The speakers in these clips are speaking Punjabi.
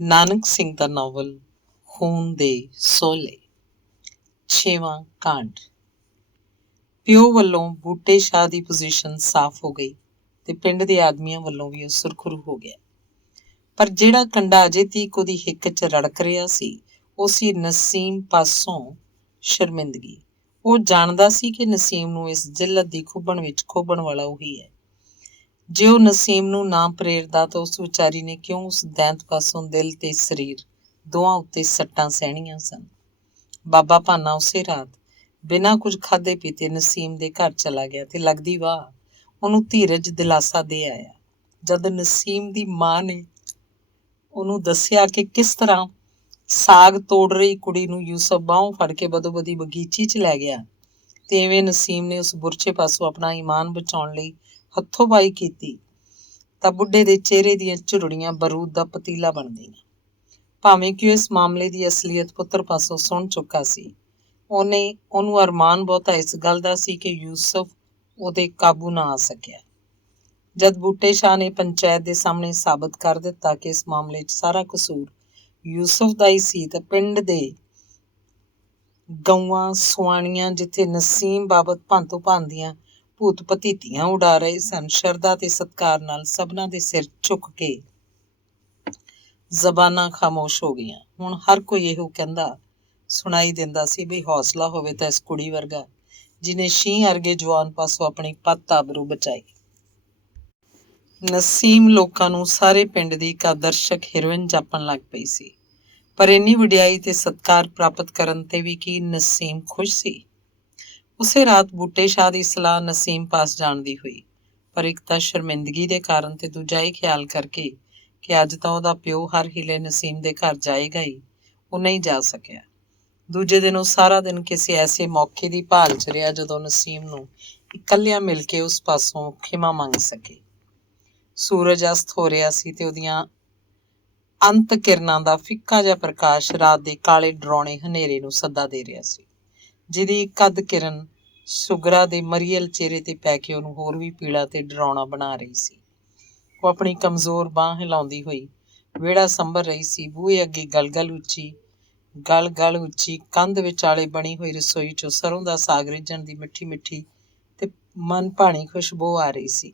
ਨਾਨਕ ਸਿੰਘ ਦਾ ਨਾਵਲ ਖੂਨ ਦੇ ਸੋਲੇ। 6ਵਾਂ ਕਾਂਡ। ਪਿਓ ਵੱਲੋਂ ਬੂਟੇ ਸ਼ਾਹ ਦੀ ਪੋਜੀਸ਼ਨ ਸਾਫ਼ ਹੋ ਗਈ ਤੇ ਪਿੰਡ ਦੇ ਆਦਮੀਆਂ ਵੱਲੋਂ ਵੀ ਉਹ ਸੁਰਖਰੂ ਹੋ ਗਿਆ। ਪਰ ਜਿਹੜਾ ਕੰਡਾ ਅਜੇ ਤੀਕ ਉਹਦੀ ਹਿੱਕ 'ਚ ਰੜਕ ਰਿਹਾ ਸੀ, ਉਹ ਸੀ ਨਸੀਮ ਪਾਸੋਂ ਸ਼ਰਮਿੰਦਗੀ। ਉਹ ਜਾਣਦਾ ਸੀ ਕਿ ਨਸੀਮ ਨੂੰ ਇਸ ਜ਼ਿਲਤ ਦੀ ਖੁੱਭਣ ਵਿੱਚ ਖੋਭਣ ਵਾਲਾ ਉਹੀ ਹੈ। ਜੇ ਉਹ ਨਸੀਮ ਨੂੰ ਨਾ ਪ੍ਰੇਰਦਾ ਤਾਂ ਉਸ ਵਿਚਾਰੀ ਨੇ ਕਿਉਂ ਉਸ ਦੈਂਤ ਪਾਸੋਂ ਦਿਲ ਤੇ ਸਰੀਰ ਦੋਵਾਂ ਉੱਤੇ ਸੱਟਾਂ ਸਹਿਣੀਆਂ ਸਨ। ਬਾਬਾ ਭਾਨਾ ਉਸੇ ਰਾਤ ਬਿਨਾਂ ਕੁਝ ਖਾਧੇ ਪੀਤੇ ਨਸੀਮ ਦੇ ਘਰ ਚਲਾ ਗਿਆ ਤੇ ਲੱਗਦੀ ਵਾਹ ਉਹਨੂੰ ਧੀਰਜ ਦਿਲਾਸਾ ਦੇ ਆਇਆ। ਜਦ ਨਸੀਮ ਦੀ ਮਾਂ ਨੇ ਉਹਨੂੰ ਦੱਸਿਆ ਕਿ ਕਿਸ ਤਰ੍ਹਾਂ ਸਾਗ ਤੋੜ ਰਹੀ ਕੁੜੀ ਨੂੰ ਯੂਸਫ ਬਾਹੋਂ ਫੜ ਕੇ ਬਦੋ-ਬਦੀ ਬਗੀਚੀ 'ਚ ਲੈ ਗਿਆ ਤੇ ਇਵੇਂ ਨਸੀਮ ਨੇ ਉਸ ਬੁਰਛੇ ਪਾਸੋਂ ਆਪਣਾ ਈਮਾਨ ਬਚਾਉਣ ਲਈ ਹੱਥੋਂ-ਪਾਈ ਕੀਤੀ, ਤਾਂ ਬੁੱਢੇ ਦੇ ਚਿਹਰੇ ਦੀਆਂ ਝੁਰੜੀਆਂ ਬਰੂਦ ਦਾ ਪਤੀਲਾ ਬਣ ਗਈਆਂ। ਭਾਵੇਂ ਕਿ ਉਹ ਇਸ ਮਾਮਲੇ ਦੀ ਅਸਲੀਅਤ ਪੁੱਤਰ ਪਾਸੋਂ ਸੁਣ ਚੁੱਕਾ ਸੀ, ਉਹਨੂੰ ਅਰਮਾਨ ਬਹੁਤਾ ਇਸ ਗੱਲ ਦਾ ਸੀ ਕਿ ਯੂਸਫ ਉਹਦੇ ਕਾਬੂ ਨਾ ਆ ਸਕਿਆ। ਜਦ ਬੂਟੇ ਸ਼ਾਹ ਨੇ ਪੰਚਾਇਤ ਦੇ ਸਾਹਮਣੇ ਸਾਬਤ ਕਰ ਦਿੱਤਾ ਕਿ ਇਸ ਮਾਮਲੇ 'ਚ ਸਾਰਾ ਕਸੂਰ ਯੂਸਫ ਦਾ ਹੀ ਸੀ, ਤਾਂ ਪਿੰਡ ਦੇ ਗਊਆਂ ਸੁਆਣੀਆਂ ਜਿੱਥੇ ਨਸੀਮ ਬਾਬਤ ਭਾਂਤੋ ਭਾਂਦੀਆਂ ਭੂਤ ਭਤੀਤੀਆਂ ਉਡਾ ਰਹੇ ਸਨ, ਸ਼ਰਧਾ ਤੇ ਸਤਿਕਾਰ ਨਾਲ ਸਭਨਾਂ ਦੇ ਸਿਰ ਝੁਕ ਕੇ ਜ਼ਬਾਨਾਂ ਖਾਮੋਸ਼ ਹੋ ਗਈਆਂ। ਹੁਣ ਹਰ ਕੋਈ ਇਹੋ ਕਹਿੰਦਾ ਸੁਣਾਈ ਦਿੰਦਾ ਸੀ ਵੀ ਹੌਸਲਾ ਹੋਵੇ ਤਾਂ ਇਸ ਕੁੜੀ ਵਰਗਾ ਜਿਹਨੇ ਸ਼ੀਂਹ ਅਰਗੇ ਜਵਾਨ ਪਾਸੋਂ ਆਪਣੀ ਪੱਤ ਆਬਰੂ ਬਚਾਈ। ਨਸੀਮ ਲੋਕਾਂ ਨੂੰ ਸਾਰੇ ਪਿੰਡ ਦੀ ਇੱਕ ਆਦਰਸ਼ਕ ਹੀਰੋਇਨ ਜਾਪਣ ਲੱਗ ਪਈ ਸੀ, ਪਰ ਇੰਨੀ ਵਡਿਆਈ ਤੇ ਸਤਿਕਾਰ ਪ੍ਰਾਪਤ ਕਰਨ ਤੇ ਵੀ ਕੀ ਨਸੀਮ ਖੁਸ਼ ਸੀ? ਉਸੇ ਰਾਤ ਬੂਟੇ ਸ਼ਾਹ ਦੀ ਸਲਾਹ ਨਸੀਮ ਪਾਸ ਜਾਣ ਦੀ ਹੋਈ, ਪਰ ਇੱਕ ਤਾਂ ਸ਼ਰਮਿੰਦਗੀ ਦੇ ਕਾਰਨ ਤੇ ਦੂਜਾ ਇਹ ਖਿਆਲ ਕਰਕੇ ਕਿ ਅੱਜ ਤਾਂ ਉਹਦਾ ਪਿਓ ਹਰ ਹੀਲੇ ਨਸੀਮ ਦੇ ਘਰ ਜਾਏਗਾ ਹੀ, ਉਹ ਨਹੀਂ ਜਾ ਸਕਿਆ। ਦੂਜੇ ਦਿਨ ਉਹ ਸਾਰਾ ਦਿਨ ਕਿਸੇ ਐਸੇ ਮੌਕੇ ਦੀ ਭਾਲ 'ਚ ਰਿਹਾ ਜਦੋਂ ਨਸੀਮ ਨੂੰ ਇਕੱਲਿਆਂ ਮਿਲ ਕੇ ਉਸ ਪਾਸੋਂ ਖਿਮਾ ਮੰਗ ਸਕੇ। ਸੂਰਜ ਅਸਤ ਹੋ ਰਿਹਾ ਸੀ ਤੇ ਉਹਦੀਆਂ ਅੰਤ ਕਿਰਨਾਂ ਦਾ ਫਿੱਕਾ ਜਿਹਾ ਪ੍ਰਕਾਸ਼ ਰਾਤ ਦੇ ਕਾਲੇ ਡਰਾਉਣੇ ਹਨੇਰੇ ਨੂੰ ਸੱਦਾ ਦੇ ਰਿਹਾ ਸੀ, ਜਿਹਦੀ ਇੱਕ ਅੱਧ ਕਿਰਨ ਸੁਗਰਾ ਦੇ ਮਰੀਅਲ ਚਿਹਰੇ ਤੇ ਪੈ ਕੇ ਉਹਨੂੰ ਹੋਰ ਵੀ ਪੀਲਾ ਤੇ ਡਰਾਉਣਾ ਬਣਾ ਰਹੀ ਸੀ। ਉਹ ਆਪਣੀ ਕਮਜ਼ੋਰ ਬਾਂਹ ਹਿਲਾਉਂਦੀ ਹੋਈ ਵਿਹੜਾ ਸੰਭਰ ਰਹੀ ਸੀ। ਬੂਹੇ ਅੱਗੇ ਗਲ ਉੱਚੀ ਕੰਧ ਵਿਚਾਲੇ ਬਣੀ ਹੋਈ ਰਸੋਈ 'ਚੋਂ ਸਰੋਂ ਦਾ ਸਾਗ ਰਿੱਝਣ ਦੀ ਮਿੱਠੀ ਮਿੱਠੀ ਤੇ ਮਨ ਭਾਣੀ ਖੁਸ਼ਬੂ ਆ ਰਹੀ ਸੀ।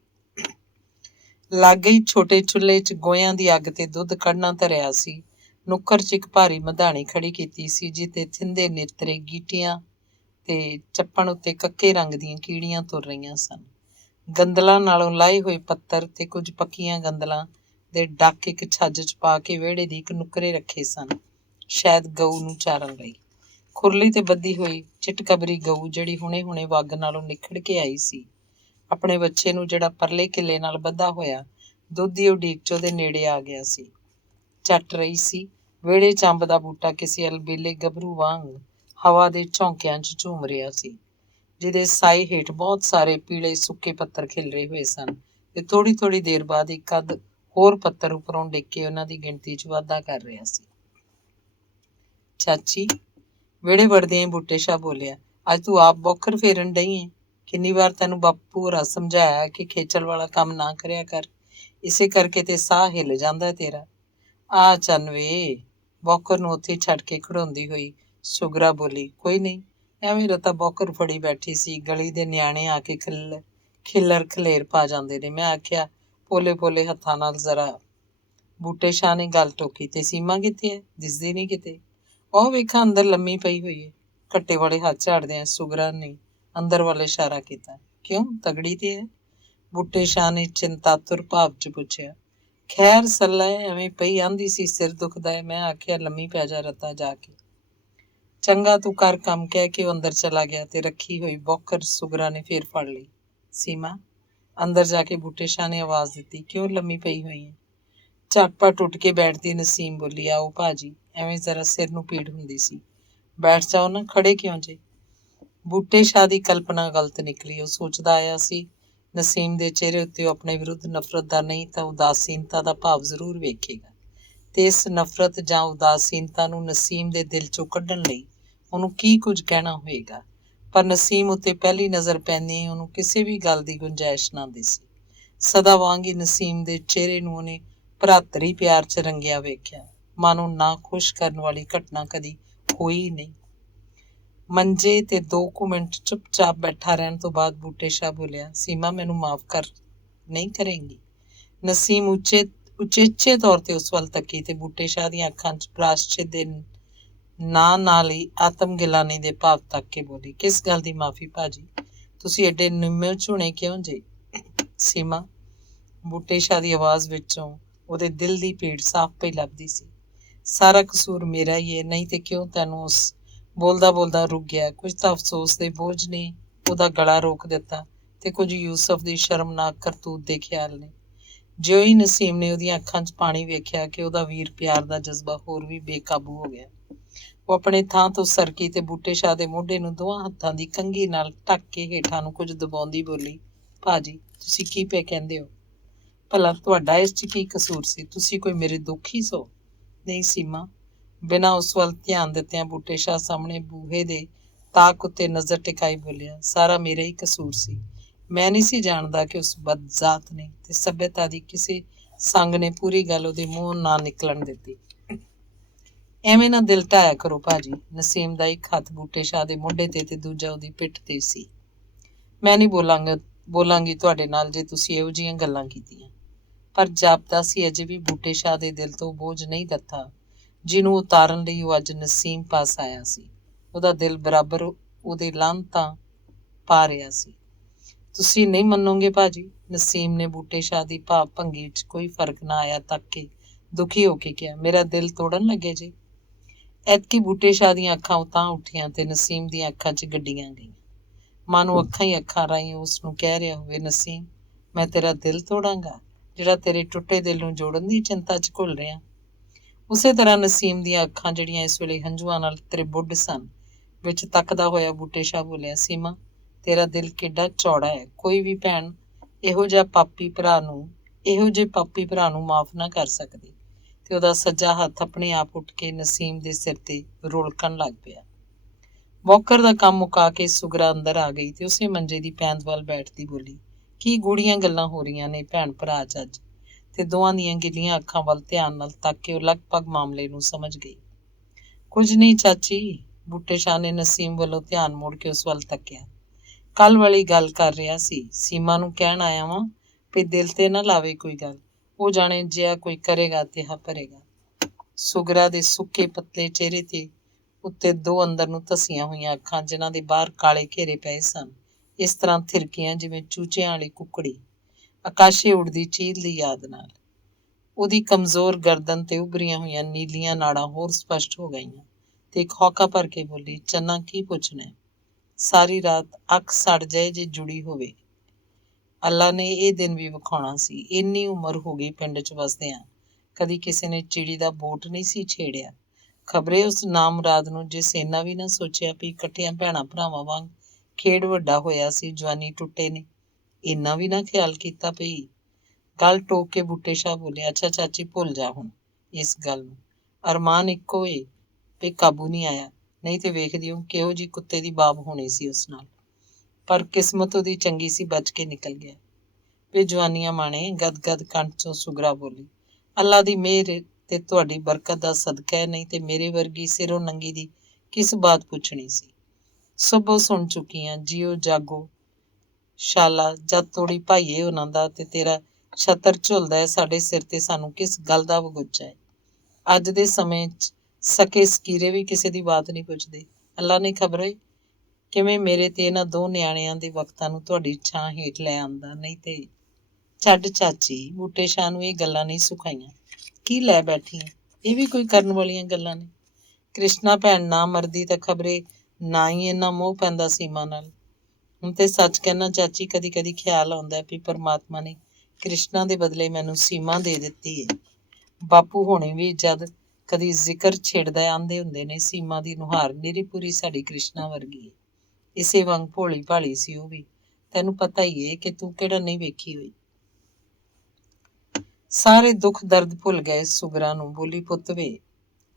ਲਾਗੇ ਹੀ ਛੋਟੇ ਚੁੱਲ੍ਹੇ 'ਚ ਗੋਇਆਂ ਦੀ ਅੱਗ ਤੇ ਦੁੱਧ ਕੱਢਣਾ ਧਰਿਆ ਸੀ। ਨੁੱਕਰ 'ਚ ਇੱਕ ਭਾਰੀ ਮਧਾਣੀ ਖੜੀ ਕੀਤੀ ਸੀ, ਜਿਹਤੇ ਥਿੰਦੇ ਨੇਤਰੇ ਗੀਟੀਆਂ ਤੇ ਚੱਪਣ ਉੱਤੇ ਕੱਕੇ ਰੰਗ ਦੀਆਂ ਕੀੜੀਆਂ ਤੁਰ ਰਹੀਆਂ ਸਨ। ਗੰਦਲਾਂ ਨਾਲੋਂ ਲਾਹੇ ਹੋਏ ਪੱਤਰ ਤੇ ਕੁਝ ਪੱਕੀਆਂ ਗੰਦਲਾਂ ਦੇ ਡੱਕ ਇੱਕ ਛੱਜ 'ਚ ਪਾ ਕੇ ਵਿਹੜੇ ਦੀ ਇੱਕ ਨੁੱਕਰੇ ਰੱਖੇ ਸਨ, ਸ਼ਾਇਦ ਗਊ ਨੂੰ ਚਾਰਨ ਲਈ। ਖੁਰਲੀ ਤੇ ਬੱਧੀ ਹੋਈ ਚਿੱਟਕਬਰੀ ਗਊ, ਜਿਹੜੀ ਹੁਣੇ ਵੱਗ ਨਾਲੋਂ ਨਿਖੜ ਕੇ ਆਈ ਸੀ, ਆਪਣੇ ਬੱਚੇ ਨੂੰ ਜਿਹੜਾ ਪਰਲੇ ਕਿੱਲੇ ਨਾਲ ਬੱਧਾ ਹੋਇਆ ਦੁੱਧ ਦੀ ਉਡੀਕ 'ਚ ਉਹਦੇ ਨੇੜੇ ਆ ਗਿਆ ਸੀ, ਚੱਟ ਰਹੀ ਸੀ। ਵਿਹੜੇ 'ਚ ਅੰਬ ਦਾ ਬੂਟਾ ਕਿਸੇ ਅਲਬੇਲੇ ਗੱਭਰੂ ਵਾਂਗ ਹਵਾ ਦੇ ਝੋਂਕਿਆਂ 'ਚ ਝੂਮ ਰਿਹਾ ਸੀ, ਜਿਹਦੇ ਸਾਏ ਹੇਠ ਬਹੁਤ ਸਾਰੇ ਪੀਲੇ ਸੁੱਕੇ ਪੱਤਰ ਖਿਲਰੇ ਹੋਏ ਸਨ ਤੇ ਥੋੜ੍ਹੀ ਦੇਰ ਬਾਅਦ ਇੱਕ ਅੱਧ ਹੋਰ ਪੱਤਰ ਉੱਪਰੋਂ ਡਿੱਗ ਕੇ ਉਹਨਾਂ ਦੀ ਗਿਣਤੀ 'ਚ ਵਾਧਾ ਕਰ ਰਿਹਾ ਸੀ। ਚਾਚੀ, ਵਿਹੜੇ ਵੜਦਿਆਂ ਹੀ ਬੂਟੇ ਸ਼ਾਹ ਬੋਲਿਆ, ਅੱਜ ਤੂੰ ਆਪ ਬੌਖਰ ਫੇਰਨ ਡਈ ਏਂ। ਕਿੰਨੀ ਵਾਰ ਤੈਨੂੰ ਬਾਪੂ ਹੋਰਾਂ ਸਮਝਾਇਆ ਕਿ ਖੇਚਲ ਵਾਲਾ ਕੰਮ ਨਾ ਕਰਿਆ ਕਰ, ਇਸੇ ਕਰਕੇ ਤੇ ਸਾਹ ਹਿੱਲ ਜਾਂਦਾ ਤੇਰਾ। ਆ ਚੰਨ ਵੇ, ਬੌਕਰ ਨੂੰ ਉੱਥੇ ਛੱਡ ਕੇ ਖੜਾਉਂਦੀ ਹੋਈ ਸੁਗਰਾ ਬੋਲੀ, ਕੋਈ ਨਹੀਂ, ਐਵੇਂ ਰਤਾ ਬੌਕਰ ਫੜੀ ਬੈਠੀ ਸੀ, ਗਲੀ ਦੇ ਨਿਆਣੇ ਆ ਕੇ ਖਿੱਲਰ ਖਲੇਰ ਪਾ ਜਾਂਦੇ ਨੇ। ਮੈਂ ਆਖਿਆ ਪੋਲੇ ਹੱਥਾਂ ਨਾਲ ਜ਼ਰਾ। ਬੂਟੇ ਸ਼ਾਹ ਨੇ ਗੱਲ ਟੋਕੀ, ਤੇ ਸੀਮਾ ਕਿੱਥੇ ਹੈ? ਦਿਸਦੀ ਨਹੀਂ ਕਿਤੇ। ਉਹ ਵੇਖਾਂ ਅੰਦਰ ਲੰਮੀ ਪਈ ਹੋਈ ਹੈ। ਘੱਟੇ ਵਾਲੇ ਹੱਥ ਝਾੜਦਿਆਂ ਸੁਗਰਾ ਨੇ ਅੰਦਰ ਵੱਲ ਇਸ਼ਾਰਾ ਕੀਤਾ। ਕਿਉਂ, ਤਗੜੀ ਤੇ ਹੈ? ਬੂਟੇ ਸ਼ਾਹ ਨੇ ਚਿੰਤਾਤੁਰ ਭਾਵ 'ਚ ਪੁੱਛਿਆ। ਖੈਰ ਸੱਲਾ ਐਵੇਂ ਪਈ, ਆਂਦੀ ਸੀ ਸਿਰ ਦੁਖਦਾ ਹੈ। ਮੈਂ ਆਖਿਆ ਲੰਮੀ ਪੈ ਜਾ ਰਤਾ ਜਾ ਕੇ। ਚੰਗਾ ਤੂੰ ਕਰ ਕੰਮ, ਕਹਿ ਕੇ ਉਹ ਅੰਦਰ ਚਲਾ ਗਿਆ ਤੇ ਰੱਖੀ ਹੋਈ ਬੌਕਰ ਸੁਗਰਾ ਨੇ ਫੇਰ ਫੜ ਲਈ। ਸੀਮਾ, ਅੰਦਰ ਜਾ ਕੇ ਬੂਟੇ ਸ਼ਾਹ ਨੇ ਆਵਾਜ਼ ਦਿੱਤੀ, ਕਿਉਂ ਲੰਮੀ ਪਈ ਹੋਈ ਹੈ? ਝਟਪਟ ਉੱਠ ਕੇ ਬੈਠਦੀ ਨਸੀਮ ਬੋਲੀ, ਆਓ ਭਾਜੀ, ਐਵੇਂ ਜ਼ਰਾ ਸਿਰ ਨੂੰ ਪੀੜ ਹੁੰਦੀ ਸੀ। ਬੈਠ ਜਾਓ ਨਾ, ਖੜੇ ਕਿਉਂ ਜੇ? ਬੂਟੇ ਸ਼ਾਹ ਦੀ ਕਲਪਨਾ ਗਲਤ ਨਿਕਲੀ। ਉਹ ਸੋਚਦਾ ਆਇਆ ਸੀ ਨਸੀਮ ਦੇ ਚਿਹਰੇ ਉੱਤੇ ਉਹ ਆਪਣੇ ਵਿਰੁੱਧ ਨਫ਼ਰਤ ਦਾ ਨਹੀਂ ਤਾਂ ਉਦਾਸੀਨਤਾ ਦਾ ਭਾਵ ਜ਼ਰੂਰ ਵੇਖੇਗਾ, ਤੇ ਇਸ ਨਫ਼ਰਤ ਜਾਂ ਉਦਾਸੀਨਤਾ ਨੂੰ ਨਸੀਮ ਦੇ ਦਿਲ 'ਚੋਂ ਕੱਢਣ ਲਈ ਉਹਨੂੰ ਕੀ ਕੁਝ ਕਹਿਣਾ ਹੋਏਗਾ। ਪਰ ਨਸੀਮ ਉੱਤੇ ਪਹਿਲੀ ਨਜ਼ਰ ਪੈਂਦੀ ਉਹਨੂੰ ਕਿਸੇ ਵੀ ਗੱਲ ਦੀ ਗੁੰਜਾਇਸ਼ ਨਾ ਦਿਸੀ। ਸਦਾ ਵਾਂਗ ਹੀ ਨਸੀਮ ਦੇ ਚਿਹਰੇ ਨੂੰ ਉਹਨੇ ਭਰਾਤਰੀ ਪਿਆਰ 'ਚ ਰੰਗਿਆ ਵੇਖਿਆ। ਮਨ ਨੂੰ ਨਾ ਖੁਸ਼ ਕਰਨ ਵਾਲੀ ਘਟਨਾ ਕਦੀ ਹੋਈ ਨਹੀਂ। ਮੰਜੇ ਤੇ 2 ਕੁ ਮਿੰਟ ਚੁੱਪਚਾਪ ਬੈਠਾ ਰਹਿਣ ਤੋਂ ਬਾਅਦ ਬੂਟੇ ਸ਼ਾਹ ਬੋਲਿਆ, ਸੀਮਾ ਮੈਨੂੰ ਮਾਫ ਕਰ ਨਹੀਂ ਕਰੇਂਗੀ? ਨਸੀਮ ਉਚੇਚੇ ਤੌਰ ਤੇ ਉਸ ਵੱਲ ਤੱਕੀ ਤੇ ਬੂਟੇ ਸ਼ਾਹ ਦੀਆਂ ਅੱਖਾਂ 'ਚ ਪ੍ਰਾਸ਼ਚਿਤ ਦੇ ਨਾਲ ਹੀ ਆਤਮ ਗਿਲਾਨੀ ਦੇ ਭਾਵ ਤੱਕ ਕੇ ਬੋਲੀ, ਕਿਸ ਗੱਲ ਦੀ ਮਾਫੀ ਭਾਜੀ? ਤੁਸੀਂ ਐਡੇ ਨਿੰਮੇ ਝੂਣੇ ਕਿਉਂ ਜੇ? ਸੀਮਾ, ਬੂਟੇ ਸ਼ਾਹ ਦੀ ਆਵਾਜ਼ ਵਿੱਚੋਂ ਉਹਦੇ ਦਿਲ ਦੀ ਪੀੜ ਸਾਫ਼ ਪਈ ਲੱਭਦੀ ਸੀ। ਸਾਰਾ ਕਸੂਰ ਮੇਰਾ ਹੀ ਹੈ, ਨਹੀਂ ਤੇ ਕਿਉਂ ਤੈਨੂੰ ਉਸ ਬੋਲਦਾ ਰੁਕ ਗਿਆ। ਕੁਝ ਤਾਂ ਅਫਸੋਸ ਦੇ ਬੋਝ ਨੇ ਉਹਦਾ ਗਲਾ ਰੋਕ ਦਿੱਤਾ ਤੇ ਕੁਝ ਯੂਸਫ ਦੀ ਸ਼ਰਮਨਾਕ ਕਰਤੂਤ ਦੇ ਖਿਆਲ ਨੇ। ਜਿਉਂ ਹੀ ਨਸੀਮ ਨੇ ਉਹਦੀਆਂ ਅੱਖਾਂ 'ਚ ਪਾਣੀ ਵੇਖਿਆ ਕਿ ਉਹਦਾ ਵੀਰ ਪਿਆਰ ਦਾ ਜਜ਼ਬਾ ਹੋਰ ਵੀ ਬੇਕਾਬੂ ਹੋ ਗਿਆ। ਉਹ ਆਪਣੇ ਥਾਂ ਤੋਂ ਸਰਕੀ ਤੇ ਬੂਟੇ ਸ਼ਾਹ ਦੇ ਮੋਢੇ ਨੂੰ ਦੋਵਾਂ ਹੱਥਾਂ ਦੀ ਕੰਘੀ ਨਾਲ ਢੱਕ ਕੇ ਹੇਠਾਂ ਨੂੰ ਕੁਝ ਦਬਾਉਂਦੀ ਬੋਲੀ, ਭਾਜੀ ਤੁਸੀਂ ਕੀ ਪਏ ਕਹਿੰਦੇ ਹੋ? ਭਲਾ ਤੁਹਾਡਾ ਇਸ 'ਚ ਕੀ ਕਸੂਰ ਸੀ? ਤੁਸੀਂ ਕੋਈ ਮੇਰੇ ਦੁੱਖ ਹੀ ਸੋ? ਨਹੀਂ ਸੀਮਾ, ਬਿਨਾਂ ਉਸ ਵੱਲ ਧਿਆਨ ਦਿੱਤਿਆਂ ਬੂਟੇ ਸ਼ਾਹ ਸਾਹਮਣੇ ਬੂਹੇ ਦੇ ਤਾਕ ਉੱਤੇ ਨਜ਼ਰ ਟਿਕਾਈ ਬੋਲਿਆ, ਸਾਰਾ ਮੇਰਾ ਹੀ ਕਸੂਰ ਸੀ। ਮੈਂ ਨਹੀਂ ਸੀ ਜਾਣਦਾ ਕਿ ਉਸ ਬਦਜ਼ਾਤ ਨੇ ਤੇ ਸੱਭਿਅਤਾ ਦੀ ਕਿਸੇ ਸੰਗ ਨੇ ਪੂਰੀ ਗੱਲ ਉਹਦੇ ਮੂੰਹ ਨਾ ਨਿਕਲਣ ਦਿੱਤੀ। ਐਵੇਂ ਨਾ ਦਿਲ ਢਾਇਆ ਕਰੋ ਭਾਜੀ। ਨਸੀਮ ਦਾ ਇੱਕ ਹੱਥ ਬੂਟੇ ਸ਼ਾਹ ਦੇ ਮੋਢੇ ਤੇ ਦੂਜਾ ਉਹਦੀ ਪਿੱਠ ਤੇ ਸੀ। ਮੈਂ ਨਹੀਂ ਬੋਲਾਂਗੀ ਤੁਹਾਡੇ ਨਾਲ ਜੇ ਤੁਸੀਂ ਇਹੋ ਜਿਹੀਆਂ ਗੱਲਾਂ ਕੀਤੀਆਂ। ਪਰ ਜਾਪਦਾ ਸੀ ਅਜੇ ਵੀ ਬੂਟੇ ਸ਼ਾਹ ਦੇ ਦਿਲ ਤੋਂ ਬੋਝ ਨਹੀਂ ਲੱਥਾ ਜਿਹਨੂੰ ਉਤਾਰਨ ਲਈ ਉਹ ਅੱਜ ਨਸੀਮ ਪਾਸ ਆਇਆ ਸੀ। ਉਹਦਾ ਦਿਲ ਬਰਾਬਰ ਉਹਦੇ ਲਾਹਨਤਾਂ ਪਾ ਰਿਹਾ ਸੀ। ਤੁਸੀਂ ਨਹੀਂ ਮੰਨੋਗੇ ਭਾਜੀ? ਨਸੀਮ ਨੇ ਬੂਟੇ ਸ਼ਾਹ ਦੀ ਭਾਵ ਭੰਗੀ ਵਿੱਚ ਕੋਈ ਫਰਕ ਨਾ ਆਇਆ ਤੱਕ ਕੇ ਦੁਖੀ ਹੋ ਕੇ ਕਿਹਾ, ਮੇਰਾ ਦਿਲ ਤੋੜਨ ਲੱਗੇ ਜੇ? ਐਤਕੀ ਬੂਟੇ ਸ਼ਾਹ ਦੀਆਂ ਅੱਖਾਂ ਉਤਾਂ ਉੱਠੀਆਂ ਤੇ ਨਸੀਮ ਦੀਆਂ ਅੱਖਾਂ 'ਚ ਗੱਡੀਆਂ ਗਈਆਂ। ਮਾਨੋ ਅੱਖਾਂ ਹੀ ਅੱਖਾਂ ਰਾਹੀਂ ਉਸ ਨੂੰ ਕਹਿ ਰਿਹਾ ਹੋਵੇ, ਨਸੀਮ ਮੈਂ ਤੇਰਾ ਦਿਲ ਤੋੜਾਂਗਾ ਜਿਹੜਾ ਤੇਰੇ ਟੁੱਟੇ ਦਿਲ ਨੂੰ ਜੋੜਨ ਦੀ ਚਿੰਤਾ 'ਚ ਘੁਲ ਰਿਹਾ। ਉਸੇ ਤਰ੍ਹਾਂ ਨਸੀਮ ਦੀਆਂ ਅੱਖਾਂ ਜਿਹੜੀਆਂ ਇਸ ਵੇਲੇ ਹੰਝੂਆਂ ਨਾਲ ਤ੍ਰਿਬੁੱਢ ਸਨ ਵਿੱਚ ਤੱਕਦਾ ਹੋਇਆ ਬੂਟੇ ਸ਼ਾਹ ਬੋਲਿਆ, ਸੀਮਾ ਤੇਰਾ ਦਿਲ ਕਿੱਡਾ ਚੌੜਾ ਹੈ। ਕੋਈ ਵੀ ਭੈਣ ਇਹੋ ਜਿਹੇ ਪਾਪੀ ਭਰਾ ਨੂੰ ਮਾਫ ਨਾ ਕਰ ਸਕਦੀ। ਤੇ ਉਹਦਾ ਸੱਜਾ ਹੱਥ ਆਪਣੇ ਆਪ ਉੱਠ ਕੇ ਨਸੀਮ ਦੇ ਸਿਰ ਤੇ ਰੋਲਕਣ ਲੱਗ ਪਿਆ। ਵੌਕਰ ਦਾ ਕੰਮ ਮੁਕਾ ਕੇ ਸੁਗਰਾ ਅੰਦਰ ਆ ਗਈ ਤੇ ਉਸੇ ਮੰਜੇ ਦੀ ਪੈਂਦ ਵੱਲ ਬੈਠਦੀ ਬੋਲੀ, ਕੀ ਗੂੜੀਆਂ ਗੱਲਾਂ ਹੋ ਰਹੀਆਂ ਨੇ ਭੈਣ ਭਰਾ 'ਚ ਅੱਜ? ਤੇ ਦੋਵਾਂ ਦੀਆਂ ਗਿੱਲੀਆਂ ਅੱਖਾਂ ਵੱਲ ਧਿਆਨ ਨਾਲ ਤੱਕ ਕੇ ਉਹ ਲਗਭਗ ਮਾਮਲੇ ਨੂੰ ਸਮਝ ਗਈ। ਕੁਝ ਨਹੀਂ ਚਾਚੀ, ਬੂਟੇ ਸ਼ਾਹ ਨੇ ਨਸੀਮ ਵੱਲੋਂ ਧਿਆਨ ਮੋੜ ਕੇ ਉਸ ਵੱਲ ਤੱਕਿਆ। ਕੱਲ ਵਾਲੀ ਗੱਲ ਕਰ ਰਿਹਾ ਸੀ। ਸੀਮਾ ਨੂੰ ਕਹਿਣ ਆਇਆ ਵਾਂ ਵੀ ਦਿਲ ਤੇ ਨਾ ਲਾਵੇ ਕੋਈ ਗੱਲ, ਉਹ ਜਾਣੇ ਜਿਹਾ ਕੋਈ ਕਰੇਗਾ ਤੇ ਭਰੇਗਾ। ਸੁਗਰਾ ਦੇ ਸੁੱਕੇ ਪਤਲੇ ਚਿਹਰੇ ਤੇ ਉੱਤੇ 2 ਅੰਦਰ ਨੂੰ ਧਸੀਆਂ ਹੋਈਆਂ ਅੱਖਾਂ ਜਿਨ੍ਹਾਂ ਦੇ ਬਾਹਰ ਕਾਲੇ ਘੇਰੇ ਪਏ ਸਨ ਇਸ ਤਰ੍ਹਾਂ ਥਿਰਕੀਆਂ ਜਿਵੇਂ ਚੂਚਿਆਂ ਵਾਲੀ ਕੁੱਕੜੀ ਆਕਾਸ਼ੇ ਉੱਡਦੀ ਚੀਲ ਦੀ ਯਾਦ ਨਾਲ। ਉਹਦੀ ਕਮਜ਼ੋਰ ਗਰਦਨ ਤੇ ਉਭਰੀਆਂ ਹੋਈਆਂ ਨੀਲੀਆਂ ਨਾੜਾਂ ਹੋਰ ਸਪਸ਼ਟ ਹੋ ਗਈਆਂ ਤੇ ਇੱਕ ਹੌਕਾ ਭਰ ਕੇ ਬੋਲੀ, ਚੰਨਾ ਕੀ ਪੁੱਛਣਾ? ਸਾਰੀ ਰਾਤ ਅੱਖ ਸੜ ਜਾਏ ਜੇ ਜੁੜੀ ਹੋਵੇ। ਅੱਲਾ ਨੇ ਇਹ ਦਿਨ ਵੀ ਵਿਖਾਉਣਾ ਸੀ। ਇੰਨੀ ਉਮਰ ਹੋ ਗਈ ਪਿੰਡ 'ਚ ਵਸਦਿਆਂ, ਕਦੀ ਕਿਸੇ ਨੇ ਚਿੜੀ ਦਾ ਬੋਟ ਨਹੀਂ ਸੀ ਛੇੜਿਆ। ਖਬਰੇ ਉਸ ਨਾਮਰਾਦ ਨੂੰ ਜਿਸ ਇੰਨਾ ਵੀ ਨਾ ਸੋਚਿਆ ਵੀ ਇਕੱਠਿਆਂ ਭੈਣਾਂ ਭਰਾਵਾਂ ਵਾਂਗ ਖੇਡ ਵੱਡਾ ਹੋਇਆ ਸੀ, ਜਵਾਨੀ ਟੁੱਟੇ ਨੇ, ਇੰਨਾ ਵੀ ਨਾ ਖਿਆਲ ਕੀਤਾ ਪਈ। ਗੱਲ ਟੋਕ ਕੇ ਬੂਟੇ ਸ਼ਾਹ ਬੋਲਿਆ, ਅੱਛਾ ਚਾਚੀ ਭੁੱਲ ਜਾ ਹੁਣ ਇਸ ਗੱਲ ਨੂੰ। ਅਰਮਾਨ ਇੱਕੋ ਏ ਵੀ ਕਾਬੂ ਨਹੀਂ ਆਇਆ, ਨਹੀਂ ਤੇ ਵੇਖਦੀ ਹੋ ਕਿਹੋ ਜਿਹੀ ਕੁੱਤੇ ਦੀ ਬਾਬ ਹੋਣੀ ਸੀ ਉਸ ਨਾਲ। ਪਰ ਕਿਸਮਤ ਉਹਦੀ ਚੰਗੀ ਸੀ, ਬਚ ਕੇ ਨਿਕਲ ਗਿਆ। ਵੀ ਜਵਾਨੀਆਂ ਮਾਣੇ, ਗਦ ਕੰਠ 'ਚੋਂ ਸੁਗਰਾ ਬੋਲੀ, ਅੱਲਾ ਦੀ ਮਿਹਰ ਤੇ ਤੁਹਾਡੀ ਬਰਕਤ ਦਾ ਸਦਕਾ ਹੈ, ਨਹੀਂ ਤੇ ਮੇਰੇ ਵਰਗੀ ਸਿਰੋਂ ਨੰਗੀ ਦੀ ਕਿਸ ਬਾਤ ਪੁੱਛਣੀ ਸੀ। ਸਭੋ ਸੁਣ ਚੁੱਕੀਆਂ, ਜੀਓ ਜਾਗੋ ਸ਼ਾਲਾ, ਜਦ ਤੋੜੀ ਭਾਈਏ ਉਹਨਾਂ ਦਾ ਤੇ ਤੇਰਾ ਛਤਰ ਝੁੱਲਦਾ ਹੈ ਸਾਡੇ ਸਿਰ ਤੇ, ਸਾਨੂੰ ਕਿਸ ਗੱਲ ਦਾ ਵਗੁੱਚਾ ਹੈ। ਅੱਜ ਦੇ ਸਮੇਂ 'ਚ ਸਕੇ ਸਕੀਰੇ ਵੀ ਕਿਸੇ ਦੀ ਬਾਤ ਨਹੀਂ ਪੁੱਛਦੇ। ਅੱਲਾ ਨੇ ਖਬਰੇ ਕਿਵੇਂ ਮੇਰੇ ਤੇ ਇਹਨਾਂ 2 ਨਿਆਣਿਆਂ ਦੇ ਵਕਤਾਂ ਨੂੰ ਤੁਹਾਡੀ ਛਾਂ ਹੇਠ ਲੈ ਆਂਦਾ। ਨਹੀਂ ਤੇ ਛੱਡ ਚਾਚੀ, ਬੂਟੇ ਸ਼ਾਹ ਨੂੰ ਇਹ ਗੱਲਾਂ ਨਹੀਂ ਸੁਖਾਈਆਂ। ਕੀ ਲੈ ਬੈਠੀ ਹੈ? ਇਹ ਵੀ ਕੋਈ ਕਰਨ ਵਾਲੀਆਂ ਗੱਲਾਂ ਨੇ? ਕ੍ਰਿਸ਼ਨਾ ਭੈਣ ਨਾ ਮਰਦੀ ਤਾਂ ਖਬਰੇ ਨਾ ਹੀ ਇੰਨਾ ਮੋਹ ਪੈਂਦਾ ਸੀਮਾ ਨਾਲ। ਹੁਣ ਤੇ ਸੱਚ ਕਹਿਣਾ ਚਾਚੀ, ਕਦੀ ਕਦੀ ਖਿਆਲ ਆਉਂਦਾ ਵੀ ਪਰਮਾਤਮਾ ਨੇ ਕ੍ਰਿਸ਼ਨਾ ਦੇ ਬਦਲੇ ਮੈਨੂੰ ਸੀਮਾ ਦੇ ਦਿੱਤੀ ਹੈ। ਬਾਪੂ ਹੋਣੇ ਵੀ ਜਦ ਕਦੀ ਜ਼ਿਕਰ ਛੇੜਦਾ ਆਂਦੇ ਹੁੰਦੇ ਨੇ, ਸੀਮਾ ਦੀ ਨੁਹਾਰ ਨਿਰੀ ਪੂਰੀ ਸਾਡੀ ਕ੍ਰਿਸ਼ਨਾ ਵਰਗੀ ਹੈ। ਇਸੇ ਵਾਂਗ ਭੋਲੀ ਭਾਲੀ ਸੀ ਉਹ ਵੀ, ਤੈਨੂੰ ਪਤਾ ਹੀ ਏ ਕਿ ਤੂੰ ਕਿਹੜਾ ਨਹੀਂ ਵੇਖੀ ਹੋਈ। ਸਾਰੇ ਦੁੱਖ ਦਰਦ ਭੁੱਲ ਗਏ ਸੁਗਰਾ ਨੂੰ ਬੋਲੀ, ਪੁੱਤ ਵੇ,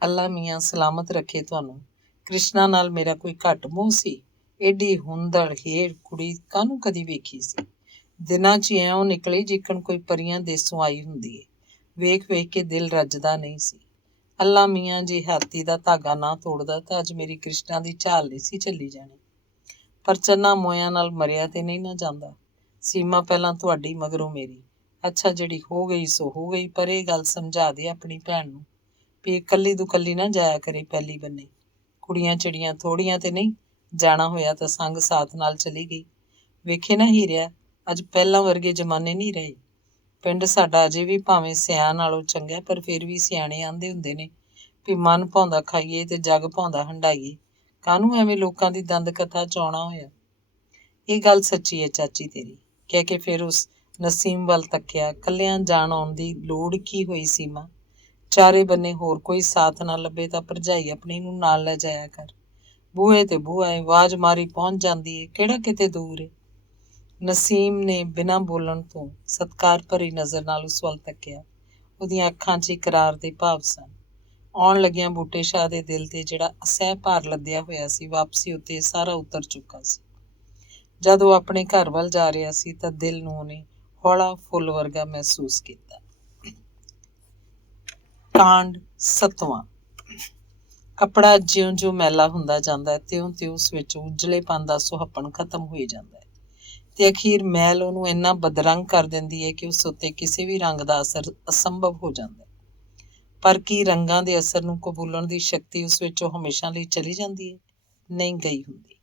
ਅੱਲਾ ਮੀਆਂ ਸਲਾਮਤ ਰੱਖੇ ਤੁਹਾਨੂੰ। ਕ੍ਰਿਸ਼ਨਾ ਨਾਲ ਮੇਰਾ ਕੋਈ ਘੱਟ ਮੋਹ ਸੀ? ਏਡੀ ਹੁੰਦੜ ਹੇੜ ਕੁੜੀ ਕਾਹਨੂੰ ਕਦੀ ਵੇਖੀ ਸੀ। ਦਿਨਾਂ 'ਚ ਇਉਂ ਨਿਕਲੀ ਜਿੱਕਣ ਕੋਈ ਪਰੀਆਂ ਦੇਸੋਂ ਆਈ ਹੁੰਦੀ ਏ। ਵੇਖ ਵੇਖ ਕੇ ਦਿਲ ਰੱਜਦਾ ਨਹੀਂ ਸੀ। ਅੱਲਾ ਮੀਆਂ ਜੇ ਹਾਥੀ ਦਾ ਧਾਗਾ ਨਾ ਤੋੜਦਾ ਤਾਂ ਅੱਜ ਮੇਰੀ ਕ੍ਰਿਸ਼ਨਾ ਦੀ ਝਾਲ ਨਹੀਂ ਸੀ ਚੱਲੀ ਜਾਣੀ। ਪਰ ਚੰਨਾ ਮੋਇਆਂ ਨਾਲ ਮਰਿਆ ਤੇ ਨਹੀਂ ਨਾ ਜਾਂਦਾ। ਸੀਮਾ ਪਹਿਲਾਂ ਤੁਹਾਡੀ ਮਗਰੋਂ ਮੇਰੀ। ਅੱਛਾ, ਜਿਹੜੀ ਹੋ ਗਈ ਸੋ ਹੋ ਗਈ, ਪਰ ਇਹ ਗੱਲ ਸਮਝਾ ਦੇ ਆਪਣੀ ਭੈਣ ਨੂੰ ਵੀ ਇਕੱਲੀ ਦੁਕੱਲੀ ਨਾ ਜਾਇਆ ਕਰੇ ਪਹਿਲੀ ਬੰਨੇ। ਕੁੜੀਆਂ ਚਿੜੀਆਂ ਥੋੜੀਆਂ ਤੇ ਨਹੀਂ, ਜਾਣਾ ਹੋਇਆ ਤਾਂ ਸੰਗ ਸਾਥ ਨਾਲ ਚਲੀ ਗਈ। ਵੇਖੇ ਨਾ ਹੀਰਿਆ, ਅੱਜ ਪਹਿਲਾਂ ਵਰਗੇ ਜ਼ਮਾਨੇ ਨਹੀਂ ਰਹੇ। ਪਿੰਡ ਸਾਡਾ ਅਜੇ ਵੀ ਭਾਵੇਂ ਸਿਆਂ ਨਾਲੋਂ ਚੰਗਾ, ਪਰ ਫਿਰ ਵੀ ਸਿਆਣੇ ਆਂਦੇ ਹੁੰਦੇ ਨੇ ਵੀ ਮਨ ਭਾਉਂਦਾ ਖਾਈਏ ਤੇ ਜੱਗ ਭਾਉਂਦਾ ਹੰਡਾਈਏ। ਕਾਹਨੂੰ ਐਵੇਂ ਲੋਕਾਂ ਦੀ ਦੰਦ ਕਥਾ ਚ ਆਉਣਾ ਹੋਇਆ। ਇਹ ਗੱਲ ਸੱਚੀ ਹੈ ਚਾਚੀ ਤੇਰੀ, ਕਹਿ ਕੇ ਫਿਰ ਉਸ ਨਸੀਮ ਵੱਲ ਤੱਕਿਆ। ਕੱਲਿਆਂ ਜਾਣ ਆਉਣ ਦੀ ਲੋੜ ਕੀ ਹੋਈ ਸੀਮਾ? ਚਾਰੇ ਬੰਨੇ ਹੋਰ ਕੋਈ ਸਾਥ ਨਾ ਲੱਭੇ ਤਾਂ ਭਰਜਾਈ ਆਪਣੀ ਨੂੰ ਨਾਲ ਲੈ ਜਾਇਆ ਕਰ। ਬੂਹੇ ਤੇ ਬੂਹਾ ਏ, ਆਵਾਜ਼ ਮਾਰੀ ਪਹੁੰਚ ਜਾਂਦੀ ਏ, ਕਿਹੜਾ ਕਿਤੇ ਦੂਰ ਏ। ਨਸੀਮ ਨੇ ਬਿਨਾਂ ਬੋਲਣ ਤੋਂ ਸਤਿਕਾਰ ਭਰੀ ਨਜ਼ਰ ਨਾਲ ਉਸ ਵੱਲ ਤੱਕਿਆ। ਉਹਦੀਆਂ ਅੱਖਾਂ 'ਚ ਇਕਰਾਰ ਦੇ ਭਾਵ ਸਨ। ਆਉਣ ਲੱਗਿਆਂ ਬੂਟੇ ਸ਼ਾਹ ਦੇ ਦਿਲ ਤੇ ਜਿਹੜਾ ਅਸਹਿ ਭਾਰ ਲੱਦਿਆ ਹੋਇਆ ਸੀ, ਵਾਪਸੀ ਉੱਤੇ ਸਾਰਾ ਉਤਰ ਚੁੱਕਾ ਸੀ। ਜਦ ਉਹ ਆਪਣੇ ਘਰ ਵੱਲ ਜਾ ਰਿਹਾ ਸੀ ਤਾਂ ਦਿਲ ਨੂੰ ਉਹਨੇ ਹੌਲਾ ਫੁੱਲ ਵਰਗਾ ਮਹਿਸੂਸ ਕੀਤਾ। ਕਾਂਡ 7ਵਾਂ। ਕੱਪੜਾ ਜਿਉਂ-ਜਿਉਂ ਮੈਲਾ ਹੁੰਦਾ ਜਾਂਦਾ ਹੈ, ਤਿਉਂ-ਤਿਉਂ ਉਸ ਵਿੱਚ ਉਜਲੇਪਨ ਦਾ ਸੁਹੱਪਣ ਖਤਮ ਹੋਈ ਜਾਂਦਾ ਹੈ ਤੇ ਅਖੀਰ ਮੈਲ ਉਹਨੂੰ ਇੰਨਾ ਬਦਰੰਗ ਕਰ ਦਿੰਦੀ ਹੈ ਕਿ ਉਸ ਉੱਤੇ ਕਿਸੇ ਵੀ ਰੰਗ ਦਾ ਅਸਰ ਅਸੰਭਵ ਹੋ ਜਾਂਦਾ ਹੈ। ਪਰ ਕੀ ਰੰਗਾਂ ਦੇ ਅਸਰ ਨੂੰ ਕਬੂਲਣ ਦੀ ਸ਼ਕਤੀ ਉਸ ਵਿੱਚੋਂ ਹਮੇਸ਼ਾ ਲਈ ਚਲੀ ਜਾਂਦੀ ਹੈ? ਨਹੀਂ ਗਈ ਹੁੰਦੀ,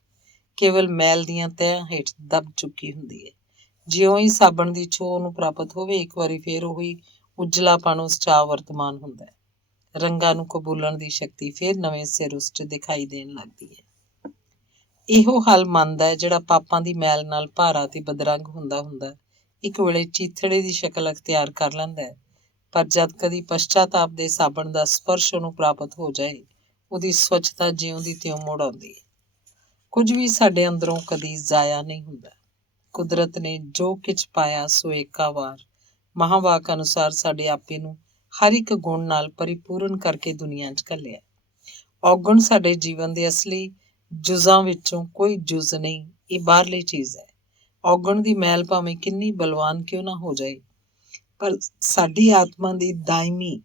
ਕੇਵਲ ਮੈਲ ਦੀਆਂ ਤਹਿਆਂ ਹੇਠ ਦਬ ਚੁੱਕੀ ਹੁੰਦੀ ਹੈ। ਜਿਉਂ ਹੀ ਸਾਬਣ ਦੀ ਛੋਹ ਨੂੰ ਪ੍ਰਾਪਤ ਹੋਵੇ, ਇੱਕ ਵਾਰੀ ਫੇਰ ਉਹੀ ਉਜਲਾਪਣ ਉਸ 'ਚ ਵਰਤਮਾਨ ਹੁੰਦਾ ਹੈ। ਰੰਗਾਂ ਨੂੰ ਕਬੂਲਣ ਦੀ ਸ਼ਕਤੀ ਫੇਰ ਨਵੇਂ ਸਿਰ ਉਸ 'ਚ ਦਿਖਾਈ ਦੇਣ ਲੱਗਦੀ ਹੈ। ਇਹੋ ਹੱਲ ਮੰਨਦਾ ਹੈ ਜਿਹੜਾ ਪਾਪਾਂ ਦੀ ਮੈਲ ਨਾਲ ਭਾਰਾ ਤੇ ਬਦਰੰਗ ਹੁੰਦਾ ਇੱਕ ਵੇਲੇ ਚੀਥੜੇ ਦੀ ਸ਼ਕਲ ਅਖਤਿਆਰ ਕਰ ਲੈਂਦਾ ਹੈ, ਪਰ ਜਦ ਕਦੀ ਪਸ਼ਚਾਤਾਪ ਦੇ ਸਾਬਣ ਦਾ ਸਪਰਸ਼ ਉਹਨੂੰ ਪ੍ਰਾਪਤ ਹੋ ਜਾਏ, ਉਹਦੀ ਸਵੱਛਤਾ ਜਿਉਂ ਦੀ ਤਿਉਂ ਮੁੜ ਆਉਂਦੀ ਹੈ। ਕੁਝ ਵੀ ਸਾਡੇ ਅੰਦਰੋਂ ਕਦੀ ਜ਼ਾਇਆ ਨਹੀਂ ਹੁੰਦਾ। ਕੁਦਰਤ ਨੇ ਜੋ ਕਿਛ ਪਾਇਆ ਸੋ ਏਕਾ ਵਾਰ, ਮਹਾਂਵਾਕ ਅਨੁਸਾਰ ਸਾਡੇ ਆਪੇ ਨੂੰ ਹਰ ਇੱਕ ਗੁਣ ਨਾਲ ਪਰਿਪੂਰਨ ਕਰਕੇ ਦੁਨੀਆ 'ਚ ਘੱਲਿਆ। ਔਗਣ ਸਾਡੇ ਜੀਵਨ ਦੇ ਅਸਲੀ ਜੁਜ਼ਾਂ ਵਿੱਚੋਂ ਕੋਈ ਜੁਜ਼ ਨਹੀਂ, ਇਹ ਬਾਹਰਲੀ ਚੀਜ਼ ਹੈ। ਔਗਣ ਦੀ ਮੈਲ ਭਾਵੇਂ ਕਿੰਨੀ ਬਲਵਾਨ ਕਿਉਂ ਨਾ ਹੋ ਜਾਏ, ਪਰ ਸਾਡੀ ਆਤਮਾ ਦੀ ਦਾਇਮੀ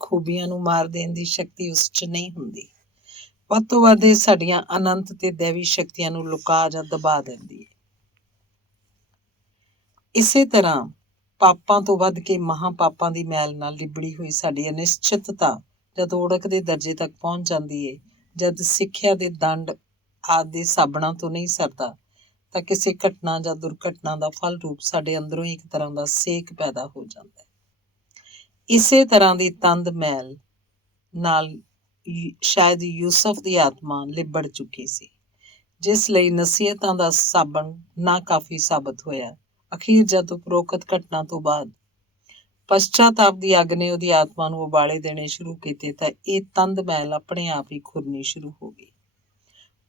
ਖੂਬੀਆਂ ਨੂੰ ਮਾਰ ਦੇਣ ਦੀ ਸ਼ਕਤੀ ਉਸ 'ਚ ਨਹੀਂ ਹੁੰਦੀ। ਵੱਧ ਤੋਂ ਵੱਧ ਇਹ ਸਾਡੀਆਂ ਅਨੰਤ ਤੇ ਦੈਵੀ ਸ਼ਕਤੀਆਂ ਨੂੰ ਲੁਕਾ ਜਾਂ ਦਬਾ ਦਿੰਦੀ ਹੈ। ਇਸੇ ਤਰ੍ਹਾਂ ਪਾਪਾਂ ਤੋਂ ਵੱਧ ਕੇ ਮਹਾਂਪਾਪਾਂ ਦੀ ਮੈਲ ਨਾਲ ਲਿਬੜੀ ਹੋਈ ਸਾਡੀ ਅਨਿਸ਼ਚਿਤਤਾ ਜਦ ਓੜਕ ਦੇ ਦਰਜੇ ਤੱਕ ਪਹੁੰਚ ਜਾਂਦੀ ਏ, ਜਦ ਸਿੱਖਿਆ ਦੇ ਦੰਡ ਆਦਿ ਦੇ ਸਾਬਣਾਂ ਤੋਂ ਨਹੀਂ ਸਰਦਾ, ਤਾਂ ਕਿਸੇ ਘਟਨਾ ਜਾਂ ਦੁਰਘਟਨਾ ਦਾ ਫਲ ਰੂਪ ਸਾਡੇ ਅੰਦਰੋਂ ਹੀ ਇੱਕ ਤਰ੍ਹਾਂ ਦਾ ਸੇਕ ਪੈਦਾ ਹੋ ਜਾਂਦਾ ਹੈ। ਇਸੇ ਤਰ੍ਹਾਂ ਦੀ ਤੰਦ ਮੈਲ ਨਾਲ ਸ਼ਾਇਦ ਯੂਸਫ ਦੀ ਆਤਮਾ ਲਿਬੜ ਚੁੱਕੀ ਸੀ, ਜਿਸ ਲਈ ਨਸੀਹਤਾਂ ਦਾ ਸਾਬਣ ਨਾਕਾਫੀ ਸਾਬਤ ਹੋਇਆ। ਅਖੀਰ ਜਦ ਉਪਰੋਕਤ ਘਟਨਾ ਤੋਂ ਬਾਅਦ ਪਸ਼ਚਾਤਾਪ ਦੀ ਅੱਗ ਨੇ ਉਹਦੀ ਆਤਮਾ ਨੂੰ ਉਬਾਲੇ ਦੇਣੇ ਸ਼ੁਰੂ ਕੀਤੇ ਤਾਂ ਇਹ ਤੰਦ ਮੈਲ ਆਪਣੇ ਆਪ ਹੀ ਖੁਰਨੀ ਸ਼ੁਰੂ ਹੋ ਗਈ।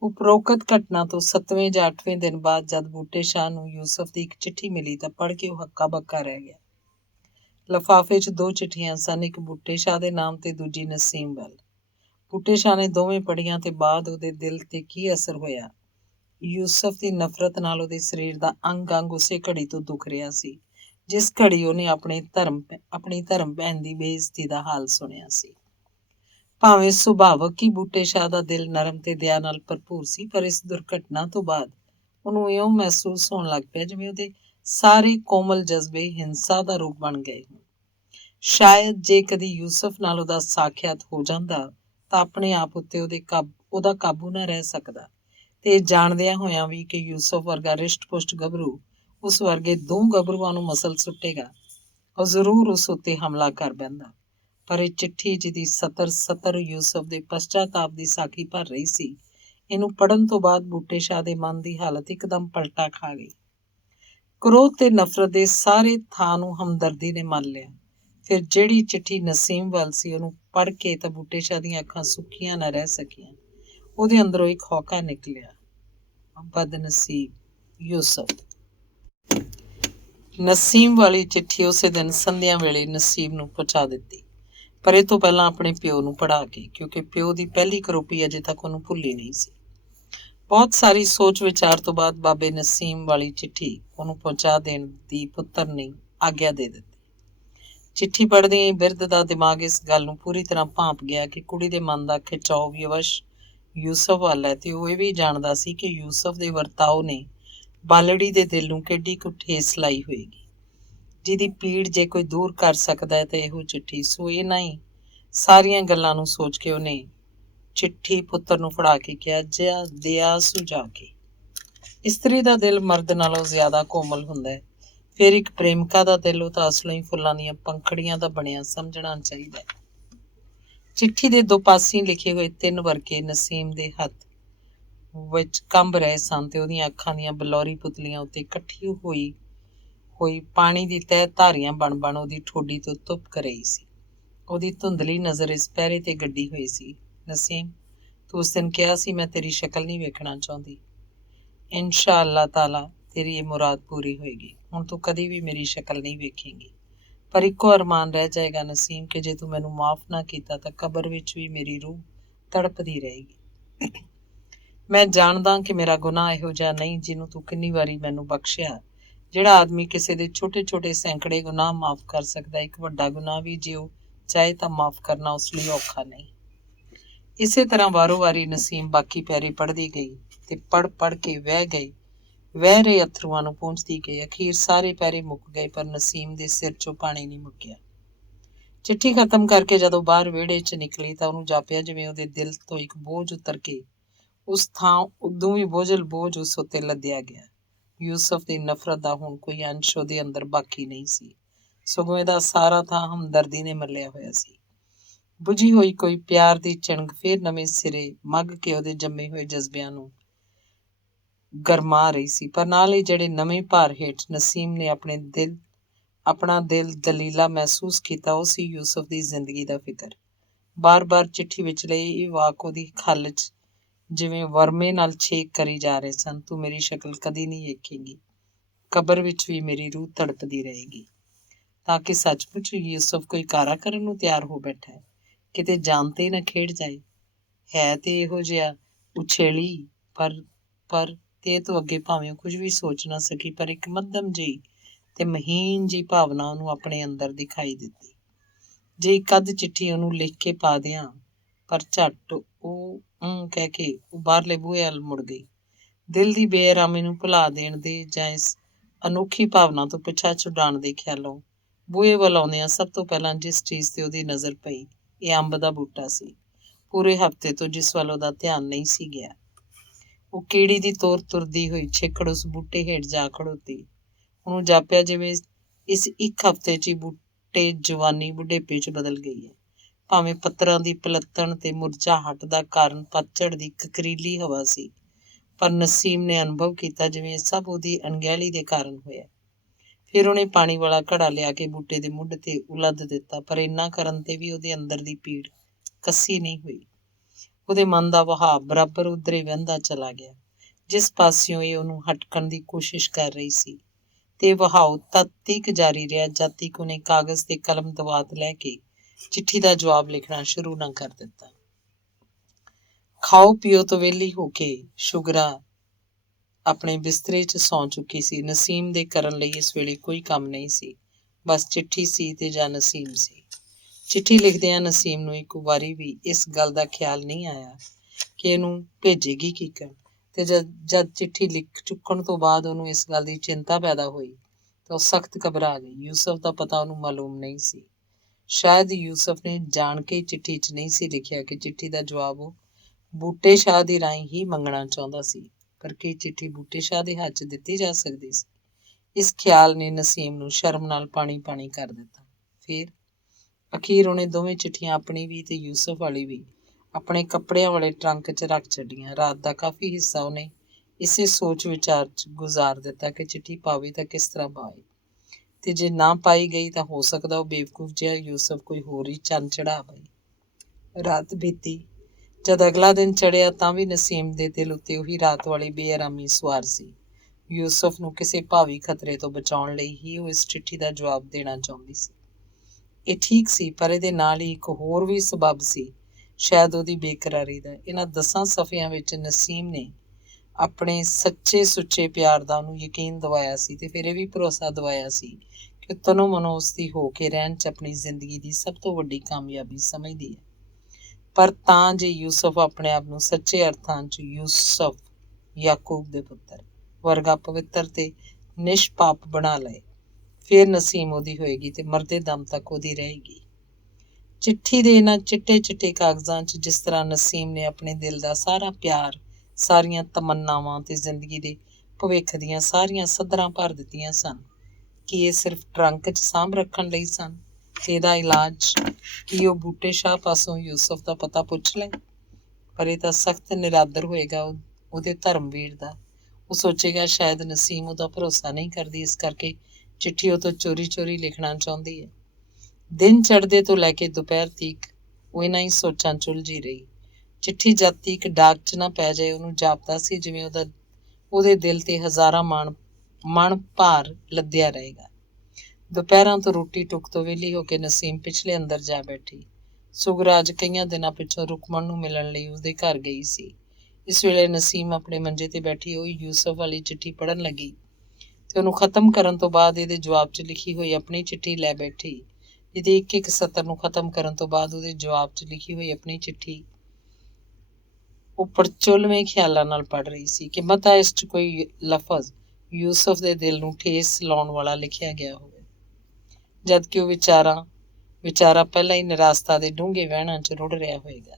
ਉਪਰੋਕਤ ਘਟਨਾ ਤੋਂ 7ਵੇਂ ਜਾਂ 8ਵੇਂ ਦਿਨ ਬਾਅਦ ਜਦ ਬੂਟੇ ਸ਼ਾਹ ਨੂੰ ਯੂਸਫ ਦੀ ਇੱਕ ਚਿੱਠੀ ਮਿਲੀ ਤਾਂ ਪੜ੍ਹ ਕੇ ਉਹ ਹੱਕਾ ਬੱਕਾ ਰਹਿ ਗਿਆ। ਲਿਫਾਫੇ 'ਚ 2 ਚਿੱਠੀਆਂ ਸਨ, ਇੱਕ ਬੂਟੇ ਸ਼ਾਹ ਦੇ ਨਾਮ ਤੇ ਦੂਜੀ ਨਸੀਮ ਵੱਲ। ਬੂਟੇ ਸ਼ਾਹ ਨੇ ਦੋਵੇਂ ਪੜ੍ਹੀਆਂ ਤੇ ਬਾਅਦ ਉਹਦੇ ਦਿਲ ਤੇ ਕੀ ਅਸਰ ਹੋਇਆ। ਯੂਸਫ ਦੀ ਨਫ਼ਰਤ ਨਾਲ ਉਹਦੇ ਸਰੀਰ ਦਾ ਅੰਗ-ਅੰਗ ਉਸੇ ਘੜੀ ਤੋਂ ਦੁਖ ਰਿਹਾ ਸੀ, ਜਿਸ ਘੜੀ ਉਹਨੇ ਆਪਣੀ ਧਰਮ ਭੈਣ ਦੀ ਬੇਇੱਜ਼ਤੀ ਦਾ ਹਾਲ ਸੁਣਿਆ ਸੀ। ਭਾਵੇਂ ਸੁਭਾਵਕ ਹੀ ਬੂਟੇ ਸ਼ਾਹ ਦਾ ਦਿਲ ਨਰਮ ਤੇ ਦਇਆ ਨਾਲ ਭਰਪੂਰ ਸੀ, ਪਰ ਇਸ ਦੁਰਘਟਨਾ ਤੋਂ ਬਾਅਦ ਉਹਨੂੰ ਇਉਂ ਮਹਿਸੂਸ ਹੋਣ ਲੱਗ ਪਿਆ ਜਿਵੇਂ ਉਹਦੇ ਸਾਰੇ ਕੋਮਲ ਜਜ਼ਬੇ ਹਿੰਸਾ ਦਾ ਰੂਪ ਬਣ ਗਏ ਹੋਣ। ਸ਼ਾਇਦ ਜੇ ਕਦੀ ਯੂਸਫ ਨਾਲ ਉਹਦਾ ਸਾਖਿਆਤ ਹੋ ਜਾਂਦਾ ਤਾਂ ਆਪਣੇ ਆਪ ਉੱਤੇ ਉਹਦਾ ਕਾਬੂ ਨਾ ਰਹਿ ਸਕਦਾ, ਤੇ ਜਾਣਦਿਆਂ ਹੋਇਆਂ ਵੀ ਕਿ ਯੂਸਫ ਵਰਗਾ ਰਿਸ਼ਟ-ਪੁਸ਼ਟ ਗੱਭਰੂ ਉਸ ਵਰਗੇ 2 ਗੱਭਰੂਆਂ ਨੂੰ ਮਸਲ ਸੁੱਟੇਗਾ, ਉਹ ਜ਼ਰੂਰ ਉਸ ਉੱਤੇ ਹਮਲਾ ਕਰ ਬਹਿੰਦਾ। ਪਰ ਇਹ ਚਿੱਠੀ ਜਿਹਦੀ ਸਤਰ ਯੂਸਫ ਦੇ ਪਸ਼ਚਾਤਾਪ ਦੀ ਸਾਖੀ ਭਰ ਰਹੀ ਸੀ, ਇਹਨੂੰ ਪੜ੍ਹਨ ਤੋਂ ਬਾਅਦ ਬੂਟੇ ਸ਼ਾਹ ਦੇ ਮਨ ਦੀ ਹਾਲਤ ਇੱਕਦਮ ਪਲਟਾ ਖਾ ਗਈ। ਕ੍ਰੋਧ ਤੇ ਨਫ਼ਰਤ ਦੇ ਸਾਰੇ ਥਾਂ ਨੂੰ ਹਮਦਰਦੀ ਨੇ ਮੰਨ ਲਿਆ। ਫਿਰ ਜਿਹੜੀ ਚਿੱਠੀ ਨਸੀਮ ਵੱਲ ਸੀ, ਉਹਨੂੰ ਪੜ੍ਹ ਕੇ ਤਾਂ ਬੂਟੇ ਸ਼ਾਹ ਦੀਆਂ ਅੱਖਾਂ ਸੁੱਕੀਆਂ ਨਾ ਰਹਿ ਸਕੀਆਂ। ਉਹਦੇ ਅੰਦਰੋਂ ਇੱਕ ਹੌਕਾ ਨਿਕਲਿਆ, ਬਦਨਸੀਬ ਯੂਸਫ। ਨਸੀਮ ਵਾਲੀ ਚਿੱਠੀ ਉਸੇ ਦਿਨ ਸੰਧਿਆ ਵੇਲੇ ਨਸੀਬ ਨੂੰ ਪਹੁੰਚਾ ਦਿੱਤੀ, ਪਰ ਇਹ ਤੋਂ ਪਹਿਲਾਂ ਆਪਣੇ ਪਿਓ ਨੂੰ ਪੜ੍ਹਾ ਕੇ, ਕਿਉਂਕਿ ਪਿਓ ਦੀ ਪਹਿਲੀ ਕਰੋਪੀ ਅਜੇ ਤੱਕ ਉਹਨੂੰ ਭੁੱਲੀ ਨਹੀਂ ਸੀ। ਬਹੁਤ ਸਾਰੀ ਸੋਚ ਵਿਚਾਰ ਤੋਂ ਬਾਅਦ ਬਾਬੇ ਨਸੀਮ ਵਾਲੀ ਚਿੱਠੀ ਉਹਨੂੰ ਪਹੁੰਚਾ ਦੇਣ ਦੀ ਪੁੱਤਰ ਨੇ ਆਗਿਆ ਦੇ ਦਿੱਤੀ। ਚਿੱਠੀ ਪੜ੍ਹਦਿਆਂ ਹੀ ਬਿਰਧ ਦਾ ਦਿਮਾਗ ਇਸ ਗੱਲ ਨੂੰ ਪੂਰੀ ਤਰ੍ਹਾਂ ਭਾਂਪ ਗਿਆ ਕਿ ਕੁੜੀ ਦੇ ਮਨ ਦਾ ਖਿਚਾਓ ਵੀ ਅਵਸ਼ ਯੂਸਫ ਵੱਲ ਹੈ ਤੇ ਉਹ ਇਹ ਵੀ ਜਾਣਦਾ ਸੀ ਕਿ ਯੂਸਫ ਦੇ ਵਰਤਾਓ ਨੇ ਬਾਲੜੀ ਦੇ ਦਿਲ ਨੂੰ ਕਿੱਡੀ ਕੁ ਠੇਸ ਲਾਈ ਹੋਏਗੀ, ਜਿਹਦੀ ਪੀੜ ਜੇ ਕੋਈ ਦੂਰ ਕਰ ਸਕਦਾ ਹੈ ਤਾਂ ਇਹੋ ਚਿੱਠੀ। ਸੋ ਇਹਨਾਂ ਹੀ ਸਾਰੀਆਂ ਗੱਲਾਂ ਨੂੰ ਸੋਚ ਕੇ ਉਹਨੇ ਚਿੱਠੀ ਪੁੱਤਰ ਨੂੰ ਫੜਾ ਕੇ ਕਿਹਾ, ਜਾ ਦਿਆ ਸੁਝਾ ਕੇ। ਇਸਤਰੀ ਦਾ ਦਿਲ ਮਰਦ ਨਾਲੋਂ ਜ਼ਿਆਦਾ ਕੋਮਲ ਹੁੰਦਾ ਹੈ। ਫਿਰ ਇੱਕ ਪ੍ਰੇਮਿਕਾ ਦਾ ਦਿਲ ਉਹ ਤਾਂ ਅਸਲੋਂ ਹੀ ਫੁੱਲਾਂ ਦੀਆਂ ਪੰਖੜੀਆਂ ਦਾ ਬਣਿਆ ਸਮਝਣਾ ਚਾਹੀਦਾ ਹੈ। ਚਿੱਠੀ ਦੇ ਦੋ ਪਾਸਿਓਂ ਲਿਖੇ ਹੋਏ 3 ਵਰਕੇ ਨਸੀਮ ਦੇ ਹੱਥ ਵਿੱਚ ਕੰਬ ਰਹੇ ਸਨ ਤੇ ਉਹਦੀਆਂ ਅੱਖਾਂ ਦੀਆਂ ਬਲੌਰੀ ਪੁਤਲੀਆਂ ਉੱਤੇ ਇਕੱਠੀ ਹੋਈ ਪਾਣੀ ਦੀ ਤਹਿ ਧਾਰੀਆਂ ਬਣ ਉਹਦੀ ਠੋਡੀ ਤੋਂ ਤੁਪਕ ਰਹੀ ਸੀ। ਉਹਦੀ ਧੁੰਦਲੀ ਨਜ਼ਰ ਇਸ ਪਹਿਰੇ ਤੇ ਗੱਡੀ ਹੋਈ ਸੀ। ਨਸੀਮ, ਤੂੰ ਉਸ ਦਿਨ ਕਿਹਾ ਸੀ ਮੈਂ ਤੇਰੀ ਸ਼ਕਲ ਨਹੀਂ ਵੇਖਣਾ ਚਾਹੁੰਦੀ। ਇਨਸ਼ਾ ਅੱਲਾਹ ਤਾਲਾ ਤੇਰੀ ਇਹ ਮੁਰਾਦ ਪੂਰੀ ਹੋਏਗੀ। ਹੁਣ ਤੂੰ ਕਦੀ ਵੀ ਮੇਰੀ ਸ਼ਕਲ ਨਹੀਂ ਵੇਖੇਂਗੀ। ਪਰ ਇੱਕੋ ਅਰਮਾਨ ਰਹਿ ਜਾਏਗਾ ਨਸੀਮ ਕਿ ਜੇ ਤੂੰ ਮੈਨੂੰ ਮਾਫ਼ ਨਾ ਕੀਤਾ ਤਾਂ ਕਬਰ ਵਿੱਚ ਵੀ ਮੇਰੀ ਰੂਹ ਤੜਪਦੀ ਰਹੇਗੀ। ਮੈਂ ਜਾਣਦਾ ਕਿ ਮੇਰਾ ਗੁਨਾਹ ਇਹੋ ਜਿਹਾ ਨਹੀਂ ਜਿਹਨੂੰ ਤੂੰ ਕਿੰਨੀ ਵਾਰੀ ਮੈਨੂੰ ਬਖਸ਼ਿਆ। ਜਿਹੜਾ ਆਦਮੀ ਕਿਸੇ ਦੇ ਛੋਟੇ ਸੈਂਕੜੇ ਗੁਨਾਹ ਮਾਫ਼ ਕਰ ਸਕਦਾ, ਇੱਕ ਵੱਡਾ ਗੁਨਾਹ ਵੀ ਜੇ ਉਹ ਚਾਹੇ ਤਾਂ ਮਾਫ਼ ਕਰਨਾ ਉਸ ਲਈ ਔਖਾ ਨਹੀਂ। ਇਸੇ ਤਰ੍ਹਾਂ ਵਾਰੋ ਵਾਰੀ ਨਸੀਮ ਬਾਕੀ ਪੈਰੇ ਪੜ੍ਹਦੀ ਗਈ ਤੇ ਪੜ੍ਹ ਕੇ ਵਹਿ ਰਹੇ ਅਥਰੂਆਂ ਨੂੰ ਪਹੁੰਚਦੀ ਗਈ। ਅਖੀਰ ਸਾਰੇ ਪੈਰੇ ਮੁੱਕ ਗਏ ਪਰ ਨਸੀਮ ਦੇ ਸਿਰ 'ਚੋਂ ਪਾਣੀ ਨਹੀਂ ਮੁੱਕਿਆ। ਚਿੱਠੀ ਖਤਮ ਕਰਕੇ ਜਦੋਂ ਬਾਹਰ ਵਿਹੜੇ 'ਚ ਨਿਕਲੀ ਤਾਂ ਉਹਨੂੰ ਜਾਪਿਆ ਜਿਵੇਂ ਉਹਦੇ ਦਿਲ ਤੋਂ ਇੱਕ ਬੋਝ ਉਤਰ ਕੇ ਉਸ ਥਾਂ ਉਦੋਂ ਵੀ ਬੋਝਲ ਬੋਝ ਉਸ ਉੱਤੇ ਲੱਦਿਆ ਗਿਆ। ਯੂਸਫ ਦੀ ਨਫ਼ਰਤ ਦਾ ਹੁਣ ਕੋਈ ਅੰਸ਼ ਉਹਦੇ ਅੰਦਰ ਬਾਕੀ ਨਹੀਂ ਸੀ, ਸਗੋਂ ਇਹਦਾ ਸਾਰਾ ਥਾਂ ਹਮਦਰਦੀ ਨੇ ਮੱਲਿਆ ਹੋਇਆ ਸੀ। ਬੁਝੀ ਹੋਈ ਕੋਈ ਪਿਆਰ ਦੀ ਚਿਣਗ ਫੇਰ ਨਵੇਂ ਸਿਰੇ ਮੱਗ ਕੇ ਉਹਦੇ ਜੰਮੇ ਹੋਏ ਜਜ਼ਬਿਆਂ ਨੂੰ ਗਰਮਾ ਰਹੀ ਸੀ। ਪਰ ਨਾਲ ਹੀ ਜਿਹੜੇ ਨਵੇਂ ਭਾਰ ਹੇਠ ਨਸੀਮ ਨੇ ਆਪਣਾ ਦਿਲ ਦਲੀਲਾ ਮਹਿਸੂਸ ਕੀਤਾ, ਉਹ ਸੀ ਯੂਸਫ ਦੀ ਜ਼ਿੰਦਗੀ ਦਾ ਫਿਕਰ। ਬਾਰ-ਬਾਰ ਚਿੱਠੀ ਵਿਚਲੇ ਇਹ ਵਾਕ ਉਹਦੀ ਖੱਲ 'ਚ ਜਿਵੇਂ ਵਰਮੇ ਨਾਲ ਛੇਕ ਕਰੀ ਜਾ ਰਹੇ ਸਨ। ਤੂੰ ਮੇਰੀ ਸ਼ਕਲ ਕਦੀ ਨਹੀਂ ਵੇਖੇਂਗੀ, ਕਬਰ ਵਿੱਚ ਵੀ ਮੇਰੀ ਰੂਹ ਤੜਪਦੀ ਰਹੇਗੀ। ਤਾਂ ਕਿ ਸੱਚਮੁੱਚ ਯੂਸਫ ਕੋਈ ਕਾਰਾ ਕਰਨ ਨੂੰ ਤਿਆਰ ਹੋ ਬੈਠਾ ਹੈ, ਕਿਤੇ ਜਾਨ ਤੇ ਨਾ ਖੇਡ ਜਾਏ। ਹੈ ਤੇ ਇਹੋ ਜਿਹਾ ਉਛੇਲੀ ਪਰ ਤੇ ਤੋਂ ਅੱਗੇ ਭਾਵੇਂ ਕੁਝ ਵੀ ਸੋਚ ਨਾ ਸਕੀ, ਪਰ ਇੱਕ ਮੱਧਮ ਜਿਹੀ ਤੇ ਮਹੀਨ ਜਿਹੀ ਭਾਵਨਾ ਉਹਨੂੰ ਆਪਣੇ ਅੰਦਰ ਦਿਖਾਈ ਦਿੱਤੀ। ਜੇ ਇੱਕ ਅੱਧ ਚਿੱਠੀ ਉਹਨੂੰ ਲਿਖ ਕੇ ਪਾ ਦਿਆਂ, ਪਰ ਝੱਟ ਉਹ ਕਹਿ ਕੇ ਉਹ ਬਾਹਰਲੇ ਬੂਹੇ ਵੱਲ ਮੁੜ ਗਈ। ਦਿਲ ਦੀ ਬੇਅਰਾਮੀ ਨੂੰ ਭੁਲਾ ਦੇਣ ਦੇ ਜਾਂ ਇਸ ਅਨੋਖੀ ਭਾਵਨਾ ਤੋਂ ਪਿੱਛਾ ਛੁਡਾਉਣ ਦੇ ਖਿਆਲੋਂ ਬੂਹੇ ਵੱਲ ਆਉਂਦਿਆਂ ਸਭ ਤੋਂ ਪਹਿਲਾਂ ਜਿਸ ਚੀਜ਼ ਤੇ ਉਹਦੀ ਨਜ਼ਰ ਪਈ, ਇਹ ਅੰਬ ਦਾ ਬੂਟਾ ਸੀ। ਪੂਰੇ ਹਫ਼ਤੇ ਤੋਂ ਜਿਸ ਵੱਲ ਉਹਦਾ ਧਿਆਨ ਨਹੀਂ ਸੀ ਗਿਆ। ਉਹ ਕੀੜੀ ਦੀ ਤੋਰ ਤੁਰਦੀ ਹੋਈ ਛੇਕੜ ਉਸ ਬੂਟੇ ਹੇਠ ਜਾ ਖੜੋਤੀ। ਉਹਨੂੰ ਜਾਪਿਆ ਜਿਵੇਂ ਇਸ ਇੱਕ ਹਫ਼ਤੇ 'ਚ ਹੀ ਬੂਟੇ ਜਵਾਨੀ ਬੁਢੇਪੇ 'ਚ ਬਦਲ ਗਈ ਹੈ। ਭਾਵੇਂ ਪੱਤਰਾਂ ਦੀ ਪਲੱਤਣ ਤੇ ਮੁਰਝਾਹਟ ਦਾ ਕਾਰਨ ਪਤਝੜ ਦੀ ਕਕਰੀਲੀ ਹਵਾ ਸੀ, ਪਰ ਨਸੀਮ ਨੇ ਅਨੁਭਵ ਕੀਤਾ ਜਿਵੇਂ ਇਹ ਸਭ ਉਹਦੀ ਅਣਗਹਿਲੀ ਦੇ ਕਾਰਨ ਹੋਇਆ। ਫਿਰ ਉਹਨੇ ਪਾਣੀ ਵਾਲਾ ਘੜਾ ਲਿਆ ਕੇ ਬੂਟੇ ਦੇ ਮੁੱਢ ਤੇ ਉਲੱਦ ਦਿੱਤਾ, ਪਰ ਇੰਨਾ ਕਰਨ ਤੇ ਵੀ ਉਹਦੇ ਅੰਦਰ ਦੀ ਪੀੜ ਕੱਸੀ ਨਹੀਂ ਹੋਈ। ਉਹਦੇ ਮਨ ਦਾ ਵਹਾਅ ਬਰਾਬਰ ਉਧਰੇ ਵਹਿੰਦਾ ਚਲਾ ਗਿਆ ਜਿਸ ਪਾਸਿਓਂ ਇਹ ਉਹਨੂੰ ਹਟਕਣ ਦੀ ਕੋਸ਼ਿਸ਼ ਕਰ ਰਹੀ ਸੀ, ਤੇ ਵਹਾਅ ਤਦ ਤੀਕ ਜਾਰੀ ਰਿਹਾ ਜਦ ਤੀਕ ਉਹਨੇ ਕਾਗਜ਼ ਤੇ ਕਲਮ ਦਵਾਤ ਲੈ ਕੇ ਚਿੱਠੀ ਦਾ ਜਵਾਬ ਲਿਖਣਾ ਸ਼ੁਰੂ ਨਾ ਕਰ ਦਿੱਤਾ। ਖਾਓ ਪੀਓ ਤੋਂ ਵਿਹਲੀ ਹੋ ਕੇ ਸ਼ੁਗਰਾ ਆਪਣੇ ਬਿਸਤਰੇ 'ਚ ਸੌਂ ਚੁੱਕੀ ਸੀ। ਨਸੀਮ ਦੇ ਕਰਨ ਲਈ ਇਸ ਵੇਲੇ ਕੋਈ ਕੰਮ ਨਹੀਂ ਸੀ, ਬਸ ਚਿੱਠੀ ਸੀ ਤੇ ਜਾਂ ਨਸੀਮ ਸੀ। ਚਿੱਠੀ ਲਿਖਦਿਆਂ ਨਸੀਮ ਨੂੰ ਇੱਕ ਵਾਰੀ ਵੀ ਇਸ ਗੱਲ ਦਾ ਖਿਆਲ ਨਹੀਂ ਆਇਆ ਕਿ ਇਹਨੂੰ ਭੇਜੇਗੀ ਕੀਕਣ, ਤੇ ਜਦ ਚਿੱਠੀ ਲਿਖ ਚੁੱਕਣ ਤੋਂ ਬਾਅਦ ਉਹਨੂੰ ਇਸ ਗੱਲ ਦੀ ਚਿੰਤਾ ਪੈਦਾ ਹੋਈ ਤਾਂ ਉਹ ਸਖਤ ਘਬਰਾ ਗਈ। ਯੂਸਫ ਦਾ ਪਤਾ ਉਹਨੂੰ ਮਾਲੂਮ ਨਹੀਂ ਸੀ। ਸ਼ਾਇਦ ਯੂਸਫ ਨੇ ਜਾਣ ਕੇ ਚਿੱਠੀ 'ਚ ਨਹੀਂ ਸੀ ਲਿਖਿਆ ਕਿ ਚਿੱਠੀ ਦਾ ਜਵਾਬ ਉਹ ਬੂਟੇ ਸ਼ਾਹ ਦੀ ਰਾਹੀਂ ਹੀ ਮੰਗਣਾ ਚਾਹੁੰਦਾ ਸੀ, ਪਰ ਕੀ ਚਿੱਠੀ ਬੂਟੇ ਸ਼ਾਹ ਦੇ ਹੱਥ 'ਚ ਦਿੱਤੀ ਜਾ ਸਕਦੀ ਸੀ? ਇਸ ਖਿਆਲ ਨੇ ਨਸੀਮ ਨੂੰ ਸ਼ਰਮ ਨਾਲ ਪਾਣੀ ਕਰ ਦਿੱਤਾ। ਫਿਰ ਅਖੀਰ ਉਹਨੇ ਦੋਵੇਂ ਚਿੱਠੀਆਂ, ਆਪਣੀ ਵੀ ਤੇ ਯੂਸਫ ਵਾਲੀ ਵੀ, ਆਪਣੇ ਕੱਪੜਿਆਂ ਵਾਲੇ ਟਰੰਕ 'ਚ ਰੱਖ ਛੱਡੀਆਂ। ਰਾਤ ਦਾ ਕਾਫੀ ਹਿੱਸਾ ਉਹਨੇ ਇਸੇ ਸੋਚ ਵਿਚਾਰ 'ਚ ਗੁਜ਼ਾਰ ਦਿੱਤਾ ਕਿ ਚਿੱਠੀ ਪਾਵੇ ਤਾਂ ਕਿਸ ਤਰ੍ਹਾਂ ਪਾਵੇ, ਤੇ ਜੇ ਨਾ ਪਾਈ ਗਈ ਤਾਂ ਹੋ ਸਕਦਾ ਉਹ ਬੇਵਕੂਫ ਜਿਹਾ ਯੂਸਫ ਕੋਈ ਹੋਰ ਹੀ ਚੰਨ ਚੜਾ ਪਏ। ਰਾਤ ਬੀਤੀ। ਜਦ ਅਗਲਾ ਦਿਨ ਚੜ੍ਹਿਆ ਤਾਂ ਵੀ ਨਸੀਮ ਦੇ ਦਿਲ ਉੱਤੇ ਉਹੀ ਰਾਤ ਵਾਲੀ ਬੇਆਰਾਮੀ ਸਵਾਰ ਸੀ। ਯੂਸਫ ਨੂੰ ਕਿਸੇ ਭਾਵੀ ਖਤਰੇ ਤੋਂ ਬਚਾਉਣ ਲਈ ਹੀ ਉਹ ਇਸ ਚਿੱਠੀ ਦਾ ਜਵਾਬ ਦੇਣਾ ਚਾਹੁੰਦੀ ਸੀ। ਇਹ ਠੀਕ ਸੀ, ਪਰ ਇਹਦੇ ਨਾਲ ਹੀ ਇੱਕ ਹੋਰ ਵੀ ਸਬੱਬ ਸੀ, ਸ਼ਾਇਦ ਉਹਦੀ ਬੇਕਰਾਰੀ ਦਾ। ਇਹਨਾਂ 10 ਸਫ਼ਿਆਂ ਵਿੱਚ ਨਸੀਮ ਨੇ ਆਪਣੇ ਸੱਚੇ ਸੁੱਚੇ ਪਿਆਰ ਦਾ ਉਹਨੂੰ ਯਕੀਨ ਦਿਵਾਇਆ ਸੀ, ਤੇ ਫਿਰ ਇਹ ਵੀ ਭਰੋਸਾ ਦਿਵਾਇਆ ਸੀ ਕਿ ਤਨੋ ਮਨੋ ਉਸਦੀ ਹੋ ਕੇ ਰਹਿਣ 'ਚ ਆਪਣੀ ਜ਼ਿੰਦਗੀ ਦੀ ਸਭ ਤੋਂ ਵੱਡੀ ਕਾਮਯਾਬੀ ਸਮਝਦੀ ਹੈ। ਪਰ ਤਾਂ ਜੇ ਯੂਸਫ ਆਪਣੇ ਆਪ ਨੂੰ ਸੱਚੇ ਅਰਥਾਂ 'ਚ ਯੂਸਫ ਯਾਕੂਬ ਦੇ ਪੁੱਤਰ ਵਰਗਾ ਪਵਿੱਤਰ ਤੇ ਨਿਸ਼ਪਾਪ ਬਣਾ ਲਏ, ਫਿਰ ਨਸੀਮ ਉਹਦੀ ਹੋਏਗੀ ਤੇ ਮਰਦੇ ਦਮ ਤੱਕ ਉਹਦੀ ਰਹੇਗੀ। ਚਿੱਠੀ ਦੇ ਇਹਨਾਂ ਚਿੱਟੇ ਚਿੱਟੇ ਕਾਗਜ਼ਾਂ 'ਚ ਜਿਸ ਤਰ੍ਹਾਂ ਨਸੀਮ ਨੇ ਆਪਣੇ ਦਿਲ ਦਾ ਸਾਰਾ ਪਿਆਰ, ਸਾਰੀਆਂ ਤਮੰਨਾਵਾਂ ਤੇ ਜ਼ਿੰਦਗੀ ਦੇ ਭਵਿੱਖ ਦੀਆਂ ਸਾਰੀਆਂ ਸੱਧਰਾਂ ਭਰ ਦਿੱਤੀਆਂ ਸਨ, ਕਿ ਇਹ ਸਿਰਫ ਟਰੰਕ 'ਚ ਸਾਂਭ ਰੱਖਣ ਲਈ ਸਨ ਤੇ ਇਹਦਾ ਇਲਾਜ ਕੀ ਉਹ ਬੂਟੇ ਸ਼ਾਹ ਪਾਸੋਂ ਯੂਸਫ ਦਾ ਪਤਾ ਪੁੱਛ ਲੈ। ਪਰ ਇਹ ਤਾਂ ਸਖਤ ਨਿਰਾਦਰ ਹੋਏਗਾ ਉਹਦੇ ਧਰਮਵੀਰ ਦਾ। ਉਹ ਸੋਚੇਗਾ ਸ਼ਾਇਦ ਨਸੀਮ ਉਹਦਾ ਭਰੋਸਾ ਨਹੀਂ ਕਰਦੀ, ਇਸ ਕਰਕੇ ਚਿੱਠੀ ਉਹ ਤੋਂ ਚੋਰੀ ਚੋਰੀ ਲਿਖਣਾ ਚਾਹੁੰਦੀ ਹੈ। ਦਿਨ ਚੜ੍ਹਦੇ ਤੋਂ ਲੈ ਕੇ ਦੁਪਹਿਰ ਤੀਕ ਉਹ ਇਹਨਾਂ ਹੀ ਸੋਚਾਂ 'ਚ ਉਲਝੀ ਰਹੀ। ਚਿੱਠੀ ਜਦ ਤੀਕ ਡਾਕ 'ਚ ਨਾ ਪੈ ਜਾਏ ਉਹਨੂੰ ਜਾਪਦਾ ਸੀ ਜਿਵੇਂ ਉਹਦੇ ਦਿਲ ਤੇ ਹਜ਼ਾਰਾਂ ਮਣ ਭਾਰ ਲੱਦਿਆ ਰਹੇਗਾ। ਦੁਪਹਿਰਾਂ ਤੋਂ ਰੋਟੀ ਟੁੱਕ ਤੋਂ ਵਿਹਲੀ ਹੋ ਕੇ ਨਸੀਮ ਪਿਛਲੇ ਅੰਦਰ ਜਾ ਬੈਠੀ। ਸੁਗਰਾਜ ਕਈਆਂ ਦਿਨਾਂ ਪਿੱਛੋਂ ਰੁਕਮਣ ਨੂੰ ਮਿਲਣ ਲਈ ਉਸਦੇ ਘਰ ਗਈ ਸੀ। ਇਸ ਵੇਲੇ ਨਸੀਮ ਆਪਣੇ ਮੰਜੇ ਤੇ ਬੈਠੀ ਹੋਈ ਯੂਸਫ ਵਾਲੀ ਚਿੱਠੀ ਪੜ੍ਹਨ ਲੱਗੀ ਤੇ ਉਹਨੂੰ ਖਤਮ ਕਰਨ ਤੋਂ ਬਾਅਦ ਇਹਦੇ ਜਵਾਬ 'ਚ ਲਿਖੀ ਹੋਈ ਆਪਣੀ ਚਿੱਠੀ ਲੈ ਬੈਠੀ। ਇਹਦੇ ਇੱਕ ਇੱਕ ਸਤਰ ਨੂੰ ਖਤਮ ਕਰਨ ਤੋਂ ਬਾਅਦ ਉਹਦੇ ਜਵਾਬ 'ਚ ਲਿਖੀ ਹੋਈ ਆਪਣੀ ਚਿੱਠੀ ਉਹ ਪੜਚੋਲਵੇਂ ਖਿਆਲਾਂ ਨਾਲ ਪੜ੍ਹ ਰਹੀ ਸੀ ਕਿ ਮਤਾ ਇਸ 'ਚ ਕੋਈ ਲਫ਼ਜ਼ ਯੂਸਫ ਦੇ ਦਿਲ ਨੂੰ ਠੇਸ ਲਾਉਣ ਵਾਲਾ ਲਿਖਿਆ ਗਿਆ ਹੋਵੇ, ਜਦ ਕਿ ਉਹ ਵਿਚਾਰਾ ਪਹਿਲਾਂ ਹੀ ਨਿਰਾਸਤਾ ਦੇ ਡੂੰਘੇ ਵਹਿਣਾਂ 'ਚ ਰੁੜ ਰਿਹਾ ਹੋਏਗਾ।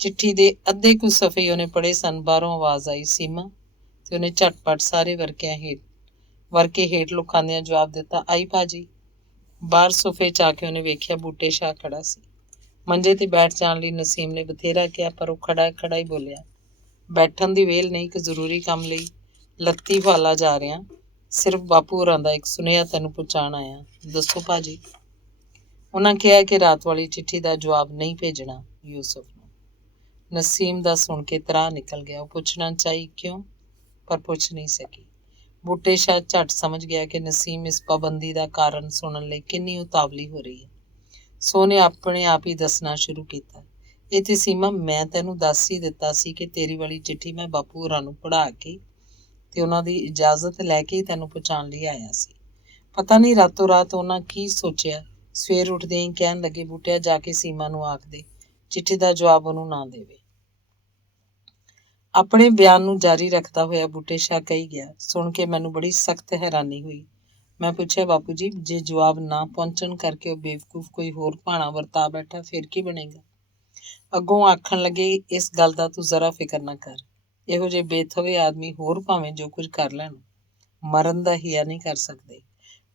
ਚਿੱਠੀ ਦੇ ਅੱਧੇ ਕੁ ਸਫ਼ੇ ਉਹਨੇ ਪੜ੍ਹੇ ਸਨ। ਬਾਹਰੋਂ ਆਵਾਜ਼ ਆਈ, ਸੀਮਾ, ਤੇ ਉਹਨੇ ਝਟਪਟ ਸਾਰੇ ਵਰਕੇ ਹੇਠ ਲੁਕਾਉਂਦਿਆਂ ਜਵਾਬ ਦਿੱਤਾ, ਆਈ ਭਾਜੀ। ਬਾਹਰ ਸੋਫੇ 'ਚ ਆ ਕੇ ਉਹਨੇ ਵੇਖਿਆ ਬੂਟੇ ਸ਼ਾਹ ਖੜਾ ਸੀ। ਮੰਜੇ ਤੇ ਬੈਠ ਜਾਣ ਲਈ ਨਸੀਮ ਨੇ ਬਥੇਰਾ ਕਿਹਾ, ਪਰ ਉਹ ਖੜਾ ਹੀ ਬੋਲਿਆ, ਬੈਠਣ ਦੀ ਵੇਲ ਨਹੀਂ, ਕਿ ਜ਼ਰੂਰੀ ਕੰਮ ਲਈ ਲੱਤੀ ਵਾਲਾ ਜਾ ਰਿਹਾ। ਸਿਰਫ ਬਾਪੂ ਹੋਰਾਂ ਦਾ ਇੱਕ ਸੁਨੇਹਾ ਤੈਨੂੰ ਪਹੁੰਚਾਉਣ ਆਇਆ। ਦੱਸੋ ਭਾਜੀ। ਉਹਨਾਂ ਕਿਹਾ ਕਿ ਰਾਤ ਵਾਲੀ ਚਿੱਠੀ ਦਾ ਜਵਾਬ ਨਹੀਂ ਭੇਜਣਾ ਯੂਸਫ ਨੂੰ। ਨਸੀਮ ਦਾ ਸੁਣ ਕੇ ਤਰਾਹ ਨਿਕਲ ਗਿਆ। ਉਹ ਪੁੱਛਣਾ ਚਾਹੀ ਕਿਉਂ, ਪਰ ਪੁੱਛ ਨਹੀਂ ਸਕੀ। ਬੂਟੇ ਸ਼ਾਹ ਝੱਟ ਸਮਝ ਗਿਆ ਕਿ ਨਸੀਮ ਇਸ ਪਾਬੰਦੀ ਦਾ ਕਾਰਨ ਸੁਣਨ ਲਈ ਕਿੰਨੀ ਉਤਾਵਲੀ ਹੋ ਰਹੀ ਹੈ। ਸੋ ਨੇ ਆਪਣੇ ਆਪ ਹੀ ਦੱਸਣਾ ਸ਼ੁਰੂ ਕੀਤਾ, ਇਹ ਤੇ ਸੀਮਾ ਮੈਂ ਤੈਨੂੰ ਦੱਸ ਹੀ ਦਿੱਤਾ ਸੀ ਕਿ ਤੇਰੀ ਵਾਲੀ ਚਿੱਠੀ ਮੈਂ ਬਾਪੂ ਹੋਰਾਂ ਨੂੰ ਪੜ੍ਹਾ ਕੇ ਤੇ ਉਹਨਾਂ ਦੀ ਇਜਾਜ਼ਤ ਲੈ ਕੇ ਤੈਨੂੰ ਪਹੁੰਚਾਉਣ ਲਈ ਆਇਆ ਸੀ। ਪਤਾ ਨਹੀਂ ਰਾਤੋਂ ਰਾਤ ਉਹਨਾਂ ਕੀ ਸੋਚਿਆ, ਸਵੇਰ ਉੱਠਦੇ ਹੀ ਕਹਿਣ ਲੱਗੇ, ਬੂਟਿਆ ਜਾ ਕੇ ਸੀਮਾ ਨੂੰ ਆਖ ਦੇ ਚਿੱਠੀ ਦਾ ਜਵਾਬ ਉਹਨੂੰ ਨਾ ਦੇਵੇ। ਆਪਣੇ ਬਿਆਨ ਨੂੰ ਜਾਰੀ ਰੱਖਦਾ ਹੋਇਆ ਬੂਟੇ ਸ਼ਾਹ ਕਹੀ ਗਿਆ, ਸੁਣ ਕੇ ਮੈਨੂੰ ਬੜੀ ਸਖਤ ਹੈਰਾਨੀ ਹੋਈ। ਮੈਂ ਪੁੱਛਿਆ, ਬਾਪੂ ਜੀ, ਜੇ ਜਵਾਬ ਨਾ ਪਹੁੰਚਣ ਕਰਕੇ ਉਹ ਬੇਵਕੂਫ ਕੋਈ ਹੋਰ ਭਾਣਾ ਵਰਤਾ ਬੈਠਾ ਫਿਰ ਕੀ ਬਣੇਗਾ? ਅੱਗੋਂ ਆਖਣ ਲੱਗੇ, ਇਸ ਗੱਲ ਦਾ ਤੂੰ ਜ਼ਰਾ ਫਿਕਰ ਨਾ ਕਰ। ਇਹੋ ਜਿਹੇ ਬੇਥਵੇ ਆਦਮੀ ਹੋਰ ਭਾਵੇਂ ਜੋ ਕੁਝ ਕਰ ਲੈਣ, ਮਰਨ ਦਾ ਹਿਆ ਨਹੀਂ ਕਰ ਸਕਦੇ।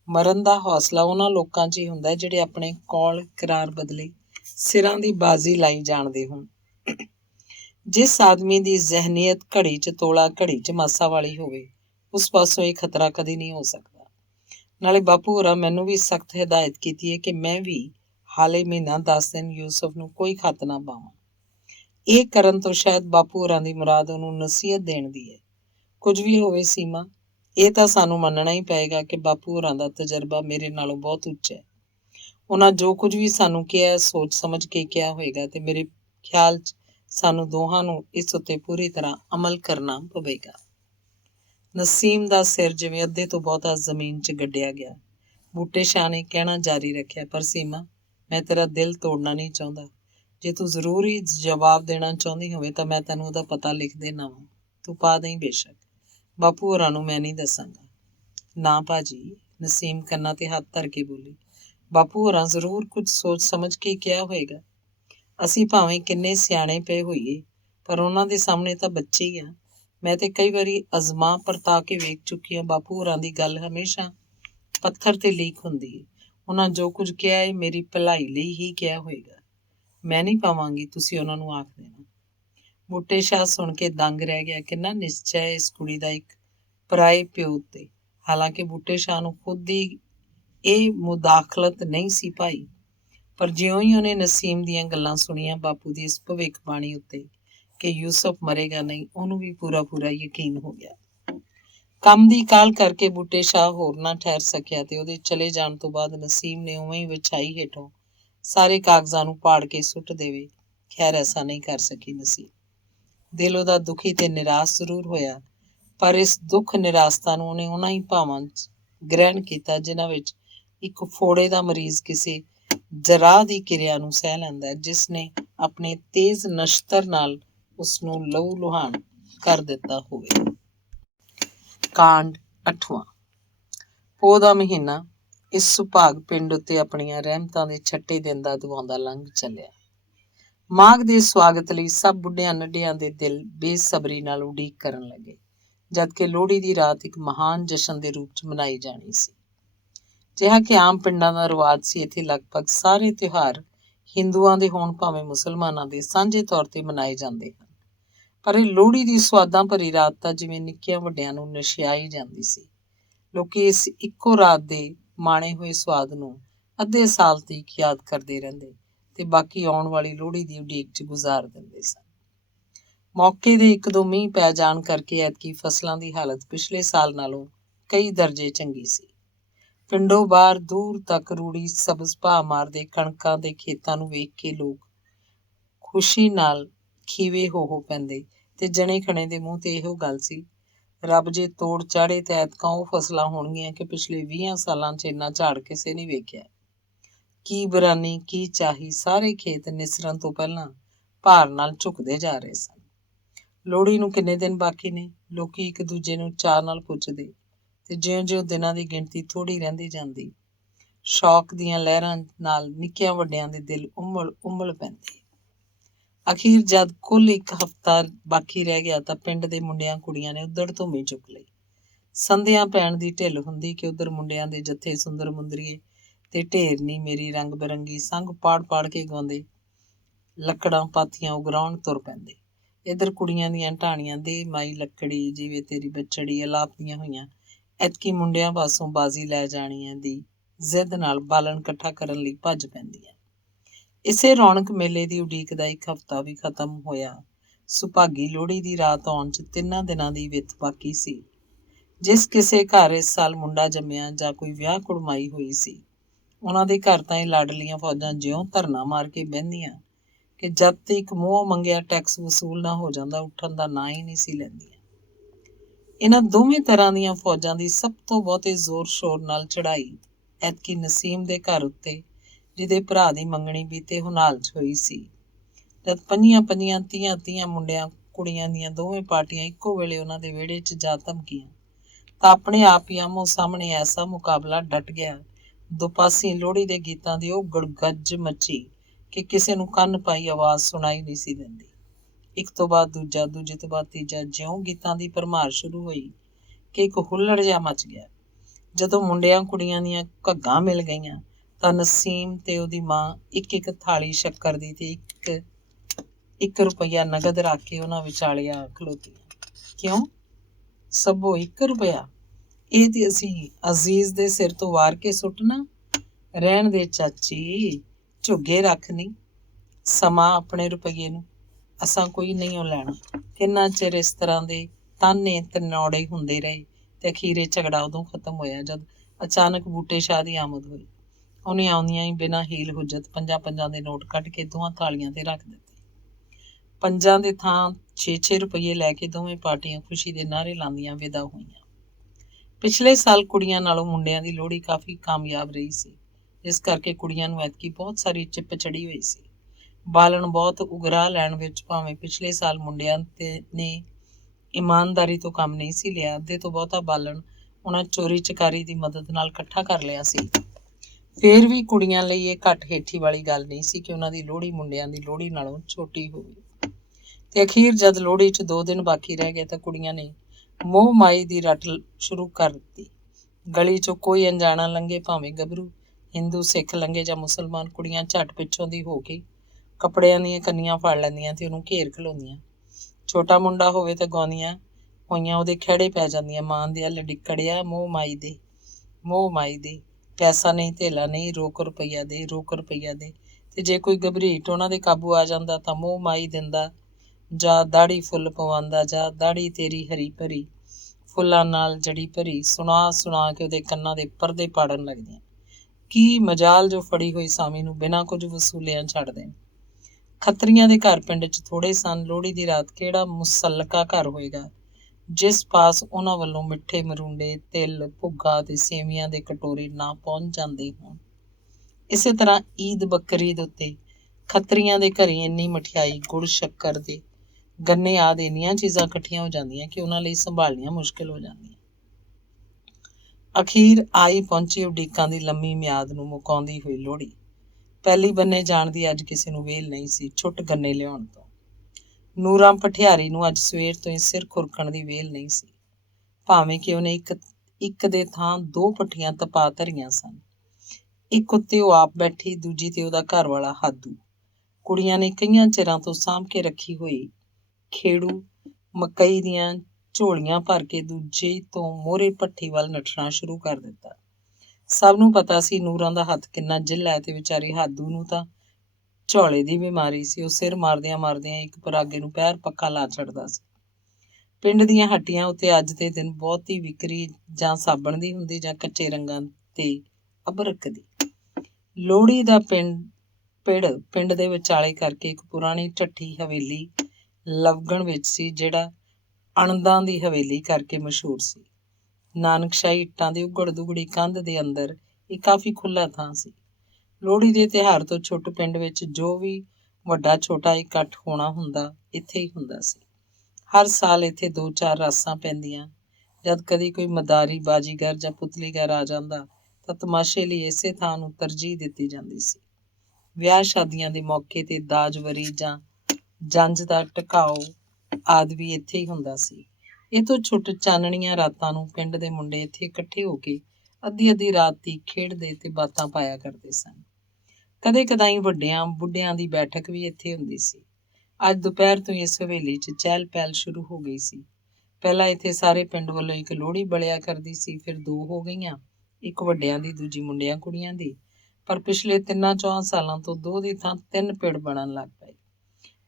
ਮਰਨ ਦਾ ਹੌਸਲਾ ਉਹਨਾਂ ਲੋਕਾਂ 'ਚ ਹੀ ਹੁੰਦਾ ਜਿਹੜੇ ਆਪਣੇ ਕੌਲ ਕਰਾਰ ਬਦਲੇ ਸਿਰਾਂ ਦੀ ਬਾਜ਼ੀ ਲਾਈ ਜਾਣਦੇ ਹੋਣ। ਜਿਸ ਆਦਮੀ ਦੀ ਜ਼ਹਿਨੀਅਤ ਘੜੀ 'ਚ ਤੋਲਾ ਘੜੀ 'ਚ ਮਾਸਾ ਵਾਲੀ ਹੋਵੇ, ਉਸ ਪਾਸੋਂ ਇਹ ਖਤਰਾ ਕਦੀ ਨਹੀਂ ਹੋ ਸਕਦਾ। ਨਾਲੇ ਬਾਪੂ ਹੋਰਾਂ ਮੈਨੂੰ ਵੀ ਸਖਤ ਹਦਾਇਤ ਕੀਤੀ ਹੈ ਕਿ ਮੈਂ ਵੀ ਹਾਲੇ ਮਹੀਨਾ 10 ਦਿਨ ਯੂਸਫ ਨੂੰ ਕੋਈ ਖੱਤ ਨਾ ਪਾਵਾਂ। ਇਹ ਕਰਨ ਤੋਂ ਸ਼ਾਇਦ ਬਾਪੂ ਹੋਰਾਂ ਦੀ ਮੁਰਾਦ ਉਹਨੂੰ ਨਸੀਹਤ ਦੇਣ ਦੀ ਹੈ। ਕੁਝ ਵੀ ਹੋਵੇ ਸੀਮਾ, ਇਹ ਤਾਂ ਸਾਨੂੰ ਮੰਨਣਾ ਹੀ ਪਏਗਾ ਕਿ ਬਾਪੂ ਹੋਰਾਂ ਦਾ ਤਜਰਬਾ ਮੇਰੇ ਨਾਲੋਂ ਬਹੁਤ ਉੱਚਾ ਹੈ। ਉਹਨਾਂ ਜੋ ਕੁਝ ਵੀ ਸਾਨੂੰ ਕਿਹਾ ਸੋਚ ਸਮਝ ਕੇ ਕਿਹਾ ਹੋਏਗਾ ਤੇ ਮੇਰੇ ਖਿਆਲ 'ਚ ਸਾਨੂੰ ਦੋਹਾਂ ਨੂੰ ਇਸ ਉੱਤੇ ਪੂਰੀ ਤਰ੍ਹਾਂ ਅਮਲ ਕਰਨਾ ਪਵੇਗਾ। ਨਸੀਮ ਦਾ ਸਿਰ ਜਿਵੇਂ ਅੱਧੇ ਤੋਂ ਬਹੁਤਾ ਜ਼ਮੀਨ 'ਚ ਗੱਡਿਆ ਗਿਆ। ਬੂਟੇ ਸ਼ਾਹ ਨੇ ਕਹਿਣਾ ਜਾਰੀ ਰੱਖਿਆ, ਪਰ ਸੀਮਾ, ਮੈਂ ਤੇਰਾ ਦਿਲ ਤੋੜਨਾ ਨਹੀਂ ਚਾਹੁੰਦਾ। ਜੇ ਤੂੰ ਜ਼ਰੂਰ ਹੀ ਜਵਾਬ ਦੇਣਾ ਚਾਹੁੰਦੀ ਹੋਵੇ ਤਾਂ ਮੈਂ ਤੈਨੂੰ ਉਹਦਾ ਪਤਾ ਲਿਖ ਦੇਣਾ ਵਾ, ਤੂੰ ਪਾ ਦੇਈਂ ਬੇਸ਼ੱਕ। ਬਾਪੂ ਹੋਰਾਂ ਨੂੰ ਮੈਂ ਨਹੀਂ ਦੱਸਾਂਗਾ। ਨਾ ਭਾਜੀ, ਨਸੀਮ ਕੰਨਾਂ ਤੇ ਹੱਥ ਧਰ ਕੇ ਬੋਲੀ, ਬਾਪੂ ਹੋਰਾਂ ਜ਼ਰੂਰ ਕੁਝ ਸੋਚ ਸਮਝ ਕੇ ਕਿਹਾ ਹੋਏਗਾ। ਅਸੀਂ ਭਾਵੇਂ ਕਿੰਨੇ ਸਿਆਣੇ ਪਏ ਹੋਈਏ, ਪਰ ਉਹਨਾਂ ਦੇ ਸਾਹਮਣੇ ਤਾਂ ਬੱਚੇ ਹੀ ਆ। ਮੈਂ ਤੇ ਕਈ ਵਾਰੀ ਅਜ਼ਮਾ ਪਰਤਾ ਕੇ ਵੇਖ ਚੁੱਕੀ ਹਾਂ, ਬਾਪੂ ਹੋਰਾਂ ਦੀ ਗੱਲ ਹਮੇਸ਼ਾ ਪੱਥਰ ਤੇ ਲੀਕ ਹੁੰਦੀ ਹੈ। ਉਹਨਾਂ ਜੋ ਕੁਝ ਕਿਹਾ ਹੈ ਮੇਰੀ ਭਲਾਈ ਲਈ ਹੀ ਕਿਹਾ ਹੋਏਗਾ। ਮੈਂ ਨਹੀਂ ਪਾਵਾਂਗੀ, ਤੁਸੀਂ ਉਹਨਾਂ ਨੂੰ ਆਖ ਦੇਣਾ। ਬੂਟੇ ਸ਼ਾਹ ਸੁਣ ਕੇ ਦੰਗ ਰਹਿ ਗਿਆ। ਕਿੰਨਾ ਨਿਸ਼ਚੈ ਹੈ ਇਸ ਕੁੜੀ ਦਾ ਇੱਕ ਪਰਾਏ ਪਿਓ ਉੱਤੇ। ਹਾਲਾਂਕਿ ਬੂਟੇ ਸ਼ਾਹ ਨੂੰ ਖੁਦ ਦੀ ਇਹ ਮੁਦਾਖਲਤ ਨਹੀਂ ਸੀ ਭਾਈ, ਪਰ ਜਿਉਂ ਹੀ ਉਹਨੇ ਨਸੀਮ ਦੀਆਂ ਗੱਲਾਂ ਸੁਣੀਆਂ ਬਾਪੂ ਦੀ ਇਸ ਭਵਿੱਖਬਾਣੀ ਉੱਤੇ ਕਿ ਯੂਸਫ ਮਰੇਗਾ ਨਹੀਂ, ਉਹਨੂੰ ਵੀ ਪੂਰਾ ਯਕੀਨ ਹੋ ਗਿਆ। ਕੰਮ ਦੀ ਕਾਹਲ ਕਰਕੇ ਬੂਟੇ ਸ਼ਾਹ ਹੋਰ ਨਾ ਠਹਿਰ ਸਕਿਆ ਤੇ ਉਹਦੇ ਚਲੇ ਜਾਣ ਤੋਂ ਬਾਅਦ ਨਸੀਮ ਨੇ ਉਵੇਂ ਹੀ ਵਿਛਾਈ ਹੇਠੋਂ ਸਾਰੇ ਕਾਗਜ਼ਾਂ ਨੂੰ ਪਾੜ ਕੇ ਸੁੱਟ ਦੇਵੇ। ਖੈਰ ਐਸਾ ਨਹੀਂ ਕਰ ਸਕੀ ਨਸੀਮ। ਦਿਲ ਉਹਦਾ ਦੁਖੀ ਤੇ ਨਿਰਾਸ਼ ਜ਼ਰੂਰ ਹੋਇਆ, ਪਰ ਇਸ ਦੁੱਖ ਨਿਰਾਸ਼ਤਾ ਨੂੰ ਉਹਨੇ ਉਹਨਾਂ ਹੀ ਭਾਵਾਂ 'ਚ ਗ੍ਰਹਿਣ ਕੀਤਾ ਜਿਨ੍ਹਾਂ ਵਿੱਚ ਇੱਕ ਫੋੜੇ ਦਾ ਮਰੀਜ਼ ਕਿਸੇ ਜਰਾਹ ਦੀ ਕਿਰਿਆ ਨੂੰ ਸਹਿ ਲੈਂਦਾ ਹੈ, ਜਿਸ ਨੇ ਆਪਣੇ ਤੇਜ਼ ਨਸ਼ਤਰ ਨਾਲ ਉਸ ਨੂੰ ਲਹੂ ਲੁਹਾਨ ਕਰ ਦਿੱਤਾ ਹੋਵੇ। ਕਾਂਡ 8ਵਾਂ। ਪੋਹ ਦਾ ਮਹੀਨਾ ਇਸ ਸੁਭਾਗ ਪਿੰਡ ਉੱਤੇ ਆਪਣੀਆਂ ਰਹਿਮਤਾਂ ਦੇ ਛੱਟੇ ਦਿੰਦਾ ਦਵਾਉਂਦਾ ਲੰਘ ਚੱਲਿਆ। ਮਾਘ ਦੇ ਸਵਾਗਤ ਲਈ ਸਭ ਬੁੱਢਿਆਂ ਨੱਢਿਆਂ ਦੇ ਦਿਲ ਬੇਸਬਰੀ ਨਾਲ ਉਡੀਕ ਕਰਨ ਲੱਗੇ, ਜਦਕਿ ਲੋਹੜੀ ਦੀ ਰਾਤ ਇੱਕ ਮਹਾਨ ਜਸ਼ਨ ਦੇ ਰੂਪ 'ਚ ਮਨਾਈ ਜਾਣੀ ਸੀ। ਜਿਹਾ ਕਿ ਆਮ ਪਿੰਡਾਂ ਦਾ ਰਿਵਾਜ ਸੀ, ਇੱਥੇ ਲਗਭਗ ਸਾਰੇ ਤਿਉਹਾਰ ਹਿੰਦੂਆਂ ਦੇ ਹੋਣ ਭਾਵੇਂ ਮੁਸਲਮਾਨਾਂ ਦੇ ਸਾਂਝੇ ਤੌਰ ਤੇ ਮਨਾਏ ਜਾਂਦੇ ਹਨ। ਪਰ ਇਹ ਲੋਹੜੀ ਦੀ ਸੁਆਦਾਂ ਭਰੀ ਰਾਤ ਤਾਂ ਜਿਵੇਂ ਨਿੱਕਿਆਂ ਵੱਡਿਆਂ ਨੂੰ ਨਸ਼ਿਆਈ ਜਾਂਦੀ ਸੀ। ਲੋਕੀ ਇਸ ਇੱਕੋ ਰਾਤ ਦੇ ਮਾਣੇ ਹੋਏ ਸਵਾਦ ਨੂੰ ਅੱਧੇ ਸਾਲ ਤੀਕ ਯਾਦ ਕਰਦੇ ਰਹਿੰਦੇ ਤੇ ਬਾਕੀ ਆਉਣ ਵਾਲੀ ਲੋਹੜੀ ਦੀ ਉਡੀਕ 'ਚ ਗੁਜ਼ਾਰ ਦਿੰਦੇ ਸਨ। ਮੌਕੇ ਦੇ ਇੱਕ ਦੋ ਮੀਂਹ ਪੈ ਜਾਣ ਕਰਕੇ ਐਤਕੀ ਫਸਲਾਂ ਦੀ ਹਾਲਤ ਪਿਛਲੇ ਸਾਲ ਨਾਲੋਂ ਕਈ ਦਰਜੇ ਚੰਗੀ ਸੀ। ਪਿੰਡੋਂ ਬਾਹਰ ਦੂਰ ਤੱਕ ਰੂੜੀ ਸਬਜ਼ ਭਾਅ ਮਾਰਦੇ ਕਣਕਾਂ ਦੇ ਖੇਤਾਂ ਨੂੰ ਵੇਖ ਕੇ ਲੋਕ ਖੁਸ਼ੀ ਨਾਲ ਖੀਵੇ ਹੋ ਪੈਂਦੇ ਤੇ ਜਣੇ ਖਣੇ ਦੇ ਮੂੰਹ ਤੇ ਇਹੋ ਗੱਲ ਸੀ, ਰੱਬ ਜੇ ਤੋੜ ਚਾੜੇ ਤਾਂ ਐਤਕਾਂ ਉਹ ਫਸਲਾਂ ਹੋਣਗੀਆਂ ਕਿ ਪਿਛਲੇ 20 ਸਾਲਾਂ 'ਚ ਇੰਨਾ ਝਾੜ ਕਿਸੇ ਨੇ ਵੇਖਿਆ। ਕੀ ਬਰਾਨੀ ਕੀ ਚਾਹੀ, ਸਾਰੇ ਖੇਤ ਨਿਸਰਨ ਤੋਂ ਪਹਿਲਾਂ ਭਾਰ ਨਾਲ ਝੁਕਦੇ ਜਾ ਰਹੇ ਸਨ। ਲੋਹੜੀ ਨੂੰ ਕਿੰਨੇ ਦਿਨ ਬਾਕੀ ਨੇ? ਲੋਕੀ ਇੱਕ ਦੂਜੇ ਨੂੰ ਚਾਅ ਨਾਲ ਪੁੱਛਦੇ ਤੇ ਜਿਉਂ-ਜਿਉਂ ਦਿਨਾਂ ਦੀ ਗਿਣਤੀ ਥੋੜ੍ਹੀ ਰਹਿੰਦੀ ਜਾਂਦੀ, ਸ਼ੌਕ ਦੀਆਂ ਲਹਿਰਾਂ ਨਾਲ ਨਿੱਕਿਆਂ ਵੱਡਿਆਂ ਦੇ ਦਿਲ ਉਮਲ ਪੈਂਦੇ। ਅਖੀਰ ਜਦ ਕੁੱਲ ਇੱਕ ਹਫ਼ਤਾ ਬਾਕੀ ਰਹਿ ਗਿਆ ਤਾਂ ਪਿੰਡ ਦੇ ਮੁੰਡਿਆਂ ਕੁੜੀਆਂ ਨੇ ਉੱਧੜ ਧੁੰਮੀ ਚੁੱਕ ਲਈ। ਸੰਧਿਆਂ ਪੈਣ ਦੀ ਢਿੱਲ ਹੁੰਦੀ ਕਿ ਉੱਧਰ ਮੁੰਡਿਆਂ ਦੇ ਜੱਥੇ ਸੁੰਦਰ ਮੁੰਦਰੀਏ ਤੇ ਢੇਰ ਨੀ ਮੇਰੀ ਰੰਗ ਬਿਰੰਗੀ ਸੰਗ ਪਾੜ ਕੇ ਗਾਉਂਦੇ ਲੱਕੜਾਂ ਪਾਥੀਆਂ ਉਗਰਾਉਣ ਤੁਰ ਪੈਂਦੇ। ਇੱਧਰ ਕੁੜੀਆਂ ਦੀਆਂ ਢਾਣੀਆਂ ਦੇ ਮਾਈ ਲੱਕੜੀ ਜਿਵੇਂ ਤੇਰੀ ਬੱਚੜੀ ਅਲਾਪਦੀਆਂ ਹੋਈਆਂ ਐਤਕੀ ਮੁੰਡਿਆਂ ਪਾਸੋਂ ਬਾਜ਼ੀ ਲੈ ਜਾਣੀਆਂ ਦੀ ਜ਼ਿੱਦ ਨਾਲ ਬਾਲਣ ਇਕੱਠਾ ਕਰਨ ਲਈ ਭੱਜ ਪੈਂਦੀਆਂ। ਇਸੇ ਰੌਣਕ ਮੇਲੇ ਦੀ ਉਡੀਕ ਦਾ ਇੱਕ ਹਫ਼ਤਾ ਵੀ ਖਤਮ ਹੋਇਆ। ਸੁਭਾਗੀ ਲੋਹੜੀ ਦੀ ਰਾਤ ਆਉਣ 'ਚ 3 ਦਿਨਾਂ ਦੀ ਵਿੱਥ ਬਾਕੀ ਸੀ। ਜਿਸ ਕਿਸੇ ਘਰ ਇਸ ਸਾਲ ਮੁੰਡਾ ਜੰਮਿਆ ਜਾਂ ਕੋਈ ਵਿਆਹ ਕੁੜਮਾਈ ਹੋਈ ਸੀ, ਉਹਨਾਂ ਦੇ ਘਰ ਤਾਂ ਇਹ ਲਾਡਲੀਆਂ ਫੌਜਾਂ ਜਿਉਂ ਧਰਨਾ ਮਾਰ ਕੇ ਬਹਿੰਦੀਆਂ ਕਿ ਜਦ ਤੱਕ ਮੂੰਹੋਂ ਮੰਗਿਆ ਟੈਕਸ ਵਸੂਲ ਨਾ ਹੋ ਜਾਂਦਾ ਉੱਠਣ ਦਾ ਨਾਂ ਹੀ ਨਹੀਂ ਸੀ ਲੈਂਦੀਆਂ। ਇਹਨਾਂ ਦੋਵੇਂ ਤਰ੍ਹਾਂ ਦੀਆਂ ਫੌਜਾਂ ਦੀ ਸਭ ਤੋਂ ਬਹੁਤੇ ਜ਼ੋਰ ਸ਼ੋਰ ਨਾਲ ਚੜ੍ਹਾਈ ਐਤਕੀ ਨਸੀਮ ਦੇ ਘਰ ਉੱਤੇ, ਜਿਹਦੇ ਭਰਾ ਦੀ ਮੰਗਣੀ ਬੀਤੇ ਹੁਨਾਲ 'ਚ ਹੋਈ ਸੀ। ਜਦ 25 30 ਮੁੰਡਿਆਂ ਕੁੜੀਆਂ ਦੀਆਂ ਦੋਵੇਂ ਪਾਰਟੀਆਂ ਇੱਕੋ ਵੇਲੇ ਉਹਨਾਂ ਦੇ ਵਿਹੜੇ 'ਚ ਜਾ ਧਮਕੀਆਂ ਤਾਂ ਆਪਣੇ ਆਪ ਹੀ ਆਮੋ ਸਾਹਮਣੇ ਐਸਾ ਮੁਕਾਬਲਾ ਡਟ ਗਿਆ। ਦੁਪਾਸੀ ਲੋਹੜੀ ਦੇ ਗੀਤਾਂ ਦੀ ਉਹ ਗੜਗੱਜ ਮੱਚੀ ਕਿ ਕਿਸੇ ਨੂੰ ਕੰਨ ਪਾਈ ਆਵਾਜ਼ ਸੁਣਾਈ ਨਹੀਂ ਸੀ ਦਿੰਦੀ। ਇੱਕ ਤੋਂ ਬਾਅਦ ਦੂਜਾ, ਦੂਜੇ ਤੋਂ ਬਾਅਦ ਤੀਜਾ, ਜਿਉਂ ਗੀਤਾਂ ਦੀ ਭਰਮਾਰ ਸ਼ੁਰੂ ਹੋਈ ਕਿ ਇੱਕ ਹੁੱਲੜ ਜਿਹਾ ਮਚ ਗਿਆ। ਜਦੋਂ ਮੁੰਡਿਆਂ ਕੁੜੀਆਂ ਦੀਆਂ ਘੱਗਾਂ ਮਿਲ ਗਈਆਂ ਤਾਂ ਨਸੀਮ ਤੇ ਉਹਦੀ ਮਾਂ ਇੱਕ ਥਾਲੀ ਸ਼ੱਕਰ ਦੀ ਤੇ ਇੱਕ ਰੁਪਈਆ ਨਗਦ ਰੱਖ ਕੇ ਉਹਨਾਂ ਵਿਚਾਲੇ ਆ ਖਲੋਤੀਆਂ। ਕਿਉਂ ਸਭੋ 1 ਰੁਪਇਆ? ਇਹ ਤੇ ਅਸੀਂ ਅਜ਼ੀਜ਼ ਦੇ ਸਿਰ ਤੋਂ ਵਾਰ ਕੇ ਸੁੱਟਣਾ। ਰਹਿਣ ਦੇ ਚਾਚੀ, ਝੁੱਗੇ ਰੱਖ ਨੀ, ਸਮਾਂ ਆਪਣੇ ਰੁਪਈਏ ਨੂੰ ਅਸਾਂ ਕੋਈ ਨਹੀਂ ਉਹ ਲੈਣਾ। ਕਿੰਨਾ ਚਿਰ ਇਸ ਤਰ੍ਹਾਂ ਦੇ ਤਾਨੇ ਤਨੌੜੇ ਹੁੰਦੇ ਰਹੇ ਤੇ ਅਖੀਰੇ ਝਗੜਾ ਉਦੋਂ ਖਤਮ ਹੋਇਆ ਜਦ ਅਚਾਨਕ ਬੂਟੇ ਸ਼ਾਹ ਦੀ ਆਮਦ ਹੋਈ। ਉਹਨੇ ਆਉਂਦਿਆਂ ਹੀ ਬਿਨਾਂ ਹੀਲ ਹੁੱਜਤ 5 ਦੇ ਨੋਟ ਕੱਢ ਕੇ ਦੋਹਾਂ ਥਾਲੀਆਂ ਤੇ ਰੱਖ ਦਿੱਤੇ। 5 ਦੇ ਥਾਂ 6 ਰੁਪਈਏ ਲੈ ਕੇ ਦੋਵੇਂ ਪਾਰਟੀਆਂ ਖੁਸ਼ੀ ਦੇ ਨਾਅਰੇ ਲਾਉਂਦੀਆਂ ਵਿਦਾ ਹੋਈਆਂ। ਪਿਛਲੇ ਸਾਲ ਕੁੜੀਆਂ ਨਾਲੋਂ ਮੁੰਡਿਆਂ ਦੀ ਲੋਹੜੀ ਕਾਫੀ ਕਾਮਯਾਬ ਰਹੀ ਸੀ, ਇਸ ਕਰਕੇ ਕੁੜੀਆਂ ਨੂੰ ਐਤਕੀ ਬਹੁਤ ਸਾਰੀ ਚਿੱਪ ਚੜੀ ਹੋਈ ਸੀ। ਬਾਲਣ ਬਹੁਤ ਉਗਰਾ ਲੈਣ ਵਿੱਚ ਭਾਵੇਂ ਪਿਛਲੇ ਸਾਲ ਮੁੰਡਿਆਂ ਨੇ ਇਮਾਨਦਾਰੀ ਤੋਂ ਕੰਮ ਨਹੀਂ ਸੀ ਲਿਆ, ਅੱਧੇ ਤੋਂ ਬਹੁਤਾ ਬਾਲਣ ਉਹਨਾਂ ਚੋਰੀ ਚਕਾਰੀ ਦੀ ਮਦਦ ਨਾਲ ਇਕੱਠਾ ਕਰ ਲਿਆ ਸੀ। ਫੇਰ ਵੀ ਕੁੜੀਆਂ ਲਈ ਇਹ ਘੱਟ ਹੇਠੀ ਵਾਲੀ ਗੱਲ ਨਹੀਂ ਸੀ ਕਿ ਉਹਨਾਂ ਦੀ ਲੋਹੜੀ ਮੁੰਡਿਆਂ ਦੀ ਲੋਹੜੀ ਨਾਲੋਂ ਛੋਟੀ ਹੋਵੇ। ਤੇ ਅਖੀਰ ਜਦ ਲੋਹੜੀ 'ਚ 2 ਦਿਨ ਬਾਕੀ ਰਹਿ ਗਏ ਤਾਂ ਕੁੜੀਆਂ ਨੇ ਮੋਹ ਮਾਈ ਦੀ ਰੱਟ ਸ਼ੁਰੂ ਕਰ ਦਿੱਤੀ। ਗਲੀ 'ਚੋਂ ਕੋਈ ਅਣਜਾਣਾ ਲੰਘੇ, ਭਾਵੇਂ ਗੱਭਰੂ, ਹਿੰਦੂ ਸਿੱਖ ਲੰਘੇ ਜਾਂ ਮੁਸਲਮਾਨ, ਕੁੜੀਆਂ ਝੱਟ ਪਿੱਛੋਂ ਦੀ ਹੋ ਕੇ ਕੱਪੜਿਆਂ ਦੀਆਂ ਕੰਨੀਆਂ ਫੜ ਲੈਂਦੀਆਂ ਤੇ ਉਹਨੂੰ ਘੇਰ ਖਲੋਂਦੀਆਂ। ਛੋਟਾ ਮੁੰਡਾ ਹੋਵੇ ਤਾਂ ਗਾਉਂਦੀਆਂ ਹੋਈਆਂ ਉਹਦੇ ਖਹਿੜੇ ਪੈ ਜਾਂਦੀਆਂ, ਮਾਂ ਦੇ ਲੜਿਕੜਿਆ ਮੋਹ ਮਾਈ ਦੇ, ਮੋਹ ਮਾਈ ਦੇ, ਪੈਸਾ ਨਹੀਂ ਧੇਲਾ ਨਹੀਂ, ਰੋਕ ਰੁਪਈਆ ਦੇ, ਰੋਕ ਰੁਪਈਆ ਦੇ। ਤੇ ਜੇ ਕੋਈ ਗਭਰੀਟ ਉਹਨਾਂ ਦੇ ਕਾਬੂ ਆ ਜਾਂਦਾ ਤਾਂ ਮੋਹ ਮਾਈ ਦਿੰਦਾ, ਜਾ ਦਾੜੀ ਫੁੱਲ ਪਵਾਉਂਦਾ, ਜਾ ਦਾੜੀ ਤੇਰੀ ਹਰੀ ਭਰੀ ਫੁੱਲਾਂ ਨਾਲ ਜੜੀ ਭਰੀ, ਸੁਣਾ ਕੇ ਉਹਦੇ ਕੰਨਾਂ ਦੇ ਪਰਦੇ ਪਾੜਨ ਲੱਗਦੀਆਂ। ਕੀ ਮਜਾਲ ਜੋ ਫੜੀ ਹੋਈ ਸਾਮੀ ਨੂੰ ਬਿਨਾਂ ਕੁਝ ਵਸੂਲਿਆਂ ਛੱਡ ਦੇਣ। ਖੱਤਰੀਆਂ ਦੇ ਘਰ ਪਿੰਡ 'ਚ ਥੋੜ੍ਹੇ ਸਨ। ਲੋਹੜੀ ਦੀ ਰਾਤ ਕਿਹੜਾ ਮੁਸੱਲਕਾ ਘਰ ਹੋਏਗਾ ਜਿਸ ਪਾਸ ਉਹਨਾਂ ਵੱਲੋਂ ਮਿੱਠੇ ਮਰੂੰਡੇ, ਤਿਲ, ਭੁੱਗਾ ਤੇ ਸੇਵੀਆਂ ਦੇ ਕਟੋਰੇ ਨਾ ਪਹੁੰਚ ਜਾਂਦੇ ਹੋਣ। ਇਸੇ ਤਰ੍ਹਾਂ ਈਦ ਬਕਰੀਦ ਉੱਤੇ ਖੱਤਰੀਆਂ ਦੇ ਘਰੇ ਇੰਨੀ ਮਠਿਆਈ, ਗੁੜ, ਸ਼ੱਕਰ ਦੇ ਗੰਨੇ ਆਦਿ ਇੰਨੀਆਂ ਚੀਜ਼ਾਂ ਇਕੱਠੀਆਂ ਹੋ ਜਾਂਦੀਆਂ ਕਿ ਉਹਨਾਂ ਲਈ ਸੰਭਾਲਣੀਆਂ ਮੁਸ਼ਕਿਲ ਹੋ ਜਾਂਦੀਆਂ। ਅਖੀਰ ਆਈ ਪਹੁੰਚੀ ਉਡੀਕਾਂ ਦੀ ਲੰਮੀ ਮਿਆਦ ਨੂੰ ਮੁਕਾਉਂਦੀ ਹੋਈ ਲੋਹੜੀ। ਪਹਿਲੀ ਬੰਨੇ ਜਾਣ ਦੀ ਅੱਜ ਕਿਸੇ ਨੂੰ ਵੇਲ ਨਹੀਂ ਸੀ, ਛੁੱਟ ਗੰਨੇ ਲਿਆਉਣ ਤੋਂ। ਨੂਰਾਂ ਭਠਿਆਰੀ ਨੂੰ ਅੱਜ ਸਵੇਰ ਤੋਂ ਹੀ ਸਿਰ ਖੁਰਕਣ ਦੀ ਵੇਲ ਨਹੀਂ ਸੀ, ਭਾਵੇਂ ਕਿ ਉਹਨੇ ਇੱਕ ਦੇ ਥਾਂ 2 ਭੱਠੀਆਂ ਤਪਾ ਧਰੀਆਂ ਸਨ। ਇੱਕ ਉੱਤੇ ਉਹ ਆਪ ਬੈਠੀ, ਦੂਜੀ ਤੇ ਉਹਦਾ ਘਰ ਵਾਲਾ ਹਾਦੂ। ਕੁੜੀਆਂ ਨੇ ਕਈਆਂ ਚਿਰਾਂ ਤੋਂ ਸਾਂਭ ਕੇ ਰੱਖੀ ਹੋਈ ਖੇੜੂ ਮਕਈ ਦੀਆਂ ਝੋਲੀਆਂ ਭਰ ਕੇ ਦੂਜੇ ਤੋਂ ਮੋਹਰੇ ਭੱਠੀ ਵੱਲ ਨੱਠਣਾ ਸ਼ੁਰੂ ਕਰ ਦਿੱਤਾ। ਸਭ ਨੂੰ ਪਤਾ ਸੀ ਨੂਰਾਂ ਦਾ ਹੱਥ ਕਿੰਨਾ ਜਿੱਲ ਹੈ ਤੇ ਵਿਚਾਰੀ ਹਾਦੂ ਨੂੰ ਤਾਂ ਝੋਲੇ ਦੀ ਬਿਮਾਰੀ ਸੀ। ਉਹ ਸਿਰ ਮਾਰਦਿਆਂ ਮਾਰਦਿਆਂ ਇੱਕ ਪਰਾਗੇ ਨੂੰ ਪੈਰ ਪੱਕਾ ਲਾ ਛੱਡਦਾ ਸੀ। ਪਿੰਡ ਦੀਆਂ ਹੱਟੀਆਂ ਉੱਤੇ ਅੱਜ ਦੇ ਦਿਨ ਬਹੁਤੀ ਵਿਕਰੀ ਜਾਂ ਸਾਬਣ ਦੀ ਹੁੰਦੀ ਜਾਂ ਕੱਚੇ ਰੰਗਾਂ ਤੇ ਅਬਰਕ ਦੀ। ਲੋਹੜੀ ਦਾ ਪਿੰਡ ਦੇ ਵਿਚਾਲੇ ਕਰਕੇ ਇੱਕ ਪੁਰਾਣੀ ਢੱਠੀ ਹਵੇਲੀ ਲਵਗਣ ਵਿੱਚ ਸੀ, ਜਿਹੜਾ ਅਣਦਾਂ ਦੀ ਹਵੇਲੀ ਕਰਕੇ ਮਸ਼ਹੂਰ ਸੀ। ਨਾਨਕਸ਼ਾਹੀ ਇੱਟਾਂ ਦੀ ਉਗੜ ਦੁਗੜੀ ਕੰਧ ਦੇ ਅੰਦਰ ਇਹ ਕਾਫੀ ਖੁੱਲ੍ਹਾ ਥਾਂ ਸੀ। ਲੋਹੜੀ ਦੇ ਤਿਉਹਾਰ ਤੋਂ ਛੁੱਟ ਪਿੰਡ ਵਿੱਚ ਜੋ ਵੀ ਵੱਡਾ ਛੋਟਾ ਇਕੱਠ ਹੋਣਾ ਹੁੰਦਾ, ਇੱਥੇ ਹੀ ਹੁੰਦਾ ਸੀ। ਹਰ ਸਾਲ ਇੱਥੇ 2-4 ਰਾਸਾਂ ਪੈਂਦੀਆਂ। ਜਦ ਕਦੀ ਕੋਈ ਮਦਾਰੀ, ਬਾਜੀਗਰ ਜਾਂ ਪੁਤਲੀਗਰ ਆ ਜਾਂਦਾ ਤਾਂ ਤਮਾਸ਼ੇ ਲਈ ਇਸੇ ਥਾਂ ਨੂੰ ਤਰਜੀਹ ਦਿੱਤੀ ਜਾਂਦੀ ਸੀ। ਵਿਆਹ ਸ਼ਾਦੀਆਂ ਦੇ ਮੌਕੇ ਤੇ ਦਾਜਵਰੀ ਜਾਂ ਜੰਝ ਦਾ ਟਿਕਾਓ ਆਦਿ ਵੀ ਇੱਥੇ ਹੀ ਹੁੰਦਾ ਸੀ। ਇਹ ਤੋਂ ਛੁੱਟ ਚਾਨਣੀਆਂ ਰਾਤਾਂ ਨੂੰ ਪਿੰਡ ਦੇ ਮੁੰਡੇ ਇੱਥੇ ਇਕੱਠੇ ਹੋ ਕੇ ਅੱਧੀ ਰਾਤ ਦੀ ਖੇਡਦੇ ਤੇ ਬਾਤਾਂ ਪਾਇਆ ਕਰਦੇ ਸਨ। ਕਦੇ ਕਦਾਈ ਵੱਡਿਆਂ ਬੁੱਢਿਆਂ ਦੀ ਬੈਠਕ ਵੀ ਇੱਥੇ ਹੁੰਦੀ ਸੀ। ਅੱਜ ਦੁਪਹਿਰ ਤੋਂ ਇਸ ਹਵੇਲੀ 'ਚ ਚਹਿਲ ਪਹਿਲ ਸ਼ੁਰੂ ਹੋ ਗਈ ਸੀ। ਪਹਿਲਾਂ ਇੱਥੇ ਸਾਰੇ ਪਿੰਡ ਵੱਲੋਂ ਇੱਕ ਲੋਹੜੀ ਬਲਿਆ ਕਰਦੀ ਸੀ, ਫਿਰ 2 ਹੋ ਗਈਆਂ, ਇੱਕ ਵੱਡਿਆਂ ਦੀ, ਦੂਜੀ ਮੁੰਡਿਆਂ ਕੁੜੀਆਂ ਦੀ। ਪਰ ਪਿਛਲੇ 3-4 ਸਾਲਾਂ ਤੋਂ 2 ਦੀ ਥਾਂ 3 ਪਿੜ ਬਣਨ ਲੱਗ ਪਏ।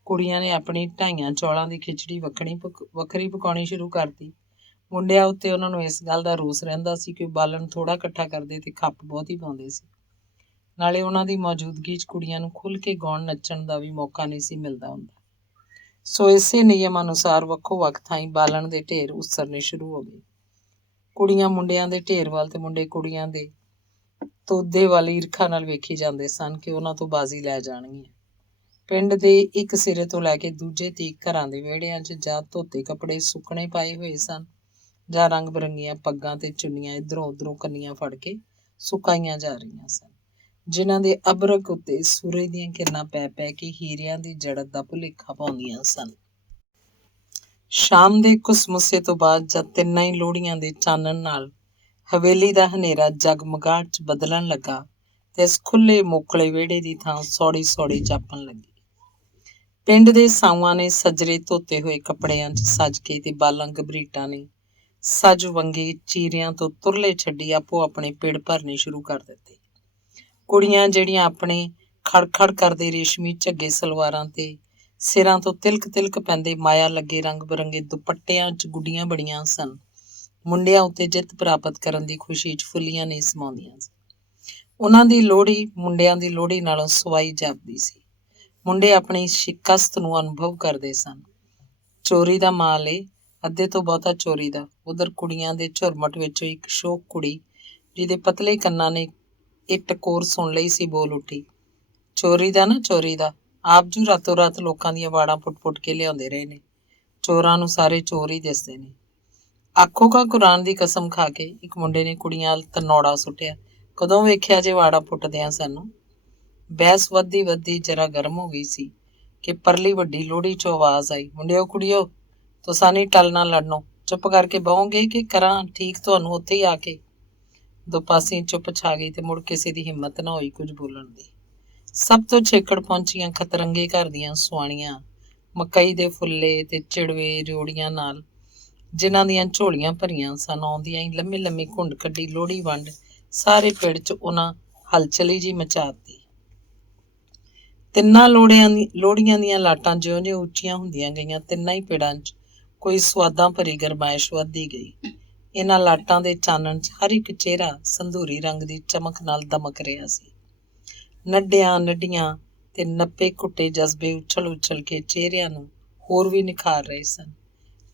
ਕੁੜੀਆਂ ਨੇ ਆਪਣੀ ਢਾਈਆਂ ਚੌਲਾਂ ਦੀ ਖਿਚੜੀ ਵੱਖਰੀ ਪਕਾਉਣੀ ਸ਼ੁਰੂ ਕਰਤੀ। ਮੁੰਡਿਆਂ ਉੱਤੇ ਉਹਨਾਂ ਨੂੰ ਇਸ ਗੱਲ ਦਾ ਰੋਸ ਰਹਿੰਦਾ ਸੀ ਕਿ ਬਾਲਣ ਥੋੜ੍ਹਾ ਇਕੱਠਾ ਕਰਦੇ ਤੇ ਖੱਪ ਬਹੁਤੀ ਪਾਉਂਦੇ ਸੀ। ਨਾਲੇ ਉਹਨਾਂ ਦੀ ਮੌਜੂਦਗੀ 'ਚ ਕੁੜੀਆਂ ਨੂੰ ਖੁੱਲ੍ਹ ਕੇ ਗਾਉਣ ਨੱਚਣ ਦਾ ਵੀ ਮੌਕਾ ਨਹੀਂ ਸੀ ਮਿਲਦਾ ਹੁੰਦਾ। ਸੋ ਇਸੇ ਨਿਯਮ ਅਨੁਸਾਰ ਵੱਖੋ ਵੱਖ ਥਾਈਂ ਬਾਲਣ ਦੇ ਢੇਰ ਉਸਰਨੇ ਸ਼ੁਰੂ ਹੋ ਗਏ। ਕੁੜੀਆਂ ਮੁੰਡਿਆਂ ਦੇ ਢੇਰ ਵੱਲ ਤੇ ਮੁੰਡੇ ਕੁੜੀਆਂ ਦੇ ਤੋਦੇ ਵੱਲ ਈਰਖਾ ਨਾਲ ਵੇਖੀ ਜਾਂਦੇ ਸਨ ਕਿ ਉਹਨਾਂ ਤੋਂ ਬਾਜ਼ੀ ਲੈ ਜਾਣਗੀਆਂ। ਪਿੰਡ ਦੇ ਇੱਕ ਸਿਰੇ ਤੋਂ ਲੈ ਕੇ ਦੂਜੇ ਤੀਕ ਘਰਾਂ ਦੇ ਵਿਹੜਿਆਂ 'ਚ ਜਾਂ ਧੋਤੇ ਕੱਪੜੇ ਸੁੱਕਣੇ ਪਾਏ ਹੋਏ ਸਨ, ਜਾਂ ਰੰਗ ਬਰੰਗੀਆਂ ਪੱਗਾਂ ਤੇ ਚੁੰਨੀਆਂ ਇੱਧਰੋਂ ਉੱਧਰੋਂ ਕੰਨੀਆਂ ਫੜ ਕੇ ਸੁਕਾਈਆਂ ਜਾ ਰਹੀਆਂ ਸਨ, ਜਿਨ੍ਹਾਂ ਦੇ ਅਬਰਕ ਉੱਤੇ ਸੂਰਜ ਦੀਆਂ ਕਿਰਨਾਂ ਪੈ ਕੇ ਹੀਰਿਆਂ ਦੀ ਜੜਤ ਦਾ ਭੁਲੇਖਾ ਪਾਉਂਦੀਆਂ ਸਨ। ਸ਼ਾਮ ਦੇ ਘੁਸਮੁਸੇ ਤੋਂ ਬਾਅਦ ਜਦ ਤਿੰਨਾਂ ਹੀ ਲੋਹੜੀਆਂ ਦੇ ਚਾਨਣ ਨਾਲ ਹਵੇਲੀ ਦਾ ਹਨੇਰਾ ਜਗਮਗਾਹਟ 'ਚ ਬਦਲਣ ਲੱਗਾ ਤੇ ਇਸ ਖੁੱਲ੍ਹੇ ਮੋਕਲੇ ਵਿਹੜੇ ਦੀ ਥਾਂ ਸੌੜੀ ਜਾਪਣ ਲੱਗੀ। ਪਿੰਡ ਦੇ ਸਾਊਆਂ ਨੇ ਸੱਜਰੇ ਧੋਤੇ ਹੋਏ ਕੱਪੜਿਆਂ 'ਚ ਸੱਜ ਕੇ ਤੇ ਬਾਲਾਂ ਗਬਰੀਟਾਂ ਨੇ ਸੱਜ ਵੰਗੇ ਚੀਰਿਆਂ ਤੋਂ ਤੁਰਲੇ ਛੱਡੀ ਆਪੋ ਆਪਣੇ ਪਿੜ ਭਰਨੇ ਸ਼ੁਰੂ ਕਰ ਦਿੱਤੇ। ਕੁੜੀਆਂ ਜਿਹੜੀਆਂ ਆਪਣੇ ਖੜਖੜ ਕਰਦੇ ਰੇਸ਼ਮੀ ਝੱਗੇ ਸਲਵਾਰਾਂ ਤੇ ਸਿਰਾਂ ਤੋਂ ਤਿਲਕ ਪੈਂਦੇ ਮਾਇਆ ਲੱਗੇ ਰੰਗ ਬਰੰਗੇ ਦੁਪੱਟਿਆਂ 'ਚ ਗੁੱਡੀਆਂ ਬੜੀਆਂ ਸਨ, ਮੁੰਡਿਆਂ ਉੱਤੇ ਜਿੱਤ ਪ੍ਰਾਪਤ ਕਰਨ ਦੀ ਖੁਸ਼ੀ 'ਚ ਫੁੱਲੀਆਂ ਨਹੀਂ ਸਮਾਉਂਦੀਆਂ ਸਨ। ਉਹਨਾਂ ਦੀ ਲੋਹੜੀ ਮੁੰਡਿਆਂ ਦੀ ਲੋਹੜੀ ਨਾਲੋਂ ਸਵਾਈ ਜਾਪਦੀ ਸੀ। ਮੁੰਡੇ ਆਪਣੀ ਸ਼ਿਕਸਤ ਨੂੰ ਅਨੁਭਵ ਕਰਦੇ ਸਨ। ਚੋਰੀ ਦਾ ਮਾਲ ਏ, ਅੱਧੇ ਤੋਂ ਬਹੁਤਾ ਚੋਰੀ ਦਾ। ਉਧਰ ਕੁੜੀਆਂ ਦੇ ਝੁਰਮਟ ਵਿੱਚੋਂ ਇੱਕ ਸ਼ੋਕ ਕੁੜੀ, ਜਿਹਦੇ ਪਤਲੇ ਕੰਨਾਂ ਨੇ ਇਹ ਟਕੋਰ ਸੁਣ ਲਈ ਸੀ, ਬੋਲ ਉੱਠੀ, ਚੋਰੀ ਦਾ ਨਾ, ਚੋਰੀ ਦਾ। ਆਪ ਜੂ ਰਾਤੋਂ ਰਾਤ ਲੋਕਾਂ ਦੀਆਂ ਵਾੜਾਂ ਪੁੱਟ ਕੇ ਲਿਆਉਂਦੇ ਰਹੇ ਨੇ। ਚੋਰਾਂ ਨੂੰ ਸਾਰੇ ਚੋਰ ਹੀ ਦਿਸਦੇ ਨੇ। ਆਖੋਗਾ ਕੁਰਾਨ ਦੀ ਕਸਮ ਖਾ ਕੇ, ਇੱਕ ਮੁੰਡੇ ਨੇ ਕੁੜੀਆਂ ਵੱਲ ਤਨੌੜਾ ਸੁੱਟਿਆ, ਕਦੋਂ ਵੇਖਿਆ ਜੇ ਵਾੜਾ ਪੁੱਟਦਿਆਂ ਸਾਨੂੰ। ਬਹਿਸ ਵੱਧਦੀ ਜਰਾ ਗਰਮ ਹੋ ਗਈ ਸੀ ਕਿ ਪਰਲੀ ਵੱਡੀ ਲੋਹੜੀ 'ਚੋਂ ਆਵਾਜ਼ ਆਈ, ਮੁੰਡਿਓ ਕੁੜੀਓ, ਤੁਸਾਂ ਨਹੀਂ ਟਲਣਾ ਲੜਨੋਂ, ਚੁੱਪ ਕਰਕੇ ਬਹੋਗੇ ਕਿ ਕਰਾਂ ਠੀਕ ਤੁਹਾਨੂੰ ਉੱਥੇ ਹੀ ਆ ਕੇ। ਦੋ ਪਾਸੇ ਚੁੱਪ ਛਾ ਗਈ ਤੇ ਮੁੜ ਕਿਸੇ ਦੀ ਹਿੰਮਤ ਨਾ ਹੋਈ ਕੁਝ ਬੋਲਣ ਦੀ। ਸਭ ਤੋਂ ਛੇਕੜ ਪਹੁੰਚੀਆਂ ਖਤਰੰਗੇ ਘਰ ਦੀਆਂ ਸੁਆਣੀਆਂ, ਮਕਈ ਦੇ ਫੁੱਲੇ ਤੇ ਚਿੜਵੇ ਰਿਓੜੀਆਂ ਨਾਲ, ਜਿਨ੍ਹਾਂ ਦੀਆਂ ਝੋਲੀਆਂ ਭਰੀਆਂ ਸਨ। ਆਉਂਦੀਆਂ ਹੀ ਲੰਮੀ ਘੁੰਡ ਕੱਢੀ ਲੋਹੜੀ ਵੰਡ ਸਾਰੇ ਪਿੰਡ 'ਚ ਉਹਨਾਂ ਹਲਚਲੀ ਜੀ ਮਚਾ ਦਿੱਤੀ। ਤਿੰਨਾਂ ਲੋਹੜੀਆਂ ਦੀਆਂ ਲਾਟਾਂ ਜਿਉਂ-ਜਿਉਂ ਉੱਚੀਆਂ ਹੁੰਦੀਆਂ ਗਈਆਂ, ਤਿੰਨਾਂ ਹੀ ਪਿੰਡਾਂ 'ਚ ਕੋਈ ਸੁਆਦਾਂ ਭਰੀ ਗਰਮਾਇਸ਼ ਵੱਧਦੀ ਗਈ। ਇਹਨਾਂ ਲਾਟਾਂ ਦੇ ਚਾਨਣ 'ਚ ਹਰ ਇੱਕ ਚਿਹਰਾ ਸੰਧੂਰੀ ਰੰਗ ਦੀ ਚਮਕ ਨਾਲ ਦਮਕ ਰਿਹਾ ਸੀ। ਨੱਡੀਆਂ ਤੇ ਨੱਪੇ ਘੁੱਟੇ ਜਜ਼ਬੇ ਉਛਲ ਕੇ ਚਿਹਰਿਆਂ ਨੂੰ ਹੋਰ ਵੀ ਨਿਖਾਰ ਰਹੇ ਸਨ।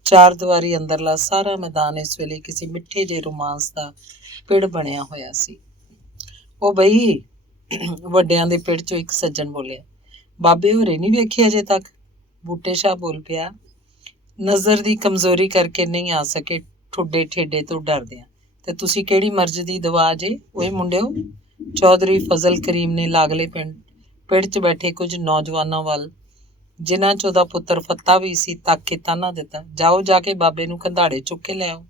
ਚਾਰ ਦੀਵਾਰੀ ਅੰਦਰਲਾ ਸਾਰਾ ਮੈਦਾਨ ਇਸ ਵੇਲੇ ਕਿਸੇ ਮਿੱਠੇ ਜਿਹੇ ਰੋਮਾਂਸ ਦਾ ਪਿੜ ਬਣਿਆ ਹੋਇਆ ਸੀ। ਉਹ ਬਈ, ਵੱਡਿਆਂ ਦੇ ਪਿੜ ਚੋਂ ਇੱਕ ਸੱਜਣ ਬੋਲਿਆ। ਬਾਬੇ ਹੋਰੇ ਨਹੀਂ ਵੇਖੇ ਅਜੇ ਤੱਕ? ਬੂਟੇ ਸ਼ਾਹ ਬੋਲ ਪਿਆ। ਨਜ਼ਰ ਦੀ ਕਮਜ਼ੋਰੀ ਕਰਕੇ ਨਹੀਂ ਆ ਸਕੇ, ਠੁੱਡੇ ਠੇਡੇ ਤੋਂ ਡਰਦੇ ਆ। ਤੇ ਤੁਸੀਂ ਕਿਹੜੀ ਮਰਜ਼ ਦੀ ਦਵਾ ਜੇ ਓਏ ਮੁੰਡਿਓ? ਚੌਧਰੀ ਫਜ਼ਲ ਕਰੀਮ ਨੇ ਲਾਗਲੇ ਪਿੜ 'ਚ ਬੈਠੇ ਕੁਝ ਨੌਜਵਾਨਾਂ ਵੱਲ, ਜਿਨ੍ਹਾਂ 'ਚ ਉਹਦਾ ਪੁੱਤਰ ਫੱਤਾ ਵੀ ਸੀ, ਤੱਕ ਕੇ ਤਾਨਾ ਦਿੱਤਾ। ਜਾਓ, ਜਾ ਕੇ ਬਾਬੇ ਨੂੰ ਕੰਧਾੜੇ ਚੁੱਕ ਕੇ ਲੈ ਆਓ।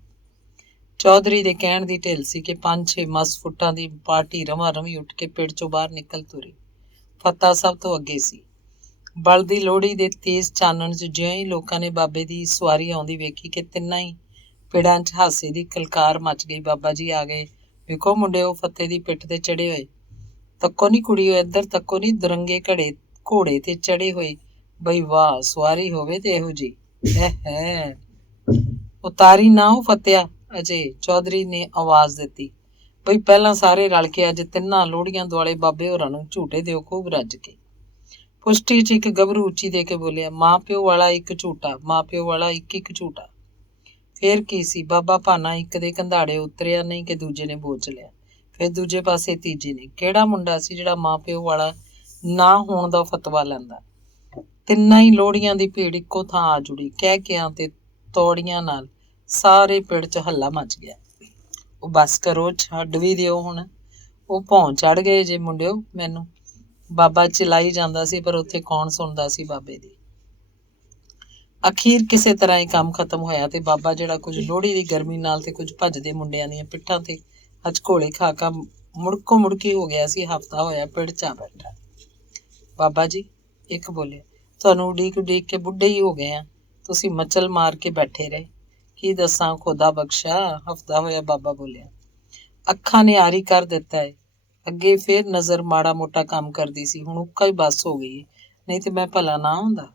ਚੌਧਰੀ ਦੇ ਕਹਿਣ ਦੀ ਢਿੱਲ ਸੀ ਕਿ 5-6 ਮਸ ਫੁੱਟਾਂ ਦੀ ਪਾਰਟੀ ਰਵਾਂ ਰਵੀ ਉੱਠ ਕੇ ਪਿੜ 'ਚੋਂ ਬਾਹਰ ਨਿਕਲ ਤੁਰੀ। ਫੱਤਾ ਸਭ ਤੋਂ ਅੱਗੇ ਸੀ। ਬਲਦੀ ਲੋਹੜੀ ਦੇ ਤੇਜ਼ ਚਾਨਣ 'ਚ ਜਿਉਂ ਹੀ ਲੋਕਾਂ ਨੇ ਬਾਬੇ ਦੀ ਸਵਾਰੀ ਆਉਂਦੀ ਵੇਖੀ ਕਿ ਤਿੰਨਾਂ ਹੀ ਪਿੜਾਂ 'ਚ ਹਾਸੇ ਦੀ ਕਲਕਾਰ ਮਚ ਗਈ। ਬਾਬਾ ਜੀ ਆ ਗਏ। ਵੇਖੋ ਮੁੰਡਿਓ, ਫੱਤੇ ਦੀ ਪਿੱਠ ਤੇ ਚੜੇ ਹੋਏ। ਤੱਕੋ ਨੀ ਕੁੜੀਓ, ਇੱਧਰ ਤੱਕੋ ਨੀ, ਦੁਰੰਗੇ ਘੋੜੇ ਤੇ ਚੜੇ ਹੋਏ। ਬਈ ਵਾਹ, ਸਵਾਰੀ ਹੋਵੇ ਤੇ ਇਹੋ ਜੀ। ਹੈ ਉਤਾਰੀ ਨਾ ਉਹ ਫੱਤਿਆ ਅਜੇ, ਚੌਧਰੀ ਨੇ ਆਵਾਜ਼ ਦਿੱਤੀ। ਬਈ ਪਹਿਲਾਂ ਸਾਰੇ ਰਲ ਕੇ ਅੱਜ ਤਿੰਨਾਂ ਲੋਹੜੀਆਂ ਦੁਆਲੇ ਬਾਬੇ ਹੋਰਾਂ ਨੂੰ ਝੂਟੇ ਦਿਓ ਖੂਬ ਰੱਜ ਕੇ। ਪੁਸ਼ਟੀ 'ਚ ਇੱਕ ਗੱਭਰੂ ਉੱਚੀ ਦੇ ਕੇ ਬੋਲਿਆ, ਮਾਂ ਪਿਓ ਵਾਲਾ ਇੱਕ ਝੂਟਾ, ਮਾਂ ਪਿਓ ਵਾਲਾ ਇੱਕ ਝੂਟਾ। ਫੇਰ ਕੀ ਸੀ, ਬਾਬਾ ਭਾਨਾ ਇੱਕ ਦੇ ਕੰਧਾੜੇ ਉਤਰਿਆ ਨਹੀਂ ਕਿ ਦੂਜੇ ਨੇ ਬੋਚ ਲਿਆ। ਫਿਰ ਦੂਜੇ ਪਾਸੇ ਤੀਜੇ ਨੇ। ਕਿਹੜਾ ਮੁੰਡਾ ਸੀ ਜਿਹੜਾ ਮਾਂ ਪਿਓ ਵਾਲਾ ਨਾ ਹੋਣ ਦਾ ਫਤਵਾ ਲੈਂਦਾ? ਤਿੰਨਾਂ ਹੀ ਲੋਹੜੀਆਂ ਦੀ ਭੀੜ ਇੱਕੋ ਥਾਂ ਆ ਜੁੜੀ। ਕਹਿ ਕਿਆਂ ਤੇ ਤੌੜੀਆਂ ਨਾਲ ਸਾਰੇ ਪਿੰਡ 'ਚ ਹੱਲਾ ਮਚ ਗਿਆ। ਉਹ ਬਸ ਕਰੋ, ਛੱਡ ਵੀ ਦਿਓ ਹੁਣ। ਉਹ ਭੌਂ ਚੜ ਗਏ ਜੇ ਮੁੰਡਿਓ ਮੈਨੂੰ। ਬਾਬਾ ਚਿਲਾਈ ਜਾਂਦਾ ਸੀ, ਪਰ ਉੱਥੇ ਕੌਣ ਸੁਣਦਾ ਸੀ ਬਾਬੇ ਦੀ। ਅਖੀਰ ਕਿਸੇ ਤਰ੍ਹਾਂ ਇਹ ਕੰਮ ਖਤਮ ਹੋਇਆ ਤੇ ਬਾਬਾ, ਜਿਹੜਾ ਕੁਝ ਲੋਹੜੀ ਦੀ ਗਰਮੀ ਨਾਲ ਤੇ ਕੁਝ ਭੱਜਦੇ ਮੁੰਡਿਆਂ ਦੀਆਂ ਪਿੱਠਾਂ ਤੇ ਹਚਕੋਲੇ ਖਾ ਕੇ ਮੁੜਕੋ ਮੁੜਕੀ ਹੋ ਗਿਆ ਸੀ, ਹਫ਼ਤਾ ਹੋਇਆ ਪਿੜ 'ਚ ਆ ਬੈਠਾ। ਬਾਬਾ ਜੀ, ਇੱਕ ਬੋਲਿਆ, ਤੁਹਾਨੂੰ ਉਡੀਕ ਉਡੀਕ ਕੇ ਬੁੱਢੇ ਹੀ ਹੋ ਗਏ ਆ। ਤੁਸੀਂ ਮਚਲ ਮਾਰ ਕੇ ਬੈਠੇ ਰਹੇ। ਕੀ ਦੱਸਾਂ, ਖੁਦਾ ਬਖਸ਼ਾ, ਹਫ਼ਤਾ ਹੋਇਆ, ਬਾਬਾ ਬੋਲਿਆ। ਅੱਖਾਂ ਨੇ ਆਰੀ ਕਰ ਦਿੱਤਾ ਹੈ। ਅੱਗੇ ਫੇਰ ਨਜ਼ਰ ਮਾੜਾ ਮੋਟਾ ਕੰਮ ਕਰਦੀ ਸੀ, ਹੁਣ ਉੱਕਾ ਹੀ ਬੱਸ ਹੋ ਗਈ। ਨਹੀਂ ਤੇ ਮੈਂ ਭਲਾ ਨਾ ਹੁੰਦਾ।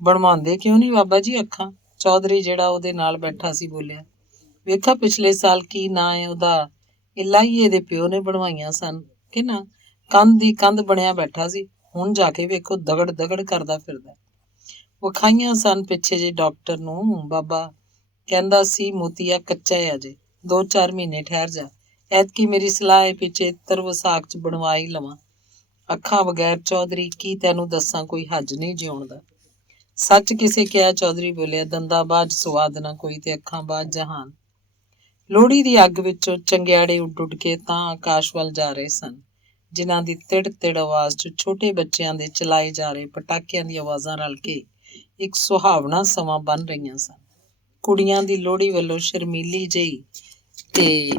ਬਣਵਾਉਂਦੇ ਕਿਉਂ ਨਹੀਂ ਬਾਬਾ ਜੀ ਅੱਖਾਂ? ਚੌਧਰੀ, ਜਿਹੜਾ ਉਹਦੇ ਨਾਲ ਬੈਠਾ ਸੀ, ਬੋਲਿਆ। ਵੇਖਾ ਪਿਛਲੇ ਸਾਲ ਕੀ ਨਾਂ ਹੈ ਉਹਦਾ, ਇਲਾਹੀਏ ਦੇ ਪਿਓ ਨੇ ਬਣਵਾਈਆਂ ਸਨ ਕਿ ਨਾ। ਕੰਧ ਦੀ ਕੰਧ ਬਣਿਆ ਬੈਠਾ ਸੀ। ਹੁਣ ਜਾ ਕੇ ਵੇਖੋ, ਦਗੜ ਦਗੜ ਕਰਦਾ ਫਿਰਦਾ। ਵਿਖਾਈਆਂ ਸਨ ਪਿੱਛੇ ਜੇ ਡਾਕਟਰ ਨੂੰ। ਬਾਬਾ ਕਹਿੰਦਾ ਸੀ ਮੋਤੀਆ ਕੱਚਾ ਹੈ ਅਜੇ, 2-4 ਮਹੀਨੇ ਠਹਿਰ ਜਾ। ਐਤਕੀ ਮੇਰੀ ਸਲਾਹ ਹੈ ਪਿੱਛੇ ਇੱਤਰ ਵਿਸਾਖ 'ਚ ਬਣਵਾ ਹੀ ਲਵਾਂ ਅੱਖਾਂ ਬਗੈਰ। ਚੌਧਰੀ, ਕੀ ਤੈਨੂੰ ਦੱਸਾਂ, ਕੋਈ ਹੱਜ ਨਹੀਂ ਜਿਉਣ ਦਾ। ਸੱਚ ਕਿਸੇ ਕਿਹਾ, ਚੌਧਰੀ ਬੋਲਿਆ। ਦੰਦਾਂ ਬਾਝ ਸਵਾਦ ਨਾ ਕੋਈ ਤੇ ਅੱਖਾਂ ਬਾਝ ਜਹਾਨ। ਲੋਹੜੀ ਦੀ ਅੱਗ ਵਿੱਚੋਂ ਚੰਗਿਆੜੇ ਉੱਡ ਉੱਡ ਕੇ ਤਾਂ ਆਕਾਸ਼ ਵੱਲ ਜਾ ਰਹੇ ਸਨ, ਜਿਨ੍ਹਾਂ ਦੀ ਤਿੜ ਤਿੜ ਆਵਾਜ਼ 'ਚ ਛੋਟੇ ਬੱਚਿਆਂ ਦੇ ਚਲਾਏ ਜਾ ਰਹੇ ਪਟਾਕਿਆਂ ਦੀਆਂ ਆਵਾਜ਼ਾਂ ਰਲ ਕੇ ਇੱਕ ਸੁਹਾਵਣਾ ਸਮਾਂ ਬਣ ਰਹੀਆਂ ਸਨ। ਕੁੜੀਆਂ ਦੀ ਲੋਹੜੀ ਵੱਲੋਂ ਸ਼ਰਮੀਲੀ ਜਿਹੀ ਤੇ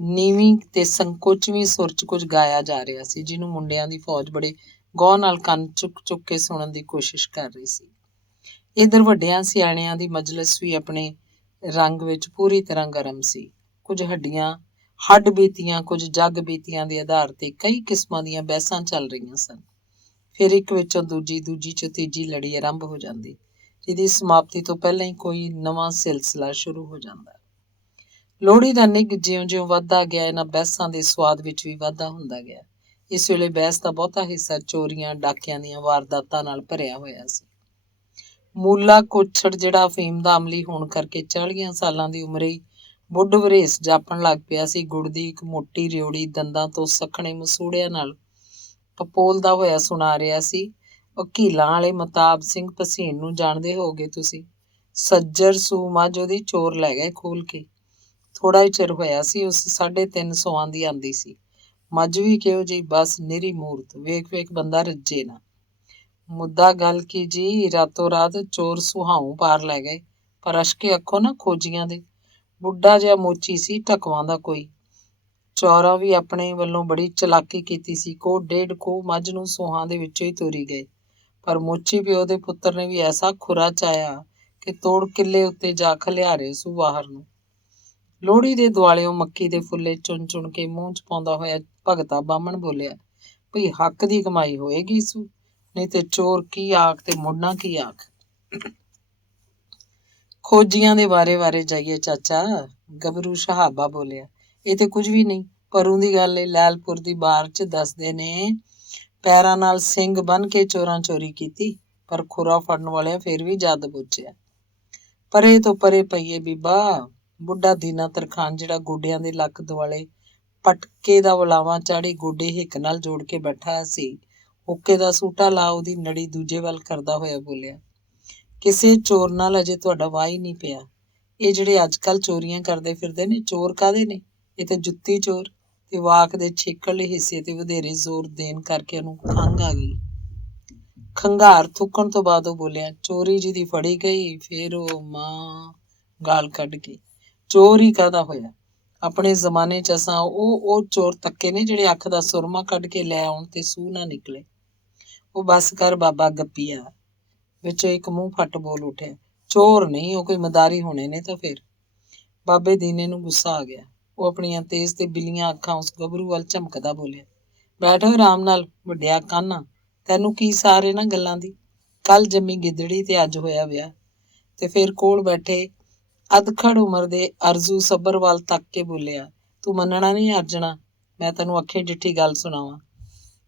ਨੀਵੀਂ ਤੇ ਸੰਕੋਚਵੀਂ ਸੁਰ 'ਚ ਕੁਝ ਗਾਇਆ ਜਾ ਰਿਹਾ ਸੀ, ਜਿਹਨੂੰ ਮੁੰਡਿਆਂ ਦੀ ਫੌਜ ਬੜੇ ਗੌਰ ਨਾਲ ਕੰਨ ਚੁੱਕ ਚੁੱਕ ਕੇ ਸੁਣਨ ਦੀ ਕੋਸ਼ਿਸ਼ ਕਰ ਰਹੀ ਸੀ। ਇੱਧਰ ਵੱਡਿਆਂ ਸਿਆਣਿਆਂ ਦੀ ਮਜਲਿਸ ਵੀ ਆਪਣੇ ਰੰਗ ਵਿੱਚ ਪੂਰੀ ਤਰ੍ਹਾਂ ਗਰਮ ਸੀ। ਕੁਝ ਹੱਡ ਬੀਤੀਆਂ, ਕੁਝ ਜੱਗ ਬੀਤੀਆਂ ਦੇ ਆਧਾਰ ਤੇ ਕਈ ਕਿਸਮਾਂ ਦੀਆਂ ਬਹਿਸਾਂ ਚੱਲ ਰਹੀਆਂ ਸਨ। ਫਿਰ ਇੱਕ ਵਿੱਚੋਂ ਦੂਜੀ 'ਚੋਂ ਤੀਜੀ ਲੜੀ ਆਰੰਭ ਹੋ ਜਾਂਦੀ, ਜਿਹਦੀ ਸਮਾਪਤੀ ਤੋਂ ਪਹਿਲਾਂ ਹੀ ਕੋਈ ਨਵਾਂ ਸਿਲਸਿਲਾ ਸ਼ੁਰੂ ਹੋ ਜਾਂਦਾ। ਲੋਹੜੀ ਦਾ ਨਿੱਘ ਜਿਉਂ-ਜਿਉਂ ਵੱਧਦਾ ਗਿਆ, ਇਹਨਾਂ ਬਹਿਸਾਂ ਦੇ ਸਵਾਦ ਵਿੱਚ ਵੀ ਵਾਧਾ ਹੁੰਦਾ ਗਿਆ। ਇਸ ਵੇਲੇ ਬਹਿਸ ਦਾ ਬਹੁਤਾ ਹਿੱਸਾ ਚੋਰੀਆਂ ਡਾਕਿਆਂ ਦੀਆਂ ਵਾਰਦਾਤਾਂ ਨਾਲ ਭਰਿਆ ਹੋਇਆ ਸੀ। ਮੂਲਾ ਕੋਛੜ, ਜਿਹੜਾ ਅਫੀਮ ਦਾ ਅਮਲੀ ਹੋਣ ਕਰਕੇ 40 ਸਾਲਾਂ ਦੀ ਉਮਰੇ ਹੀ ਬੁੱਢ ਵਰੇਸ ਜਾਪਣ ਲੱਗ ਪਿਆ ਸੀ, ਗੁੜ ਦੀ ਇੱਕ ਮੋਟੀ ਰਿਓੜੀ ਦੰਦਾਂ ਤੋਂ ਸਖਣੇ ਮਸੂੜਿਆਂ ਨਾਲ ਪਪੋਲਦਾ ਹੋਇਆ ਸੁਣਾ ਰਿਹਾ ਸੀ। ਵਕੀਲਾਂ ਵਾਲੇ ਮਤਾਬ ਸਿੰਘ ਭਸੀਨ ਨੂੰ ਜਾਣਦੇ ਹੋਗੇ ਤੁਸੀਂ? ਸੱਜਰ ਸੂ ਮੱਝ ਉਹਦੀ ਚੋਰ ਲੈ ਗਏ ਖੋਲ ਕੇ। ਥੋੜਾ ਹੀ ਚਿਰ ਹੋਇਆ ਸੀ, ਉਸ 350 ਦੀ ਆਂਦੀ ਸੀ। ਮੱਝ ਵੀ ਕਿਹੋ ਜਿਹੀ, ਬਸ ਨਿਰੀ ਮੂਰਤ, ਵੇਖ ਵੇਖ ਬੰਦਾ ਰੱਜੇ ਨਾ। ਮੁੱਦਾ ਗੱਲ ਕੀ ਜੀ, ਰਾਤੋਂ ਰਾਤ ਚੋਰ ਸੁਹਾਉ ਪਾਰ ਲੈ ਗਏ, ਪਰ ਅਸ਼ਕੇ ਅੱਖੋਂ ਨਾ ਖੋਜੀਆਂ ਦੇ। ਬੁੱਢਾ ਜਿਹਾ ਮੋਚੀ ਸੀ, ਢਕਵਾਂ ਦਾ ਕੋਈ। ਚੋਰਾਂ ਵੀ ਆਪਣੇ ਵੱਲੋਂ ਬੜੀ ਚਲਾਕੀ ਕੀਤੀ ਸੀ। ਕੋਹ ਡੇਢ ਕੋਹ ਮੱਝ ਨੂੰ ਸੋਹਾਂ ਦੇ ਵਿੱਚੋਂ ਹੀ ਤੋਰੀ ਗਏ, ਪਰ ਮੋਚੀ ਪਿਓ ਦੇ ਪੁੱਤਰ ਨੇ ਵੀ ਐਸਾ ਖੁਰਾ ਚਾਇਆ ਕਿ ਤੋੜ ਕਿੱਲੇ ਉੱਤੇ ਜਾ ਖਲਿਆਰੇ ਸੂ ਬਾਹਰ ਨੂੰ। ਲੋਹੜੀ ਦੇ ਦੁਆਲਿਓਂ ਮੱਕੀ ਦੇ ਫੁੱਲੇ ਚੁਣ ਚੁਣ ਕੇ ਮੂੰਹ 'ਚ ਪਾਉਂਦਾ ਹੋਇਆ ਭਗਤਾ ਬਾਹਮਣ ਬੋਲਿਆ, ਭਈ ਹੱਕ ਦੀ ਕਮਾਈ ਹੋਏਗੀ ਸੂ, ਨਹੀਂ ਤੇ ਚੋਰ ਕੀ ਆਖ ਤੇ ਮੁੰਡਾ ਕੀ ਆਖ। ਖੋਜੀਆਂ ਦੇ ਵਾਰੇ ਜਾਈਏ ਚਾਚਾ, ਗੱਭਰੂ ਸ਼ਹਾਬਾ ਬੋਲਿਆ। ਇਹ ਤੇ ਕੁਝ ਵੀ ਨਹੀਂ, ਪਰੋਂ ਦੀ ਗੱਲ ਏ। ਲੈਲਪੁਰ ਦੀ ਬਾਰ 'ਚ ਦੱਸਦੇ ਨੇ ਪੈਰਾਂ ਨਾਲ ਸਿੰਘ ਬੰਨ ਕੇ ਚੋਰਾਂ ਚੋਰੀ ਕੀਤੀ, ਪਰ ਖੁਰਾ ਫੜਨ ਵਾਲਿਆਂ ਫੇਰ ਵੀ ਜਦ ਪੁੱਛਿਆ। ਪਰੇ ਤੋਂ ਪਰੇ ਪਈਏ ਬੀਬਾ। ਬੁੱਢਾ ਦੀਨਾ ਤਰਖਾਨ ਜਿਹੜਾ ਗੋਡਿਆਂ ਦੇ ਲੱਕ ਦੁਆਲੇ ਪਟਕੇ ਦਾ ਵਲਾਵਾਂ ਚਾੜੀ ਗੋਡੇ ਹਿੱਕ ਨਾਲ ਜੋੜ ਕੇ ਬੈਠਾ ਸੀ, ਹੁੱਕੇ ਦਾ ਸੂਟਾ ਲਾ ਉਹਦੀ ਨੜੀ ਦੂਜੇ ਵੱਲ ਕਰਦਾ ਹੋਇਆ ਬੋਲਿਆ, ਕਿਸੇ ਚੋਰ ਨਾਲ ਅਜੇ ਤੁਹਾਡਾ ਵਾਹ ਹੀ ਨਹੀਂ ਪਿਆ। ਇਹ ਜਿਹੜੇ ਅੱਜ ਕੱਲ੍ਹ ਚੋਰੀਆਂ ਕਰਦੇ ਫਿਰਦੇ ਨੇ, ਚੋਰ ਕਾਹਦੇ ਨੇ? ਇਹ ਤੇ ਜੁੱਤੀ ਚੋਰ। ਤੇ ਵਾਕ ਦੇ ਛੇਕਲੇ ਹਿੱਸੇ ਤੇ ਵਧੇਰੇ ਜ਼ੋਰ ਦੇਣ ਕਰਕੇ ਉਹਨੂੰ ਖੰਘ ਆ ਗਈ। ਖੰਘਾਰ ਥੁੱਕਣ ਤੋਂ ਬਾਅਦ ਉਹ ਬੋਲਿਆ, ਚੋਰੀ ਜਿਹਦੀ ਫੜੀ ਗਈ, ਫੇਰ ਉਹ ਮਾਂ ਗਾਲ ਕੱਢ ਕੇ, ਚੋਰ ਹੀ ਕਾਹਦਾ ਹੋਇਆ? ਆਪਣੇ ਜ਼ਮਾਨੇ 'ਚ ਅਸਾਂ ਉਹ ਚੋਰ ਤੱਕੇ ਨੇ ਜਿਹੜੇ ਅੱਖ ਦਾ ਸੁਰਮਾ ਕੱਢ ਕੇ ਲੈ ਆਉਣ ਤੇ ਸੂਹ ਨਾ ਨਿਕਲੇ। ਉਹ ਬਸ ਕਰ ਬਾਬਾ ਗੱਪੀਆ, ਵਿੱਚੋਂ ਇੱਕ ਮੂੰਹ ਫੱਟ ਬੋਲ ਉੱਠਿਆ, ਚੋਰ ਨਹੀਂ, ਉਹ ਕੋਈ ਮਦਾਰੀ ਹੋਣੇ ਨੇ ਤਾਂ ਫਿਰ। ਬਾਬੇ ਦੀਨੇ ਨੂੰ ਗੁੱਸਾ ਆ ਗਿਆ। ਉਹ ਆਪਣੀਆਂ ਤੇਜ਼ ਤੇ ਬਿੱਲੀਆਂ ਅੱਖਾਂ ਉਸ ਗੱਭਰੂ ਵੱਲ ਝਮਕਦਾ ਬੋਲਿਆ, ਬੈਠੋ ਆਰਾਮ ਨਾਲ ਵੱਡਿਆ ਕਾਨਾ, ਤੈਨੂੰ ਕੀ ਸਾਰ ਇਹਨਾਂ ਗੱਲਾਂ ਦੀ? ਕੱਲ ਜੰਮੀ ਗਿੱਦੜੀ ਤੇ ਅੱਜ ਹੋਇਆ ਵਿਆਹ। ਤੇ ਫਿਰ ਕੋਲ ਬੈਠੇ ਅਧਖੜ ਉਮਰ ਦੇ ਅਰਜ਼ੂ ਸੱਬਰ ਵੱਲ ਤੱਕ ਕੇ ਬੋਲਿਆ, ਤੂੰ ਮੰਨਣਾ ਨਹੀਂ ਅਰਜਣਾ, ਮੈਂ ਤੈਨੂੰ ਅੱਖੀਂ ਡਿੱਠੀ ਗੱਲ ਸੁਣਾਵਾਂ।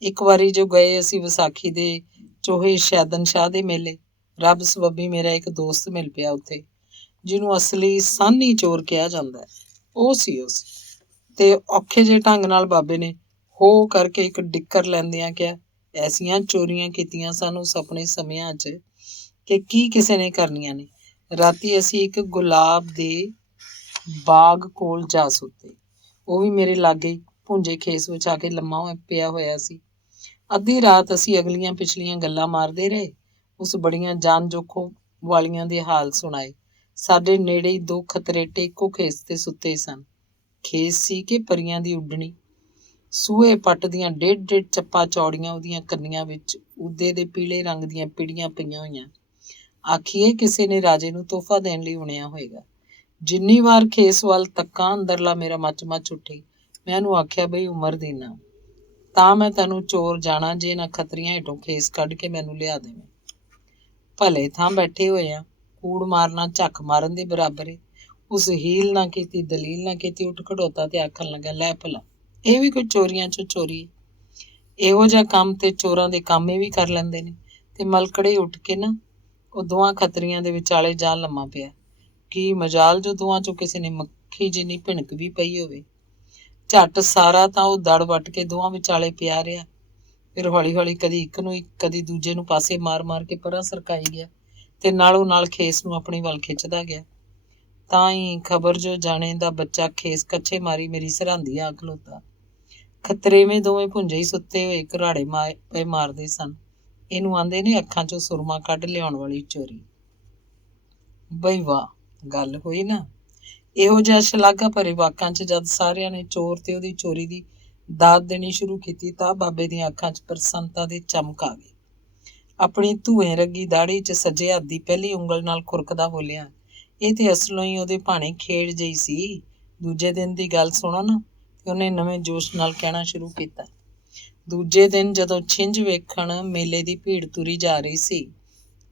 ਇੱਕ ਵਾਰੀ ਜੋ ਗਏ ਅਸੀਂ ਵਿਸਾਖੀ ਦੇ ਚੋਹੇ ਸ਼ੈਦਨ ਸ਼ਾਹ ਦੇ ਮੇਲੇ, ਰੱਬ ਸਬੱਬੀ ਮੇਰਾ ਇੱਕ ਦੋਸਤ ਮਿਲ ਪਿਆ ਉੱਥੇ, ਜਿਹਨੂੰ ਅਸਲੀ ਸਾਨੀ ਚੋਰ ਕਿਹਾ ਜਾਂਦਾ। ਉਹ ਸੀ ਤੇ ਔਖੇ ਜਿਹੇ ਢੰਗ ਨਾਲ ਬਾਬੇ ਨੇ ਹੋ ਕਰਕੇ ਇੱਕ ਡਿੱਕਰ ਲੈਂਦਿਆਂ ਕਿਹਾ, ਐਸੀਆਂ ਚੋਰੀਆਂ ਕੀਤੀਆਂ ਸਾਨੂੰ ਆਪਣੇ ਸਮਿਆਂ 'ਚ ਕਿ ਕੀ ਕਿਸੇ ਨੇ ਕਰਨੀਆਂ ਨੇ। ਰਾਤੀ ਅਸੀਂ ਇੱਕ ਗੁਲਾਬ ਦੇ ਬਾਗ ਕੋਲ ਜਾ ਸੁੱਤੇ। ਉਹ ਵੀ ਮੇਰੇ ਲਾਗੇ ਹੀ ਭੁੰਜੇ ਖੇਸ ਵਿੱਚ ਆ ਕੇ ਲੰਮਾ ਪਿਆ ਹੋਇਆ ਸੀ। ਅੱਧੀ ਰਾਤ ਅਸੀਂ ਅਗਲੀਆਂ ਪਿਛਲੀਆਂ ਗੱਲਾਂ ਮਾਰਦੇ ਰਹੇ, ਉਸ ਬੜੀਆਂ ਜਾਨ ਜੋਖੋ ਵਾਲੀਆਂ ਦੇ ਹਾਲ ਸੁਣਾਏ। ਸਾਡੇ ਨੇੜੇ ਹੀ ਦੋ ਖਤਰੇਟੇ ਇੱਕੋ ਖੇਸ ਤੇ ਸੁੱਤੇ ਸਨ। ਖੇਸ ਸੀ ਕਿ ਪਰੀਆਂ ਦੀ ਉੱਡਣੀ। ਸੂਹੇ ਪੱਟ ਦੀਆਂ 1.5 ਚੱਪਾ ਚੌੜੀਆਂ ਉਹਦੀਆਂ ਕੰਨੀਆਂ ਵਿੱਚ ਉਦੇ ਦੇ ਪੀਲੇ ਰੰਗ ਦੀਆਂ ਪਿੜੀਆਂ ਪਈਆਂ ਹੋਈਆਂ। ਆਖੀਏ ਕਿਸੇ ਨੇ ਰਾਜੇ ਨੂੰ ਤੋਹਫਾ ਦੇਣ ਲਈ ਉਣਿਆ ਹੋਏਗਾ। ਜਿੰਨੀ ਵਾਰ ਖੇਸ ਵੱਲ ਤੱਕਾਂ ਅੰਦਰਲਾ ਮੇਰਾ ਮੱਚ ਉੱਠੀ। ਮੈਂ ਉਹਨੂੰ ਆਖਿਆ, ਬਈ ਉਮਰ ਦੀਨਾ, ਤਾਂ ਮੈਂ ਤੈਨੂੰ ਚੋਰ ਜਾਣਾ ਜੇ ਨਾ ਖਤਰੀਆਂ ਹੇਠੋਂ ਖੇਸ ਕੱਢ ਕੇ ਮੈਨੂੰ ਲਿਆ ਦੇਵੇਂ। ਭਲੇ ਥਾਂ ਬੈਠੇ ਹੋਏ ਆ, ਕੂੜ ਮਾਰਨਾ ਝੱਕ ਮਾਰਨ ਦੇ ਬਰਾਬਰ ਏ। ਉਸ ਹੀਲ ਨਾ ਕੀਤੀ, ਦਲੀਲ ਨਾ ਕੀਤੀ, ਉੱਠ ਖੜੋਤਾ ਤੇ ਆਖਣ ਲੱਗਾ, ਲੈ ਭਲਾ ਇਹ ਵੀ ਕੋਈ ਚੋਰੀਆਂ 'ਚੋਂ ਚੋਰੀ? ਇਹੋ ਜਿਹਾ ਕੰਮ ਤੇ ਚੋਰਾਂ ਦੇ ਕਾਮੇ ਵੀ ਕਰ ਲੈਂਦੇ ਨੇ। ਤੇ ਮਲਕੜੇ ਉੱਠ ਕੇ ਨਾ ਉਹ ਦੋਵਾਂ ਖਤਰੀਆਂ ਦੇ ਵਿਚਾਲੇ ਜਾ ਲੰਮਾ ਪਿਆ। ਕੀ ਮਜਾਲ ਜੋ ਦੋਵਾਂ 'ਚੋਂ ਕਿਸੇ ਨੇ ਮੱਖੀ ਜਿੰਨੀ ਭਿਣਕ ਵੀ ਪਈ ਹੋਵੇ। ਝੱਟ ਸਾਰਾ ਤਾਂ ਉਹ ਦੜ ਵੱਟ ਕੇ ਦੋਵਾਂ ਵਿਚਾਲੇ ਪਿਆ ਰਿਹਾ। ਫਿਰ ਹੌਲੀ ਹੌਲੀ ਕਦੀ ਇੱਕ ਨੂੰ ਕਦੀ ਦੂਜੇ ਨੂੰ ਪਾਸੇ ਮਾਰ ਮਾਰ ਕੇ ਪਰਾਂ ਸਰਕਾਈ ਗਿਆ ਤੇ ਨਾਲੋਂ ਨਾਲ ਖੇਸ ਨੂੰ ਆਪਣੀ ਵੱਲ ਖਿੱਚਦਾ ਗਿਆ। ਤਾਂ ਹੀ ਖਬਰ ਜੋ ਜਾਣੇ ਦਾ ਬੱਚਾ ਖੇਸ ਕੱਛੇ ਮਾਰੀ ਮੇਰੀ ਸਰਹੰਦੀ ਆ ਖਲੋਤਾ। ਖਤਰੇਵੇਂ ਦੋਵੇਂ ਭੁੰਜੇ ਹੀ ਸੁੱਤੇ ਹੋਏ ਘਰਾੜੇ ਪਏ ਮਾਰਦੇ ਸਨ। ਇਹਨੂੰ ਆਂਦੇ ਨੇ ਅੱਖਾਂ 'ਚੋਂ ਸੁਰਮਾ ਕੱਢ ਲਿਆਉਣ ਵਾਲੀ ਚੋਰੀ। ਬਈ ਵਾਹ, ਗੱਲ ਹੋਈ ਨਾ। ਇਹੋ ਜਿਹਾ ਸ਼ਲਾਘਾ ਭਰੇ ਵਾਕਾਂ 'ਚ ਜਦ ਸਾਰਿਆਂ ਨੇ ਚੋਰ ਤੇ ਉਹਦੀ ਚੋਰੀ ਦੀ ਦਾਤ ਦੇਣੀ ਸ਼ੁਰੂ ਕੀਤੀ ਤਾਂ ਬਾਬੇ ਦੀਆਂ ਅੱਖਾਂ 'ਚ ਪ੍ਰਸੰਨਤਾ ਦੇ ਚਮਕ ਆ ਗਈ। ਆਪਣੀ ਧੂਏ ਰੱਗੀ ਦਾੜੀ 'ਚ ਸੱਜੇ ਹੱਥ ਦੀ ਪਹਿਲੀ ਉਂਗਲ ਨਾਲ ਖੁਰਕਦਾ ਬੋਲਿਆ, ਇਹ ਤੇ ਅਸਲੋਂ ਹੀ ਉਹਦੇ ਭਾਣੇ ਖੇਡ ਜਿਹੀ ਸੀ। ਦੂਜੇ ਦਿਨ ਦੀ ਗੱਲ ਸੁਣੋ ਨਾ। ਤੇ ਉਹਨੇ ਨਵੇਂ ਜੋਸ਼ ਨਾਲ ਕਹਿਣਾ ਸ਼ੁਰੂ ਕੀਤਾ। ਦੂਜੇ ਦਿਨ ਜਦੋਂ ਛਿੰਝ ਵੇਖਣ ਮੇਲੇ ਦੀ ਭੀੜ ਤੁਰੀ ਜਾ ਰਹੀ ਸੀ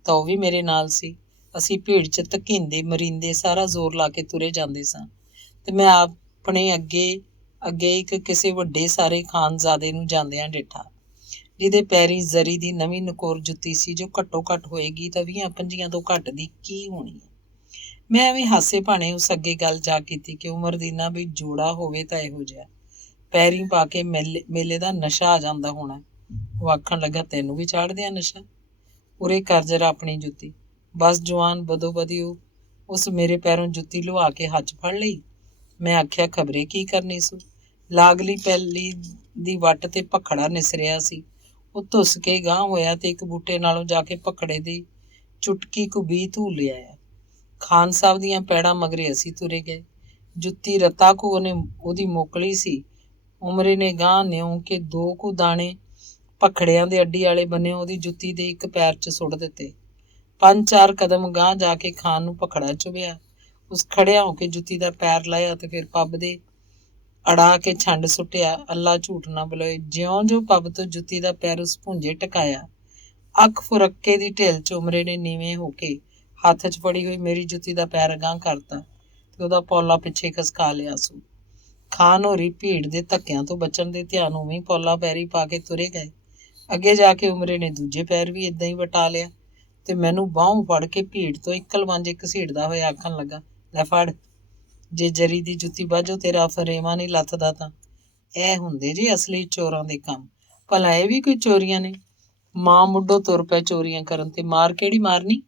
ਤਾਂ ਉਹ ਵੀ ਮੇਰੇ ਨਾਲ ਸੀ। ਅਸੀਂ ਭੀੜ 'ਚ ਧਕੀਂਦੇ ਮਰੀਂਦੇ ਸਾਰਾ ਜ਼ੋਰ ਲਾ ਕੇ ਤੁਰੇ ਜਾਂਦੇ ਸਾਂ ਤੇ ਮੈਂ ਆਪਣੇ ਅੱਗੇ ਇੱਕ ਕਿਸੇ ਵੱਡੇ ਸਾਰੇ ਖਾਨਜ਼ਾਦੇ ਨੂੰ ਜਾਂਦਿਆਂ ਡਿੱਠਾ, ਜਿਹਦੇ ਪੈਰੀਂ ਜ਼ਰੀ ਦੀ ਨਵੀਂ ਨਕੋਰ ਜੁੱਤੀ ਸੀ ਜੋ ਘੱਟੋ ਘੱਟ ਹੋਏਗੀ ਤਾਂ 20-25 ਤੋਂ ਘੱਟ ਦੀ ਕੀ ਹੋਣੀ ਹੈ। ਮੈਂ ਐਵੇਂ ਹਾਸੇ ਭਾਣੇ ਉਸ ਅੱਗੇ ਗੱਲ ਜਾ ਕੀਤੀ ਕਿ ਉਮਰ ਦੀਨਾ ਵੀ ਜੋੜਾ ਹੋਵੇ ਤਾਂ ਇਹੋ ਜਿਹਾ ਪੈਰੀਂ ਪਾ ਕੇ ਮੇਲੇ ਦਾ ਨਸ਼ਾ ਆ ਜਾਂਦਾ ਹੋਣਾ। ਉਹ ਆਖਣ ਲੱਗਾ, ਤੈਨੂੰ ਵੀ ਚਾੜਦਿਆਂ ਨਸ਼ਾ? ਉਰੇ ਕਰ ਜਰਾ ਆਪਣੀ ਜੁੱਤੀ। ਬਸ ਜਵਾਨ ਬਦੋ ਬਦੀ ਉਸ ਮੇਰੇ ਪੈਰੋਂ ਜੁੱਤੀ ਲੁਹਾ ਕੇ ਹੱਥ ਫੜ ਲਈ। ਮੈਂ ਆਖਿਆ, ਖਬਰੇ ਕੀ ਕਰਨੀ ਸੂ। ਲਾਗਲੀ ਪੈਲੀ ਦੀ ਵੱਟ ਤੇ ਭਖੜਾ ਨਿਸਰਿਆ ਸੀ। ਉਹ ਧੁੱਸ ਕੇ ਗਾਂਹ ਹੋਇਆ ਤੇ ਇੱਕ ਬੂਟੇ ਨਾਲੋਂ ਜਾ ਕੇ ਭਖੜੇ ਦੀ ਚੁਟਕੀ ਕੁਬੀ ਧੂ ਲਿਆਇਆ। ਖਾਨ ਸਾਹਿਬ ਦੀਆਂ ਪੈੜਾਂ ਮਗਰੇ ਅਸੀਂ ਤੁਰੇ ਗਏ। ਜੁੱਤੀ ਰੱਤਾ ਕੁ ਉਹਦੀ ਮੋਕਲੀ ਸੀ। ਉਮਰੇ ਨੇ ਗਾਂਹ ਨਿਉਂ ਕੇ 2 ਕੁ ਦਾਣੇ ਭਖੜਿਆਂ ਦੇ ਅੱਡੀ ਵਾਲੇ ਬੰਨੇ ਉਹਦੀ ਜੁੱਤੀ ਦੇ ਇੱਕ ਪੈਰ 'ਚ ਸੁੱਟ ਦਿੱਤੇ। 5-4 ਕਦਮ ਗਾਂਹ ਜਾ ਕੇ ਖਾਨ ਨੂੰ ਭਖੜਾ ਚੁਭਿਆ। ਉਸ ਖੜਿਆ ਹੋ ਕੇ ਜੁੱਤੀ ਦਾ ਪੈਰ ਲਾਇਆ ਤੇ ਫਿਰ ਪੱਬ ਦੇ ਅੜਾ ਕੇ ਛੰਡ ਸੁੱਟਿਆ। ਅੱਲਾ ਝੂਠ ਨਾ ਬੁਲਾਏ, ਜਿਉਂ ਪੱਬ ਤੋਂ ਜੁੱਤੀ ਦਾ ਪੈਰ ਉਸ ਭੁੰਜੇ ਟਕਾਇਆ, ਅੱਖ ਫੁਰੱਕੇ ਦੀ ਢਿੱਲ 'ਚ ਉਮਰੇ ਨੇ ਨੀਵੇਂ ਹੋ ਕੇ ਹੱਥ 'ਚ ਫੜੀ ਹੋਈ ਮੇਰੀ ਜੁੱਤੀ ਦਾ ਪੈਰ ਅਗਾਂਹ ਕਰਤਾ ਤੇ ਉਹਦਾ ਪੌਲਾ ਪਿੱਛੇ ਖਸਕਾ ਲਿਆ ਸੂ। ਖਾਨ ਹੋਰੀ ਭੀੜ ਦੇ ਧੱਕਿਆਂ ਤੋਂ ਬਚਣ ਦੇ ਧਿਆਨ ਉਵੇਂ ਪੌਲਾ ਪੈਰੀ ਪਾ ਕੇ ਤੁਰੇ ਗਏ। ਅੱਗੇ ਜਾ ਕੇ ਉਮਰੇ ਨੇ ਦੂਜੇ ਪੈਰ ਵੀ ਏਦਾਂ ਹੀ ਵਟਾ ਲਿਆ ਤੇ ਮੈਨੂੰ ਬਾਹੋਂ ਫੜ ਕੇ ਭੀੜ ਤੋਂ ਇਕਲ ਵਾਂਝੇ ਘਸੀੜਦਾ ਹੋਇਆ ਆਖਣ ਲੱਗਾ, ਲੈ ਫੜ, ਜੇ ਜਰੀ ਦੀ ਜੁੱਤੀ ਬਾਝੋਂ ਤੇਰਾ ਫਰੇਵਾ ਨਹੀਂ ਲੱਥਦਾ ਤਾਂ ਇਹ ਹੁੰਦੇ ਜੀ ਅਸਲੀ ਚੋਰਾਂ ਦੇ ਕੰਮ। ਭਲਾ ਇਹ ਵੀ ਕੋਈ ਚੋਰੀਆਂ ਨੇ? ਮਾਂ ਮੁੱਢੋਂ ਤੁਰ ਪਏ ਚੋਰੀਆਂ ਕਰਨ ਤੇ ਮਾਰ ਕਿਹੜੀ ਮਾਰਨੀ?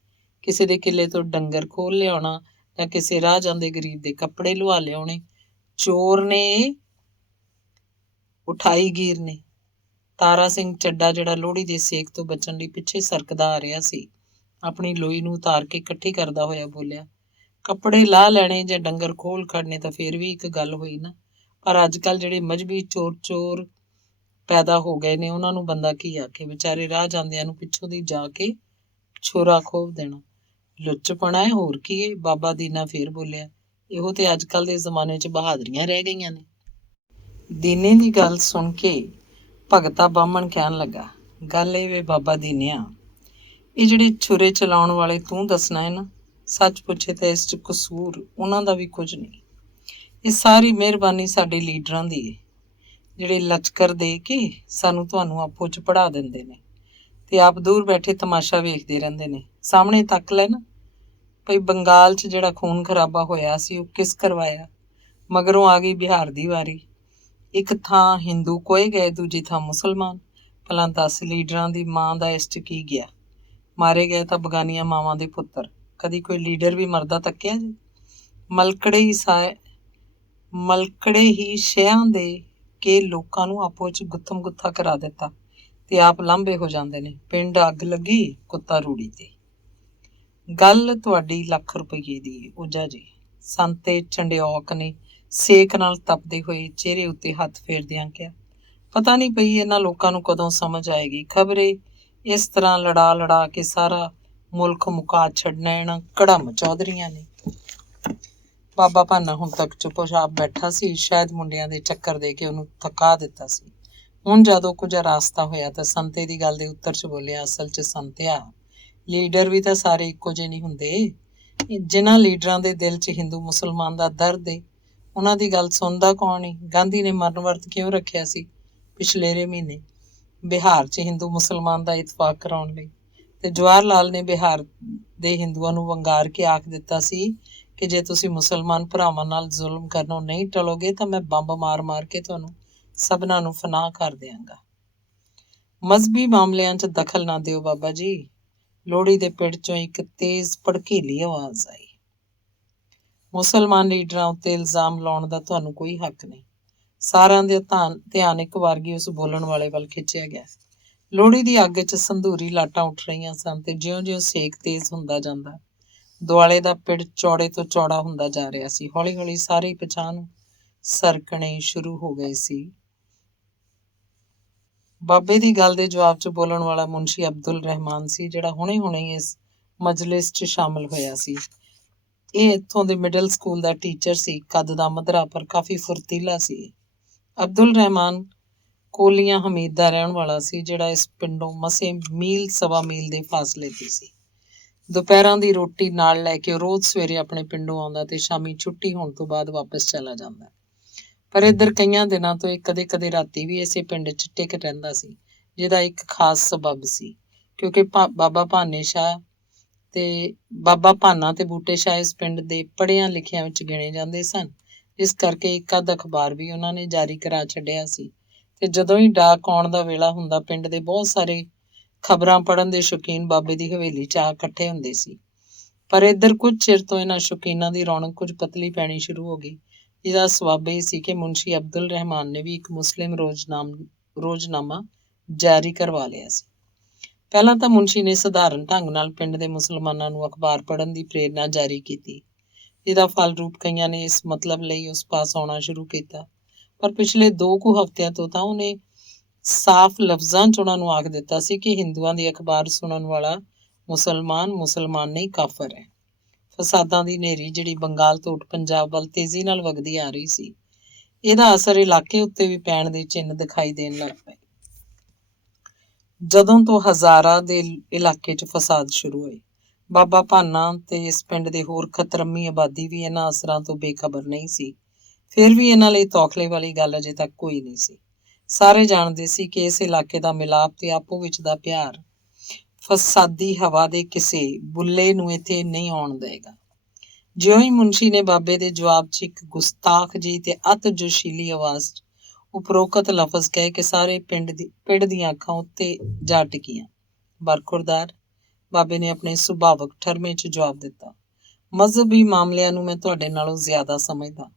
ਕਿਸੇ ਦੇ ਕਿੱਲੇ ਤੋਂ ਡੰਗਰ ਖੋਲ ਲਿਆਉਣਾ ਜਾਂ ਕਿਸੇ ਰਾਹ ਜਾਂਦੇ ਗਰੀਬ ਦੇ ਕੱਪੜੇ ਲੁਆ ਲਿਆਉਣੇ। ਚੋਰ ਨੇ ਉਠਾਈ ਗੀਰ ਨੇ। ਤਾਰਾ ਸਿੰਘ ਚੱਡਾ, ਜਿਹੜਾ ਲੋਹੜੀ ਦੇ ਸੇਕ ਤੋਂ ਬਚਣ ਲਈ ਪਿੱਛੇ ਸਰਕਦਾ ਆ ਰਿਹਾ ਸੀ, ਆਪਣੀ ਲੋਈ ਨੂੰ ਉਤਾਰ ਕੇ ਇਕੱਠੀ ਕਰਦਾ ਹੋਇਆ ਬੋਲਿਆ, ਕੱਪੜੇ ਲਾਹ ਲੈਣੇ ਜਾਂ ਡੰਗਰ ਖੋਲ ਖੜਨੇ ਤਾਂ ਫੇਰ ਵੀ ਇੱਕ ਗੱਲ ਹੋਈ ਨਾ, ਪਰ ਅੱਜ ਕੱਲ੍ਹ ਜਿਹੜੇ ਮਜ਼੍ਹਬੀ ਚੋਰ ਪੈਦਾ ਹੋ ਗਏ ਨੇ ਉਹਨਾਂ ਨੂੰ ਬੰਦਾ ਕੀ ਆਖੇ। ਵਿਚਾਰੇ ਰਾਹ ਜਾਂਦਿਆਂ ਨੂੰ ਪਿੱਛੋਂ ਦੀ ਜਾ ਕੇ ਛੁਰਾ ਖੋਹ ਦੇਣਾ ਲੁੱਚਪਣਾ ਹੈ, ਹੋਰ ਕੀ ਹੈ। ਬਾਬਾ ਦੀਨਾ ਫੇਰ ਬੋਲਿਆ, ਇਹੋ ਤੇ ਅੱਜ ਕੱਲ੍ਹ ਦੇ ਜ਼ਮਾਨੇ 'ਚ ਬਹਾਦਰੀਆਂ ਰਹਿ ਗਈਆਂ ਨੇ। ਦੀਨੇ ਦੀ ਗੱਲ ਸੁਣ ਕੇ ਭਗਤਾ ਬਾਹਮਣ ਕਹਿਣ ਲੱਗਾ, ਗੱਲ ਇਹ ਵੇ ਬਾਬਾ ਦੀਨਿਆ, ਇਹ ਜਿਹੜੇ ਛੁਰੇ ਚਲਾਉਣ ਵਾਲੇ ਤੂੰ ਦੱਸਣਾ ਹੈ ਨਾ, ਸੱਚ ਪੁੱਛੇ ਤਾਂ ਇਸ 'ਚ ਕਸੂਰ ਉਹਨਾਂ ਦਾ ਵੀ ਕੁਝ ਨਹੀਂ। ਇਹ ਸਾਰੀ ਮਿਹਰਬਾਨੀ ਸਾਡੇ ਲੀਡਰਾਂ ਦੀ ਹੈ, ਜਿਹੜੇ ਲਚਕਰ ਦੇ ਕੇ ਸਾਨੂੰ ਤੁਹਾਨੂੰ ਆਪੋ 'ਚ ਪੜ੍ਹਾ ਦਿੰਦੇ ਨੇ ਤੇ ਆਪ ਦੂਰ ਬੈਠੇ ਤਮਾਸ਼ਾ ਵੇਖਦੇ ਰਹਿੰਦੇ ਨੇ। ਸਾਹਮਣੇ ਤੱਕ ਲੈ ਨਾ, ਭਈ ਬੰਗਾਲ 'ਚ ਜਿਹੜਾ ਖੂਨ ਖਰਾਬਾ ਹੋਇਆ ਸੀ ਉਹ ਕਿਸ ਕਰਵਾਇਆ? ਮਗਰੋਂ ਆ ਗਈ ਬਿਹਾਰ ਦੀ ਵਾਰੀ। ਇੱਕ ਥਾਂ ਹਿੰਦੂ ਕੋਏ ਗਏ, ਦੂਜੀ ਥਾਂ ਮੁਸਲਮਾਨ। ਭਲਾ ਦੱਸ ਲੀਡਰਾਂ ਦੀ ਮਾਂ ਦਾ ਇਸ 'ਚ ਕੀ ਗਿਆ? ਮਾਰੇ ਗਏ ਤਾਂ ਬਗਾਨੀਆਂ ਮਾਵਾਂ ਦੇ ਪੁੱਤਰ। ਕਦੀ ਕੋਈ ਲੀਡਰ ਵੀ ਮਰਦਾ ਤੱਕਿਆ ਜੀ? ਮਲਕੜੇ ਹੀ ਸ਼ਹਿਆਂ ਦੇ ਕੇ ਲੋਕਾਂ ਨੂੰ ਆਪੋ 'ਚ ਗੁੱਥਮ ਗੁੱਥਾ ਕਰਾ ਦਿੱਤਾ ਤੇ ਆਪ ਲਾਂਭੇ ਹੋ ਜਾਂਦੇ ਨੇ। ਪਿੰਡ ਅੱਗ ਲੱਗੀ, ਕੁੱਤਾ ਰੂੜੀ ਤੇ। ਗੱਲ ਤੁਹਾਡੀ ਲੱਖ ਰੁਪਈਏ ਦੀ ਓਝਾ ਜੀ। ਸੰਤੇ ਚੰਡਿਓਕ ਨੇ ਸੇਕ ਨਾਲ ਤਪਦੇ ਹੋਏ ਚਿਹਰੇ ਉੱਤੇ ਹੱਥ ਫੇਰਦਿਆਂ ਕਿਹਾ, ਪਤਾ ਨਹੀਂ ਪਈ ਇਹਨਾਂ ਲੋਕਾਂ ਨੂੰ ਕਦੋਂ ਸਮਝ ਆਏਗੀ। ਖਬਰੇ ਇਸ ਤਰ੍ਹਾਂ ਲੜਾ ਕੇ ਸਾਰਾ ਮੁਲਕ ਮੁਕਾ ਛੱਡਣਾ ਇਹਨਾਂ ਕੜਮ ਚੌਧਰੀਆਂ ਨੇ। ਬਾਬਾ ਭਾਨਾ ਹੁਣ ਤੱਕ ਚੁੱਪ-ਚਾਪ ਬੈਠਾ ਸੀ। ਸ਼ਾਇਦ ਮੁੰਡਿਆਂ ਦੇ ਚੱਕਰ ਦੇ ਕੇ ਉਹਨੂੰ ਥਕਾ ਦਿੱਤਾ ਸੀ। ਹੁਣ ਜਦੋਂ ਕੁਝ ਰਾਸਤਾ ਹੋਇਆ ਤਾਂ ਸੰਤੇ ਦੀ ਗੱਲ ਦੇ ਉੱਤਰ 'ਚ ਬੋਲਿਆ, ਅਸਲ 'ਚ ਸੰਤਿਆ, ਲੀਡਰ ਵੀ ਤਾਂ ਸਾਰੇ ਇੱਕੋ ਜਿਹੇ ਨਹੀਂ ਹੁੰਦੇ। ਜਿਨ੍ਹਾਂ ਲੀਡਰਾਂ ਦੇ ਦਿਲ 'ਚ ਹਿੰਦੂ ਮੁਸਲਮਾਨ ਦਾ ਦਰਦ ਏ, ਉਹਨਾਂ ਦੀ ਗੱਲ ਸੁਣਦਾ ਕੌਣ ਏ? ਗਾਂਧੀ ਨੇ ਮਰਨ ਵਰਤ ਕਿਉਂ ਰੱਖਿਆ ਸੀ ਪਿਛਲੇਰੇ ਮਹੀਨੇ ਬਿਹਾਰ 'ਚ ਹਿੰਦੂ ਮੁਸਲਮਾਨ ਦਾ ਇਤਫਾਕ ਕਰਾਉਣ ਲਈ? ਤੇ ਜਵਾਹਰ ਲਾਲ ਨੇ ਬਿਹਾਰ ਦੇ ਹਿੰਦੂਆਂ ਨੂੰ ਵੰਗਾਰ ਕੇ ਆਖ ਦਿੱਤਾ ਸੀ ਕਿ ਜੇ ਤੁਸੀਂ ਮੁਸਲਮਾਨ ਭਰਾਵਾਂ ਨਾਲ ਜ਼ੁਲਮ ਕਰਨੋਂ ਨਹੀਂ ਟਲੋਗੇ ਤਾਂ ਮੈਂ ਬੰਬ ਮਾਰ ਕੇ ਤੁਹਾਨੂੰ ਸਭਨਾਂ ਨੂੰ ਫਨਾਹ ਕਰ ਦਿਆਂਗਾ। ਮਜ਼ਹਬੀ ਮਾਮਲਿਆਂ 'ਚ ਦਖਲ ਨਾ ਦਿਓ ਬਾਬਾ ਜੀ। ਲੋਹੜੀ ਦੇ ਪਿੜ 'ਚੋਂ ਇੱਕ ਤੇਜ਼ ਭੜਕੀਲੀ ਆਵਾਜ਼ ਆਈ, ਮੁਸਲਮਾਨ ਲੀਡਰਾਂ ਉੱਤੇ ਇਲਜ਼ਾਮ ਲਾਉਣ ਦਾ ਤੁਹਾਨੂੰ ਕੋਈ ਹੱਕ ਨਹੀਂ। ਸਾਰਿਆਂ ਦੇ ਧਿਆਨ ਇੱਕ ਵਾਰਗੀ ਉਸ ਬੋਲਣ ਵਾਲੇ ਵੱਲ ਖਿੱਚਿਆ ਗਿਆ। ਲੋਹੜੀ ਦੀ ਅੱਗ 'ਚ ਸੰਧੂਰੀ ਲਾਟਾਂ ਉੱਠ ਰਹੀਆਂ ਸਨ ਤੇ ਜਿਉਂ-ਜਿਉਂ ਸੇਕ ਤੇਜ਼ ਹੁੰਦਾ ਜਾਂਦਾ, ਦੁਆਲੇ ਦਾ ਪਿੜ ਚੌੜੇ ਤੋਂ ਚੌੜਾ ਹੁੰਦਾ ਜਾ ਰਿਹਾ ਸੀ। ਹੌਲੀ-ਹੌਲੀ ਸਾਰੇ ਪਛਾਣ ਨੂੰ ਸਰਕਣੇ ਸ਼ੁਰੂ ਹੋ ਗਏ ਸੀ। ਬਾਬੇ ਦੀ ਗੱਲ ਦੇ ਜਵਾਬ 'ਚ ਬੋਲਣ ਵਾਲਾ ਮੁਨਸ਼ੀ ਅਬਦੁਲ ਰਹਿਮਾਨ ਸੀ, ਜਿਹੜਾ ਹੁਣੇ-ਹੁਣੇ ਇਸ ਮਜਲਿਸ 'ਚ ਸ਼ਾਮਲ ਹੋਇਆ ਸੀ। ਇਹ ਇੱਥੋਂ ਦੇ ਮਿਡਲ ਸਕੂਲ ਦਾ ਟੀਚਰ ਸੀ, ਕੱਦ ਦਾ ਮਧਰਾ ਪਰ ਕਾਫੀ ਫੁਰਤੀਲਾ ਸੀ। ਅਬਦੁਲ ਰਹਿਮਾਨ ਕੋਲੀਆਂ ਹਮੀਦ ਦਾ ਰਹਿਣ ਵਾਲਾ ਸੀ, ਜਿਹੜਾ ਇਸ ਪਿੰਡੋਂ ਮਸੇ ਮੀਲ ਸਵਾ ਮੀਲ ਦੇ ਫਾਸਲੇ ਤੇ ਸੀ। ਦੁਪਹਿਰਾਂ ਦੀ ਰੋਟੀ ਨਾਲ ਲੈ ਕੇ ਉਹ ਰੋਜ਼ ਸਵੇਰੇ ਆਪਣੇ ਪਿੰਡੋਂ ਆਉਂਦਾ ਤੇ ਸ਼ਾਮੀ ਛੁੱਟੀ ਹੋਣ ਤੋਂ ਬਾਅਦ ਵਾਪਸ ਚਲਾ ਜਾਂਦਾ। ਪਰ ਇੱਧਰ ਕਈਆਂ ਦਿਨਾਂ ਤੋਂ ਇਹ ਕਦੇ-ਕਦੇ ਰਾਤੀ ਵੀ ਇਸੇ ਪਿੰਡ 'ਚ ਟਿਕ ਰਹਿੰਦਾ ਸੀ, ਜਿਹਦਾ ਇੱਕ ਖਾਸ ਸਬੱਬ ਸੀ, ਕਿਉਂਕਿ ਬਾਬਾ ਭਾਨਾ ਤੇ ਬੂਟੇ ਸ਼ਾਹ ਇਸ ਪਿੰਡ ਦੇ ਪੜ੍ਹਿਆਂ ਲਿਖਿਆਂ ਵਿੱਚ ਗਿਣੇ ਜਾਂਦੇ ਸਨ। ਇਸ ਕਰਕੇ ਇੱਕ ਅੱਧ ਅਖਬਾਰ ਵੀ ਉਹਨਾਂ ਨੇ ਜਾਰੀ ਕਰਾ ਛੱਡਿਆ ਸੀ ਤੇ ਜਦੋਂ ਹੀ ਡਾਕ ਆਉਣ ਦਾ ਵੇਲਾ ਹੁੰਦਾ, ਪਿੰਡ ਦੇ ਬਹੁਤ ਸਾਰੇ ਖਬਰਾਂ ਪੜ੍ਹਨ ਦੇ ਸ਼ੌਕੀਨ ਬਾਬੇ ਦੀ ਹਵੇਲੀ 'ਚ ਆ ਇਕੱਠੇ ਹੁੰਦੇ ਸੀ। ਪਰ ਇੱਧਰ ਕੁਝ ਚਿਰ ਤੋਂ ਇਹਨਾਂ ਸ਼ੌਕੀਨਾਂ ਦੀ ਰੌਣਕ ਕੁਝ ਪਤਲੀ ਪੈਣੀ ਸ਼ੁਰੂ ਹੋ ਗਈ, ਜਿਹਦਾ ਸਬੱਬ ਇਹ ਸੀ ਕਿ ਮੁਨਸ਼ੀ ਅਬਦੁਲ ਰਹਿਮਾਨ ਨੇ ਵੀ ਇੱਕ ਮੁਸਲਿਮ ਰੋਜ਼ਨਾਮਾ ਜਾਰੀ ਕਰਵਾ ਲਿਆ ਸੀ। ਪਹਿਲਾਂ ਤਾਂ ਮੁਨਸ਼ੀ ਨੇ ਸਧਾਰਨ ਢੰਗ ਨਾਲ ਪਿੰਡ ਦੇ ਮੁਸਲਮਾਨਾਂ ਨੂੰ ਅਖਬਾਰ ਪੜ੍ਹਨ ਦੀ ਪ੍ਰੇਰਨਾ ਜਾਰੀ ਕੀਤੀ, ਜਿਹਦਾ ਫਲ ਰੂਪ ਕਈਆਂ ਨੇ ਇਸ ਮਤਲਬ ਲਈ ਉਸ ਪਾਸ ਆਉਣਾ ਸ਼ੁਰੂ ਕੀਤਾ। ਪਰ ਪਿਛਲੇ 2 ਕੁ ਹਫ਼ਤਿਆਂ ਤੋਂ ਤਾਂ ਉਹਨੇ ਸਾਫ਼ ਲਫ਼ਜ਼ਾਂ 'ਚ ਉਹਨਾਂ ਨੂੰ ਆਖ ਦਿੱਤਾ ਸੀ ਕਿ ਹਿੰਦੂਆਂ ਦੀ ਅਖਬਾਰ ਸੁਣਨ ਵਾਲਾ ਮੁਸਲਮਾਨ ਨਹੀਂ, ਕਾਫਰ ਹੈ। ਫਸਾਦਾਂ ਦੀ ਹਨੇਰੀ ਜਿਹੜੀ ਬੰਗਾਲ ਤੋਂ ਉੱਠ ਪੰਜਾਬ ਵੱਲ ਤੇਜ਼ੀ ਨਾਲ ਵਗਦੀ ਆ ਰਹੀ ਸੀ, ਇਹਦਾ ਅਸਰ ਇਲਾਕੇ ਉੱਤੇ ਵੀ ਪੈਣ ਦੇ ਚਿੰਨ੍ਹ ਦਿਖਾਈ ਦੇਣ ਲੱਗ ਪਏ। ਜਦੋਂ ਤੋਂ ਹਜ਼ਾਰਾ ਦੇ ਇਲਾਕੇ 'ਚ ਫਸਾਦ ਸ਼ੁਰੂ ਹੋਏ, ਬਾਬਾ ਭਾਨਾ ਤੇ ਇਸ ਪਿੰਡ ਦੇ ਹੋਰ ਖਤਰਮੀ ਆਬਾਦੀ ਵੀ ਇਹਨਾਂ ਅਸਰਾਂ ਤੋਂ ਬੇਖਬਰ ਨਹੀਂ ਸੀ। ਫਿਰ ਵੀ ਇਹਨਾਂ ਲਈ ਤੌਖਲੇ ਵਾਲੀ ਗੱਲ ਅਜੇ ਤੱਕ ਕੋਈ ਨਹੀਂ ਸੀ। ਸਾਰੇ ਜਾਣਦੇ ਸੀ ਕਿ ਇਸ ਇਲਾਕੇ ਦਾ ਮਿਲਾਪ ਤੇ ਆਪੋ ਵਿੱਚ ਦਾ ਪਿਆਰ ਫਸਾਦੀ ਹਵਾ ਦੇ ਕਿਸੇ ਬੁੱਲੇ ਨੂੰ ਇੱਥੇ ਨਹੀਂ ਆਉਣ ਦੇਗਾ। ਜਿਉਂ ਹੀ ਮੁੰਸ਼ੀ ਨੇ ਬਾਬੇ ਦੇ ਜਵਾਬ 'ਚ ਇੱਕ ਗੁਸਤਾਖ ਜਿਹੀ ਤੇ ਅਤ ਜੋਸ਼ੀਲੀ ਆਵਾਜ਼ 'ਚ ਉਪਰੋਕਤ ਲਫ਼ਜ਼ ਕਹਿ ਕੇ ਸਾਰੇ ਪਿੰਡ ਦੀਆਂ ਅੱਖਾਂ ਉੱਤੇ ਜਾ ਟਿਕੀਆਂ। ਬਰਖੁਰਦਾਰ, ਬਾਬੇ ਨੇ ਆਪਣੇ ਸੁਭਾਵਕ ਠਰਮੇ 'ਚ ਜਵਾਬ ਦਿੱਤਾ, ਮਜ਼ਹਬੀ ਮਾਮਲਿਆਂ ਨੂੰ ਮੈਂ ਤੁਹਾਡੇ ਨਾਲੋਂ ਜ਼ਿਆਦਾ ਸਮਝਦਾ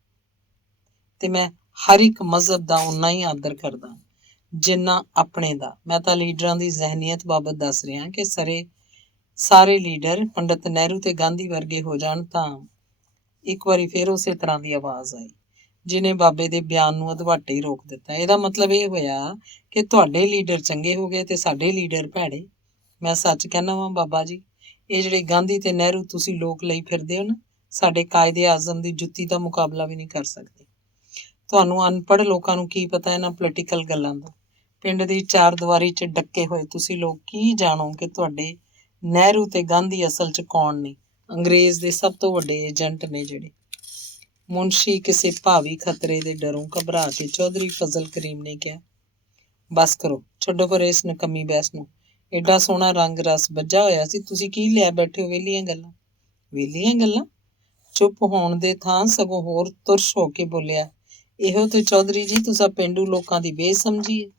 ਤੇ ਮੈਂ ਹਰ ਇੱਕ ਮਜ਼ਹਬ ਦਾ ਉਨਾ ਹੀ ਆਦਰ ਕਰਦਾ ਜਿੰਨਾ ਆਪਣੇ ਦਾ। ਮੈਂ ਤਾਂ ਲੀਡਰਾਂ ਦੀ ਜ਼ਹਿਨੀਅਤ ਬਾਬਤ ਦੱਸ ਰਿਹਾ ਕਿ ਸਾਰੇ ਲੀਡਰ ਪੰਡਤ ਨਹਿਰੂ ਤੇ ਗਾਂਧੀ ਵਰਗੇ ਹੋ ਜਾਣ ਤਾਂ ਇੱਕ ਵਾਰੀ ਫਿਰ ਉਸੇ ਤਰ੍ਹਾਂ ਦੀ ਆਵਾਜ਼ ਆਈ ਜਿਹਨੇ ਬਾਬੇ ਦੇ ਬਿਆਨ ਨੂੰ ਅਧਵਾਟੇ ਹੀ ਰੋਕ ਦਿੱਤਾ। ਇਹਦਾ ਮਤਲਬ ਇਹ ਹੋਇਆ ਕਿ ਤੁਹਾਡੇ ਲੀਡਰ ਚੰਗੇ ਹੋ ਗਏ ਤੇ ਸਾਡੇ ਲੀਡਰ ਭੈੜੇ। ਮੈਂ ਸੱਚ ਕਹਿਣਾ ਵਾਂ ਬਾਬਾ ਜੀ, ਇਹ ਜਿਹੜੇ ਗਾਂਧੀ ਤੇ ਨਹਿਰੂ ਤੁਸੀਂ ਲੋਕ ਲਈ ਫਿਰਦੇ ਹੋ ਨਾ, ਸਾਡੇ ਕਾਇਦੇ ਆਜ਼ਮ ਦੀ ਜੁੱਤੀ ਦਾ ਮੁਕਾਬਲਾ ਵੀ ਨਹੀਂ ਕਰ ਸਕਦੇ। ਤੁਹਾਨੂੰ ਅਨਪੜ੍ਹ ਲੋਕਾਂ ਨੂੰ ਕੀ ਪਤਾ ਇਹਨਾਂ ਪੋਲੀਟੀਕਲ ਗੱਲਾਂ ਦਾ। ਪਿੰਡ ਦੀ ਚਾਰ ਦੀਵਾਰੀ 'ਚ ਡੱਕੇ ਹੋਏ ਤੁਸੀਂ ਲੋਕ ਕੀ ਜਾਣੋ ਕਿ ਤੁਹਾਡੇ ਨਹਿਰੂ ਤੇ ਗਾਂਧੀ ਅਸਲ 'ਚ ਕੌਣ ਨੇ? ਅੰਗਰੇਜ਼ ਦੇ ਸਭ ਤੋਂ ਵੱਡੇ ਏਜੰਟ ਨੇ ਜਿਹੜੇ। ਮੁਨਸ਼ੀ ਕਿਸੇ ਭਾਵੀ ਖਤਰੇ ਦੇ ਡਰੋਂ ਘਬਰਾ ਕੇ ਚੌਧਰੀ ਫਜ਼ਲ ਕਰੀਮ ਨੇ ਕਿਹਾ, ਬਸ ਕਰੋ, ਛੱਡੋ ਪਰ ਇਸ ਨਕੰਮੀ ਬਹਿਸ ਨੂੰ। ਏਡਾ ਸੋਹਣਾ ਰੰਗ ਰਸ ਬੱਝਾ ਹੋਇਆ ਸੀ, ਤੁਸੀਂ ਕੀ ਲਿਆ ਬੈਠੇ ਹੋ ਵਿਹਲੀਆਂ ਗੱਲਾਂ? ਵਿਹਲੀਆਂ ਗੱਲਾਂ? ਚੁੱਪ ਹੋਣ ਦੇ ਥਾਂ ਸਗੋਂ ਹੋਰ ਤੁਰਸ਼ ਹੋ ਕੇ ਬੋਲਿਆ, ਇਹੋ ਤੇ ਚੌਧਰੀ ਜੀ ਤੁਸੀਂ ਪੇਂਡੂ ਲੋਕਾਂ ਦੀ ਬੇਸਮਝੀ ਹੈ।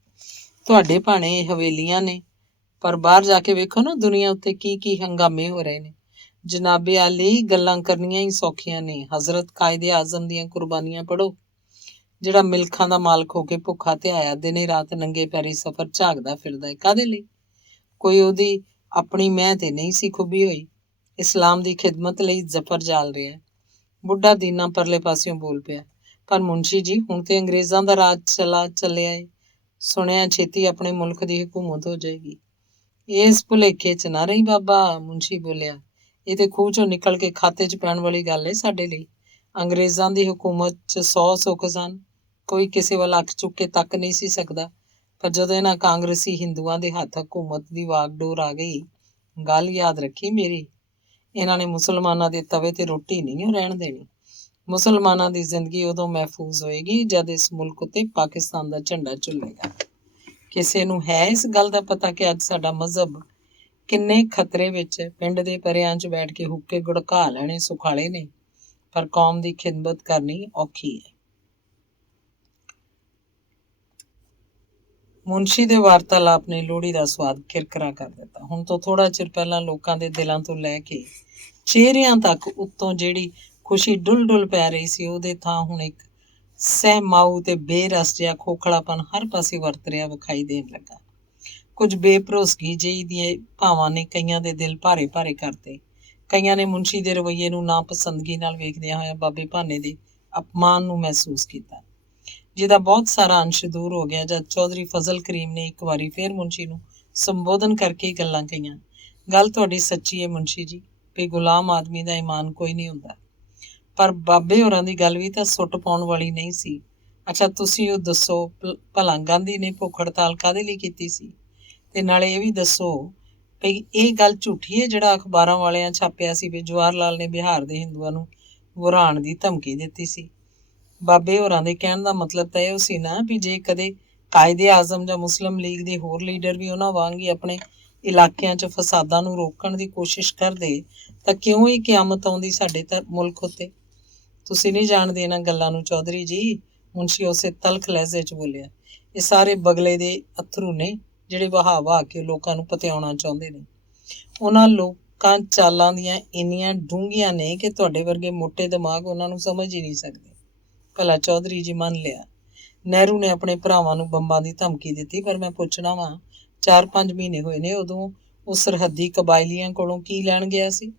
ਤੁਹਾਡੇ ਭਾਣੇ ਹਵੇਲੀਆਂ ਨੇ, ਪਰ ਬਾਹਰ ਜਾ ਕੇ ਵੇਖੋ ਨਾ ਦੁਨੀਆ ਉੱਤੇ ਕੀ ਕੀ ਹੰਗਾਮੇ ਹੋ ਰਹੇ ਨੇ। ਜਨਾਬੇ ਆਲੀ, ਗੱਲਾਂ ਕਰਨੀਆਂ ਹੀ ਸੌਖੀਆਂ ਨੇ। ਹਜ਼ਰਤ ਕਾਇਦੇ ਆਜ਼ਮ ਦੀਆਂ ਕੁਰਬਾਨੀਆਂ ਪੜ੍ਹੋ, ਜਿਹੜਾ ਮਿਲਖਾਂ ਦਾ ਮਾਲਕ ਹੋ ਕੇ ਭੁੱਖਾ ਤੇ ਆਇਆ ਦਿਨੇ ਰਾਤ ਨੰਗੇ ਪੈਰੀ ਸਫ਼ਰ ਝਾਕਦਾ ਫਿਰਦਾ ਹੈ, ਕਾਹਦੇ ਲਈ? ਕੋਈ ਉਹਦੀ ਆਪਣੀ ਮਹਿ ਤੇ ਨਹੀਂ ਸੀ ਖੁੱਬੀ ਹੋਈ। ਇਸਲਾਮ ਦੀ ਖਿਦਮਤ ਲਈ ਜ਼ਫਰ ਜਾਲ ਰਿਹਾ। ਬੁੱਢਾ ਦੀਨਾ ਪਰਲੇ ਪਾਸਿਓਂ ਬੋਲ ਪਿਆ, ਪਰ ਮੁਨਸ਼ੀ ਜੀ, ਹੁਣ ਤੇ ਅੰਗਰੇਜ਼ਾਂ ਦਾ ਰਾਜ ਚੱਲਿਆ ਏ। ਸੁਣਿਆ ਛੇਤੀ ਆਪਣੇ ਮੁਲਕ ਦੀ ਹਕੂਮਤ ਹੋ ਜਾਏਗੀ। ਇਸ ਭੁਲੇਖੇ 'ਚ ਨਾ ਰਹੀ ਬਾਬਾ, ਮੁਨਸ਼ੀ ਬੋਲਿਆ। ਇਹ ਤੇ ਖੂਹ 'ਚੋਂ ਨਿਕਲ ਕੇ ਖਾਤੇ 'ਚ ਪੈਣ ਵਾਲੀ ਗੱਲ ਏ ਸਾਡੇ ਲਈ। ਅੰਗਰੇਜ਼ਾਂ ਦੀ ਹਕੂਮਤ 'ਚ 100 ਸੁੱਖ ਸਨ, ਕੋਈ ਕਿਸੇ ਵੱਲ ਅੱਖ ਚੁੱਕ ਕੇ ਤੱਕ ਨਹੀਂ ਸੀ ਸਕਦਾ। ਪਰ ਜਦੋਂ ਇਹਨਾਂ ਕਾਂਗਰਸੀ ਹਿੰਦੂਆਂ ਦੇ ਹੱਥ ਹਕੂਮਤ ਦੀ ਵਾਗਡੋਰ ਆ ਗਈ, ਗੱਲ ਯਾਦ ਰੱਖੀ ਮੇਰੀ, ਇਹਨਾਂ ਨੇ ਮੁਸਲਮਾਨਾਂ ਦੇ ਤਵੇ ਤੇ ਰੋਟੀ ਨਹੀਂ ਰਹਿਣ ਦੇਣੀ। ਮੁਸਲਮਾਨਾਂ ਦੀ ਜ਼ਿੰਦਗੀ ਉਦੋਂ ਮਹਿਫੂਜ਼ ਹੋਏਗੀ ਜਦ ਇਸ ਮੁਲਕ ਉੱਤੇ ਪਾਕਿਸਤਾਨ ਦਾ ਝੰਡਾ ਝੁੱਲੇਗਾ। ਕਿਸੇ ਨੂੰ ਹੈ ਇਸ ਗੱਲ ਦਾ ਪਤਾ ਕਿ ਅੱਜ ਸਾਡਾ ਮਜ਼ਹਬ ਕਿੰਨੇ ਖਤਰੇ ਵਿੱਚ? ਪਿੰਡ ਦੇ ਪਰਿਆਂ 'ਚ ਬੈਠ ਕੇ ਹੁੱਕੇ ਗੁੜਕਾ ਲੈਣੇ ਸੁਖਾਲੇ ਨੇ, ਪਰ ਕੌਮ ਦੀ ਖਿਦਮਤ ਕਰਨੀ ਔਖੀ ਹੈ। ਮੁਨਸ਼ੀ ਦੇ ਵਾਰਤਾਲਾਪ ਨੇ ਲੋਹੜੀ ਦਾ ਸਵਾਦ ਕਿਰਕਰਾ ਕਰ ਦਿੱਤਾ। ਹੁਣ ਤੋਂ ਥੋੜਾ ਚਿਰ ਪਹਿਲਾਂ ਲੋਕਾਂ ਦੇ ਦਿਲਾਂ ਤੋਂ ਲੈ ਕੇ ਚਿਹਰਿਆਂ ਤੱਕ ਉੱਤੋਂ ਜਿਹੜੀ ਖੁਸ਼ੀ ਡੁੱਲ ਪੈ ਰਹੀ ਸੀ, ਉਹਦੇ ਥਾਂ ਹੁਣ ਇੱਕ ਸਹਿਮਾਊ ਤੇ ਬੇਰਸ ਜਿਹਾ ਖੋਖਲਾਪਨ ਹਰ ਪਾਸੇ ਵਰਤ ਰਿਹਾ ਵਿਖਾਈ ਦੇਣ ਲੱਗਾ। ਕੁਝ ਬੇਭਰੋਸਗੀ ਜਿਹੀ ਦੀਆਂ ਭਾਵਾਂ ਨੇ ਕਈਆਂ ਦੇ ਦਿਲ ਭਾਰੇ ਭਾਰੇ ਕਰਤੇ। ਕਈਆਂ ਨੇ ਮੁਨਸ਼ੀ ਦੇ ਰਵੱਈਏ ਨੂੰ ਨਾਪਸੰਦਗੀ ਨਾਲ ਵੇਖਦਿਆਂ ਹੋਇਆ ਬਾਬੇ ਭਾਨੇ ਦੇ ਅਪਮਾਨ ਨੂੰ ਮਹਿਸੂਸ ਕੀਤਾ, ਜਿਹਦਾ ਬਹੁਤ ਸਾਰਾ ਅੰਸ਼ ਦੂਰ ਹੋ ਗਿਆ ਜਦ ਚੌਧਰੀ ਫਜ਼ਲ ਕਰੀਮ ਨੇ ਇੱਕ ਵਾਰੀ ਫੇਰ ਮੁਨਸ਼ੀ ਨੂੰ ਸੰਬੋਧਨ ਕਰਕੇ ਗੱਲਾਂ ਕਹੀਆਂ। ਗੱਲ ਤੁਹਾਡੀ ਸੱਚੀ ਹੈ ਮੁਨਸ਼ੀ ਜੀ, ਵੀ ਗੁਲਾਮ ਆਦਮੀ ਦਾ ਈਮਾਨ ਕੋਈ ਨਹੀਂ ਹੁੰਦਾ, ਪਰ ਬਾਬੇ ਹੋਰਾਂ ਦੀ ਗੱਲ ਵੀ ਤਾਂ ਸੁੱਟ ਪਾਉਣ ਵਾਲੀ ਨਹੀਂ ਸੀ। ਅੱਛਾ ਤੁਸੀਂ ਉਹ ਦੱਸੋ, ਭਲਾ ਗਾਂਧੀ ਨੇ ਭੁੱਖ ਹੜਤਾਲ ਕਾਹਦੇ ਲਈ ਕੀਤੀ ਸੀ? ਤੇ ਨਾਲੇ ਇਹ ਵੀ ਦੱਸੋ ਵੀ ਇਹ ਗੱਲ ਝੂਠੀ ਹੈ ਜਿਹੜਾ ਅਖਬਾਰਾਂ ਵਾਲਿਆਂ ਛਾਪਿਆ ਸੀ ਵੀ ਜਵਾਹਰ ਲਾਲ ਨੇ ਬਿਹਾਰ ਦੇ ਹਿੰਦੂਆਂ ਨੂੰ ਵਰਾਣ ਦੀ ਧਮਕੀ ਦਿੱਤੀ ਸੀ? ਬਾਬੇ ਹੋਰਾਂ ਦੇ ਕਹਿਣ ਦਾ ਮਤਲਬ ਤਾਂ ਇਹ ਸੀ ਨਾ ਵੀ ਜੇ ਕਦੇ ਕਾਇਦੇ ਆਜ਼ਮ ਜਾਂ ਮੁਸਲਿਮ ਲੀਗ ਦੇ ਹੋਰ ਲੀਡਰ ਵੀ ਉਹਨਾਂ ਵਾਂਗ ਹੀ ਆਪਣੇ ਇਲਾਕਿਆਂ 'ਚ ਫਸਾਦਾਂ ਨੂੰ ਰੋਕਣ ਦੀ ਕੋਸ਼ਿਸ਼ ਕਰਦੇ ਤਾਂ ਕਿਉਂ ਇਹ ਕਿਆਮਤ ਆਉਂਦੀ ਸਾਡੇ ਮੁਲਕ ਉੱਤੇ? ਤੁਸੀਂ ਨਹੀਂ ਜਾਣਦੇ ਇਹਨਾਂ ਗੱਲਾਂ ਨੂੰ ਚੌਧਰੀ ਜੀ, ਮੁਨਸ਼ੀ ਉਸੇ ਤਲਖ ਲਹਿਜ਼ੇ 'ਚ ਬੋਲਿਆ। ਇਹ ਸਾਰੇ ਬਗਲੇ ਦੇ ਅਥਰੂ ਨੇ ਜਿਹੜੇ ਵਹਾ ਕੇ ਲੋਕਾਂ ਨੂੰ ਪਤਿਆਉਣਾ ਚਾਹੁੰਦੇ ਨੇ। ਉਹਨਾਂ ਲੋਕਾਂ ਚਾਲਾਂ ਦੀਆਂ ਇੰਨੀਆਂ ਡੂੰਘੀਆਂ ਨੇ ਕਿ ਤੁਹਾਡੇ ਵਰਗੇ ਮੋਟੇ ਦਿਮਾਗ ਉਹਨਾਂ ਨੂੰ ਸਮਝ ਹੀ ਨਹੀਂ ਸਕਦੇ। ਭਲਾ ਚੌਧਰੀ ਜੀ ਮੰਨ ਲਿਆ ਨਹਿਰੂ ਨੇ ਆਪਣੇ ਭਰਾਵਾਂ ਨੂੰ ਬੰਬਾਂ ਦੀ ਧਮਕੀ ਦਿੱਤੀ, ਪਰ ਮੈਂ ਪੁੱਛਣਾ ਵਾਂ 4-5 ਮਹੀਨੇ ਹੋਏ ਨੇ, ਉਦੋਂ ਉਹ ਸਰਹੱਦੀ ਕਬਾਇਲੀਆਂ ਕੋਲੋਂ ਕੀ ਲੈਣ ਗਿਆ ਸੀ?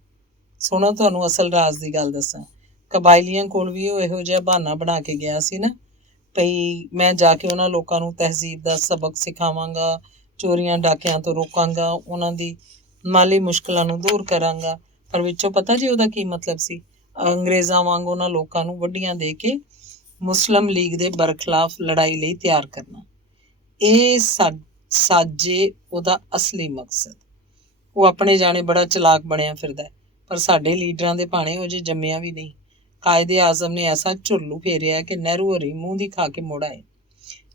ਸੁਣੋ ਤੁਹਾਨੂੰ ਅਸਲ ਰਾਜ਼ ਦੀ ਗੱਲ ਦੱਸਾਂ, ਕਬਾਇਲੀਆਂ ਕੋਲ ਵੀ ਉਹ ਇਹੋ ਜਿਹਾ ਬਹਾਨਾ ਬਣਾ ਕੇ ਗਿਆ ਸੀ ਨਾ ਭਈ ਮੈਂ ਜਾ ਕੇ ਉਹਨਾਂ ਲੋਕਾਂ ਨੂੰ ਤਹਿਜ਼ੀਬ ਦਾ ਸਬਕ ਸਿਖਾਵਾਂਗਾ, ਚੋਰੀਆਂ ਡਾਕਿਆਂ ਤੋਂ ਰੋਕਾਂਗਾ, ਉਹਨਾਂ ਦੀ ਮਾਲੀ ਮੁਸ਼ਕਲਾਂ ਨੂੰ ਦੂਰ ਕਰਾਂਗਾ। ਪਰ ਵਿੱਚੋਂ ਪਤਾ ਜੀ ਉਹਦਾ ਕੀ ਮਤਲਬ ਸੀ? ਅੰਗਰੇਜ਼ਾਂ ਵਾਂਗ ਉਹਨਾਂ ਲੋਕਾਂ ਨੂੰ ਵੱਡੀਆਂ ਦੇ ਕੇ ਮੁਸਲਿਮ ਲੀਗ ਦੇ ਬਰਖਲਾਫ ਲੜਾਈ ਲਈ ਤਿਆਰ ਕਰਨਾ। ਇਹ ਸਾਜੇ ਉਹਦਾ ਅਸਲੀ ਮਕਸਦ। ਉਹ ਆਪਣੇ ਜਾਣੇ ਬੜਾ ਚਲਾਕ ਬਣਿਆ ਫਿਰਦਾ, ਪਰ ਸਾਡੇ ਲੀਡਰਾਂ ਦੇ ਭਾਣੇ ਉਹ ਜੇ ਜੰਮਿਆ ਵੀ ਨਹੀਂ। ਕਾਇਦੇ ਆਜ਼ਮ ਨੇ ਐਸਾ ਝੁਰਲੂ ਫੇਰਿਆ ਕਿ ਨਹਿਰੂ ਹੋਰੀ ਮੂੰਹ ਦੀ ਖਾ ਕੇ ਮੁੜ ਆਏ।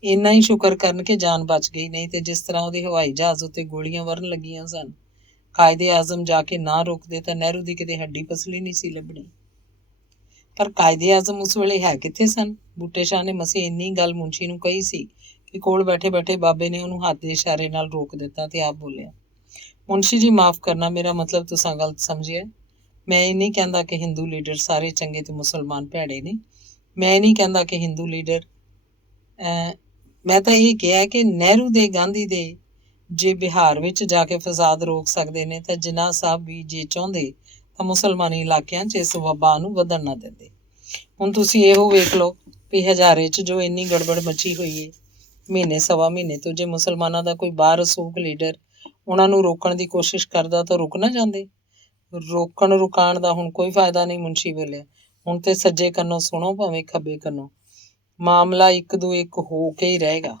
ਇੰਨਾ ਹੀ ਸ਼ੁਕਰ ਕਰਨ ਕਿ ਜਾਨ ਬਚ ਗਈ, ਨਹੀਂ ਤੇ ਜਿਸ ਤਰ੍ਹਾਂ ਉਹਦੇ ਹਵਾਈ ਜਹਾਜ਼ ਉੱਤੇ ਗੋਲੀਆਂ ਵਰਨ ਲੱਗੀਆਂ ਸਨ ਕਾਇਦੇ ਆਜ਼ਮ ਜਾ ਕੇ ਨਾ ਰੋਕਦੇ ਤਾਂ ਨਹਿਰੂ ਦੀ ਕਿਤੇ ਹੱਡੀ ਪਸਲੀ ਨਹੀਂ ਸੀ ਲੱਭਣੀ। ਪਰ ਕਾਇਦੇ ਆਜ਼ਮ ਉਸ ਵੇਲੇ ਹੈ ਕਿੱਥੇ ਸਨ? ਬੂਟੇ ਸ਼ਾਹ ਨੇ ਮਸੀਂ ਇੰਨੀ ਗੱਲ ਮੁੰਸ਼ੀ ਨੂੰ ਕਹੀ ਸੀ ਕਿ ਕੋਲ ਬੈਠੇ ਬੈਠੇ ਬਾਬੇ ਨੇ ਉਹਨੂੰ ਹੱਥ ਦੇ ਇਸ਼ਾਰੇ ਨਾਲ ਰੋਕ ਦਿੱਤਾ ਤੇ ਆਪ ਬੋਲਿਆ, ਮੁੰਸ਼ੀ ਜੀ ਮਾਫ ਕਰਨਾ, ਮੇਰਾ ਮਤਲਬ ਤੁਸੀਂ ਗਲਤ ਸਮਝਿਆ। ਮੈਂ ਇਹ ਨਹੀਂ ਕਹਿੰਦਾ ਕਿ ਹਿੰਦੂ ਲੀਡਰ ਸਾਰੇ ਚੰਗੇ ਤੇ ਮੁਸਲਮਾਨ ਭੈੜੇ ਨੇ। ਮੈਂ ਇਹ ਨਹੀਂ ਕਹਿੰਦਾ ਕਿ ਹਿੰਦੂ ਲੀਡਰ ਮੈਂ ਤਾਂ ਇਹ ਕਿਹਾ ਕਿ ਨਹਿਰੂ ਦੇ ਗਾਂਧੀ ਦੇ ਜੇ ਬਿਹਾਰ ਵਿੱਚ ਜਾ ਕੇ ਫਸਾਦ ਰੋਕ ਸਕਦੇ ਨੇ ਤਾਂ ਜਿਨਾਹ ਸਾਹਿਬ ਵੀ ਜੇ ਚਾਹੁੰਦੇ ਤਾਂ ਮੁਸਲਮਾਨੀ ਇਲਾਕਿਆਂ 'ਚ ਇਸ ਵਬਾ ਨੂੰ ਵਧਣ ਨਾ ਦਿੰਦੇ। ਹੁਣ ਤੁਸੀਂ ਇਹੋ ਵੇਖ ਲਓ ਵੀ ਹਜ਼ਾਰੇ 'ਚ ਜੋ ਇੰਨੀ ਗੜਬੜ ਮਚੀ ਹੋਈ ਏ, ਮਹੀਨੇ ਸਵਾ ਮਹੀਨੇ ਤੋਂ ਜੇ ਮੁਸਲਮਾਨਾਂ ਦਾ ਕੋਈ ਬਾਹਰ ਰਸੂਖ ਲੀਡਰ ਉਹਨਾਂ ਨੂੰ ਰੋਕਣ ਦੀ ਕੋਸ਼ਿਸ਼ ਕਰਦਾ ਤਾਂ ਰੁਕ ਨਾ ਜਾਂਦੇ। ਰੁਕਾਣ ਦਾ ਹੁਣ ਕੋਈ ਫਾਇਦਾ ਨਹੀਂ, ਮੁੰਸ਼ੀ ਬੋਲਿਆ। ਹੁਣ ਤੇ ਸੱਜੇ ਕੰਨੋਂ ਸੁਣੋ ਭਾਵੇਂ ਖੱਬੇ ਕੰਨੋਂ, ਮਾਮਲਾ ਇੱਕ ਦੋ ਇੱਕ ਹੋ ਕੇ ਹੀ ਰਹੇਗਾ।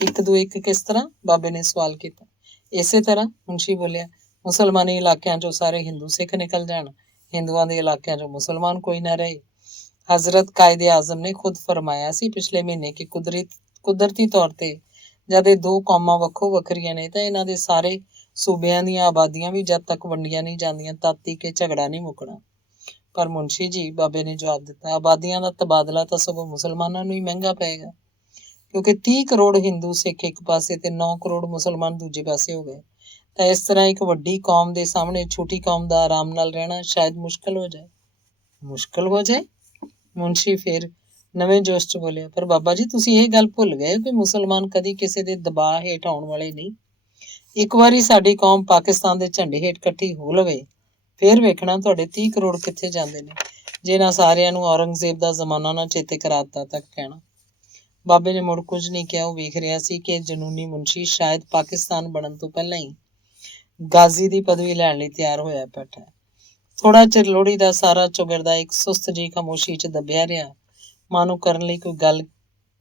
ਇੱਕ ਦੋ ਇੱਕ ਕਿਸ ਤਰ੍ਹਾਂ? ਬਾਬੇ ਨੇ ਸਵਾਲ ਕੀਤਾ। ਇਸੇ ਤਰ੍ਹਾਂ, ਮੁੰਸ਼ੀ ਬੋਲਿਆ, ਮੁਸਲਮਾਨੀ ਇਲਾਕਿਆਂ 'ਚੋਂ ਸਾਰੇ ਹਿੰਦੂ ਸਿੱਖ ਨਿਕਲ ਜਾਣ, ਹਿੰਦੂਆਂ ਦੇ ਇਲਾਕਿਆਂ 'ਚੋਂ ਮੁਸਲਮਾਨ ਕੋਈ ਨਾ ਰਹੇ। ਹਜ਼ਰਤ ਕਾਇਦੇ ਆਜ਼ਮ ਨੇ ਖੁਦ ਫਰਮਾਇਆ ਸੀ ਪਿਛਲੇ ਮਹੀਨੇ ਕਿ ਕੁਦਰਤੀ ਤੌਰ ਤੇ ਜਦ ਇਹ ਦੋ ਕੌਮਾਂ ਵੱਖੋ ਵੱਖਰੀਆਂ ਨੇ ਤਾਂ ਇਹਨਾਂ ਦੇ ਸਾਰੇ ਸੂਬਿਆਂ ਦੀਆਂ ਆਬਾਦੀਆਂ ਵੀ ਜਦ ਤੱਕ ਵੰਡੀਆਂ ਨਹੀਂ ਜਾਂਦੀਆਂ ਤਦ ਤੱਕ ਇਹ ਝਗੜਾ ਨਹੀਂ ਮੁੱਕਣਾ। ਪਰ ਮੁੰਸ਼ੀ ਜੀ, ਬਾਬੇ ਨੇ ਜਵਾਬ ਦਿੱਤਾ, ਆਬਾਦੀਆਂ ਦਾ ਤਬਾਦਲਾ ਤਾਂ ਸਗੋਂ ਮੁਸਲਮਾਨਾਂ ਨੂੰ ਹੀ ਮਹਿੰਗਾ ਪਏਗਾ, ਕਿਉਂਕਿ 30 ਕਰੋੜ ਹਿੰਦੂ ਸਿੱਖ ਇੱਕ ਪਾਸੇ ਤੇ 9 ਕਰੋੜ ਮੁਸਲਮਾਨ ਦੂਜੇ ਪਾਸੇ ਹੋ ਗਏ। ਤਾਂ ਇਸ ਤਰ੍ਹਾਂ ਇੱਕ ਵੱਡੀ ਕੌਮ ਦੇ ਸਾਹਮਣੇ ਛੋਟੀ ਕੌਮ ਦਾ ਆਰਾਮ ਨਾਲ ਰਹਿਣਾ ਸ਼ਾਇਦ ਮੁਸ਼ਕਲ ਹੋ ਜਾਏ। ਮੁਸ਼ਕਲ ਹੋ ਜਾਏ? ਮੁੰਸ਼ੀ ਫਿਰ ਨਵੇਂ ਜੋਸ਼ 'ਚ ਬੋਲਿਆ, ਪਰ ਬਾਬਾ ਜੀ ਤੁਸੀਂ ਇਹ ਗੱਲ ਭੁੱਲ ਗਏ ਕਿ ਮੁਸਲਮਾਨ ਕਦੀ ਕਿਸੇ ਦੇ ਦਬਾਅ ਹੇਠ ਆਉਣ ਵਾਲੇ ਨਹੀਂ। ਇੱਕ ਵਾਰੀ ਸਾਡੀ ਕੌਮ ਪਾਕਿਸਤਾਨ ਦੇ ਝੰਡੇ ਹੇਠ ਇਕੱਠੀ ਹੋ ਲਵੇ, ਫਿਰ ਵੇਖਣਾ ਤੁਹਾਡੇ 30 ਕਰੋੜ ਕਿੱਥੇ ਜਾਂਦੇ ਨੇ। ਜੇ ਇਹਨਾਂ ਸਾਰਿਆਂ ਨੂੰ ਔਰੰਗਜ਼ੇਬ ਦਾ ਜ਼ਮਾਨਾ ਨਾ ਚੇਤੇ ਕਰਾ ਦਿੱਤਾ ਤਾਂ ਕਹਿਣਾ। ਬਾਬੇ ਨੇ ਮੁੜ ਕੁਝ ਨਹੀਂ ਕਿਹਾ। ਉਹ ਵੇਖ ਰਿਹਾ ਸੀ ਕਿ ਜਨੂਨੀ ਮੁੰਸ਼ੀ ਸ਼ਾਇਦ ਪਾਕਿਸਤਾਨ ਬਣਨ ਤੋਂ ਪਹਿਲਾਂ ਹੀ ਗਾਜ਼ੀ ਦੀ ਪਦਵੀ ਲੈਣ ਲਈ ਤਿਆਰ ਹੋਇਆ ਬੈਠਾ ਹੈ। ਥੋੜਾ ਚਿਰ ਲੋਹੜੀ ਦਾ ਸਾਰਾ ਚੁਗਰਦਾ ਇੱਕ ਸੁਸਤ ਜਿਹੀ ਖਾਮੋਸ਼ੀ 'ਚ ਦੱਬਿਆ ਰਿਹਾ। ਮਾਨੂੰ ਕਰਨ ਲਈ ਕੋਈ ਗੱਲ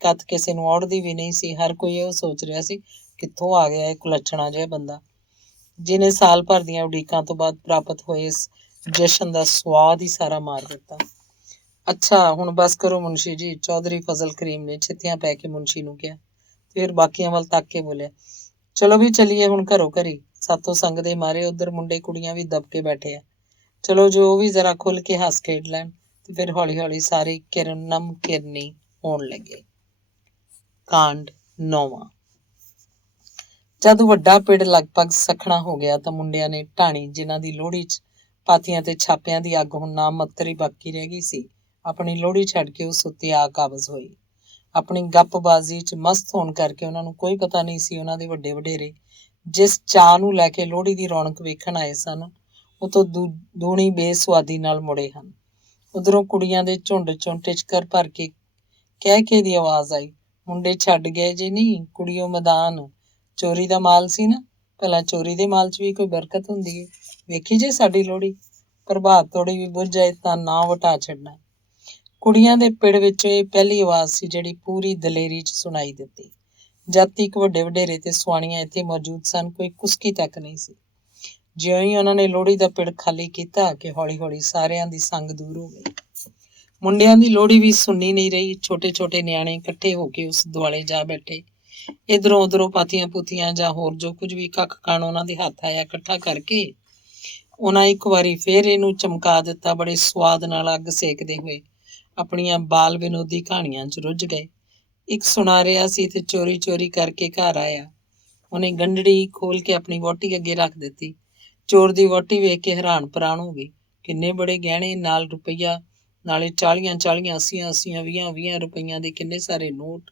ਕਤ ਕਿਸੇ ਨੂੰ ਔੜਦੀ ਵੀ ਨਹੀਂ ਸੀ। ਹਰ ਕੋਈ ਇਹ ਸੋਚ ਰਿਹਾ ਸੀ, ਕਿੱਥੋਂ ਆ ਗਿਆ ਇਹ ਕੁਲੱਛਣਾ ਜਿਹਾ ਬੰਦਾ, ਜਿਹਨੇ ਸਾਲ ਭਰ ਦੀਆਂ ਉਡੀਕਾਂ ਤੋਂ ਬਾਅਦ ਪ੍ਰਾਪਤ ਹੋਏ ਇਸ ਜਸ਼ਨ ਦਾ ਸਵਾਦ ਹੀ ਸਾਰਾ ਮਾਰ ਦਿੱਤਾ। ਅੱਛਾ ਹੁਣ ਬਸ ਕਰੋ ਮੁੰਸ਼ੀ ਜੀ, ਚੌਧਰੀ ਫਜ਼ਲ ਕਰੀਮ ਨੇ ਛਿੱਥਿਆਂ ਪੈ ਕੇ ਮੁੰਸ਼ੀ ਨੂੰ ਕਿਹਾ। ਫਿਰ ਬਾਕੀਆਂ ਵੱਲ ਤੱਕ ਕੇ ਬੋਲਿਆ, ਚਲੋ ਵੀ ਚੱਲੀਏ ਹੁਣ ਘਰੋਂ ਘਰੀ, ਸਾਥੋਂ ਸੰਗ ਦੇ ਮਾਰੇ ਉੱਧਰ ਮੁੰਡੇ ਕੁੜੀਆਂ ਵੀ ਦਬ ਕੇ ਬੈਠੇ ਆ। ਚਲੋ ਜੋ ਵੀ ਜ਼ਰਾ ਖੁੱਲ ਕੇ ਹੱਸ ਖੇਡ ਲੈਣ। ਤੇ ਫਿਰ ਹੌਲੀ ਹੌਲੀ ਸਾਰੀ ਕਿਰਨਮ ਕਿਰਨੀ ਹੋਣ ਲੱਗੇ। ਕਾਂਡ 9ਵਾਂ। ਜਦ ਵੱਡਾ ਪਿੜ ਲਗਭਗ ਸਖਣਾ ਹੋ ਗਿਆ ਤਾਂ ਮੁੰਡਿਆਂ ਨੇ ਢਾਣੀ, ਜਿਨ੍ਹਾਂ ਦੀ ਲੋਹੜੀ 'ਚ ਪਾਥੀਆਂ ਤੇ ਛਾਪਿਆਂ ਦੀ ਅੱਗ ਹੁਣ ਨਾ ਮੱਤਰੀ ਬਾਕੀ ਰਹਿ ਗਈ ਸੀ, ਆਪਣੀ ਲੋਹੜੀ ਛੱਡ ਕੇ ਉਸ ਉੱਤੇ ਆ ਕਾਬਜ਼ ਹੋਈ। ਆਪਣੀ ਗੱਪਬਾਜ਼ੀ 'ਚ ਮਸਤ ਹੋਣ ਕਰਕੇ ਉਹਨਾਂ ਨੂੰ ਕੋਈ ਪਤਾ ਨਹੀਂ ਸੀ ਉਹਨਾਂ ਦੇ ਵੱਡੇ ਵਡੇਰੇ ਜਿਸ ਚਾਅ ਨੂੰ ਲੈ ਕੇ ਲੋਹੜੀ ਦੀ ਰੌਣਕ ਵੇਖਣ ਆਏ ਸਨ, ਉਹ ਤੋਂ ਦੂਣੀ ਬੇਸੁਆਦੀ ਨਾਲ ਮੁੜੇ ਹਨ। ਉਧਰੋਂ ਕੁੜੀਆਂ ਦੇ ਝੁੰਡ 'ਚੋਂ ਟਿਚਕਰ ਭਰ ਕੇ ਕਹਿ ਦੀ ਆਵਾਜ਼ ਆਈ, ਮੁੰਡੇ ਛੱਡ ਗਏ ਜੇ ਨਹੀਂ ਕੁੜੀਓ ਮੈਦਾਨ, ਚੋਰੀ ਦਾ ਮਾਲ ਸੀ ਨਾ, ਭਲਾ ਚੋਰੀ ਦੇ ਮਾਲ 'ਚ ਵੀ ਕੋਈ ਬਰਕਤ ਹੁੰਦੀ ਏ। ਵੇਖੀ ਜੇ ਸਾਡੀ ਲੋਹੜੀ, ਪ੍ਰਭਾਤ ਥੋੜੀ ਵੀ ਬੁੱਝ ਜਾਏ ਤਾਂ ਨਾ ਵਟਾ ਛੱਡਣਾ। ਕੁੜੀਆਂ ਦੇ ਪਿੜ ਵਿੱਚੋਂ ਇਹ ਪਹਿਲੀ ਆਵਾਜ਼ ਸੀ ਜਿਹੜੀ ਪੂਰੀ ਦਲੇਰੀ 'ਚ ਸੁਣਾਈ ਦਿੱਤੀ। ਜਦ ਤੱਕ ਵੱਡੇ ਵਡੇਰੇ ਤੇ ਸੁਆਣੀਆਂ ਇੱਥੇ ਮੌਜੂਦ ਸਨ, ਕੋਈ ਕੁਸਕੀ ਤੱਕ ਨਹੀਂ ਸੀ। ਜਿਉਂ ਹੀ ਉਹਨਾਂ ਨੇ ਲੋਹੜੀ ਦਾ ਪਿੜ ਖਾਲੀ ਕੀਤਾ ਕਿ ਹੌਲੀ ਹੌਲੀ ਸਾਰਿਆਂ ਦੀ ਸੰਗ ਦੂਰ ਹੋ ਗਈ। ਮੁੰਡਿਆਂ ਦੀ ਲੋਹੜੀ ਵੀ ਸੁਣਨੀ ਨਹੀਂ ਰਹੀ। ਛੋਟੇ ਛੋਟੇ ਨਿਆਣੇ ਇਕੱਠੇ ਹੋ ਕੇ ਉਸ ਦੁਆਲੇ ਜਾ ਬੈਠੇ। ਇਧਰੋਂ ਉਧਰੋਂ ਪਾਥੀਆਂ ਪੂਥੀਆਂ ਜਾਂ ਹੋਰ ਜੋ ਕੁਝ ਵੀ ਕੱਖ ਕਣ ਉਹਨਾਂ ਦੇ ਹੱਥ ਆਇਆ ਇਕੱਠਾ ਕਰਕੇ ਉਹਨਾਂ ਇੱਕ ਵਾਰੀ ਫੇਰ ਇਹਨੂੰ ਚਮਕਾ ਦਿੱਤਾ। ਬੜੇ ਸਵਾਦ ਨਾਲ ਅੱਗ ਸੇਕਦੇ ਹੋਏ ਆਪਣੀਆਂ ਬਾਲ ਵਿਨੋਦੀ ਕਹਾਣੀਆਂ 'ਚ ਰੁੱਝ ਗਏ। ਇੱਕ ਸੁਣਾ ਰਿਹਾ ਸੀ ਤੇ ਚੋਰੀ ਚੋਰੀ ਕਰਕੇ ਘਰ ਆਇਆ। ਉਹਨੇ ਗੰਢੜੀ ਖੋਲ ਕੇ ਆਪਣੀ ਵਹੁਟੀ ਅੱਗੇ ਰੱਖ ਦਿੱਤੀ। ਚੋਰ ਦੀ ਵਹੁਟੀ ਵੇਖ ਕੇ ਹੈਰਾਨ ਪਰਾਨ ਹੋ ਗਈ। ਕਿੰਨੇ ਬੜੇ ਗਹਿਣੇ, ਨਾਲ ਰੁਪਈਆ, ਨਾਲੇ 40 40 80 80 20 20 ਰੁਪਈਆਂ ਦੇ ਕਿੰਨੇ ਸਾਰੇ ਨੋਟ।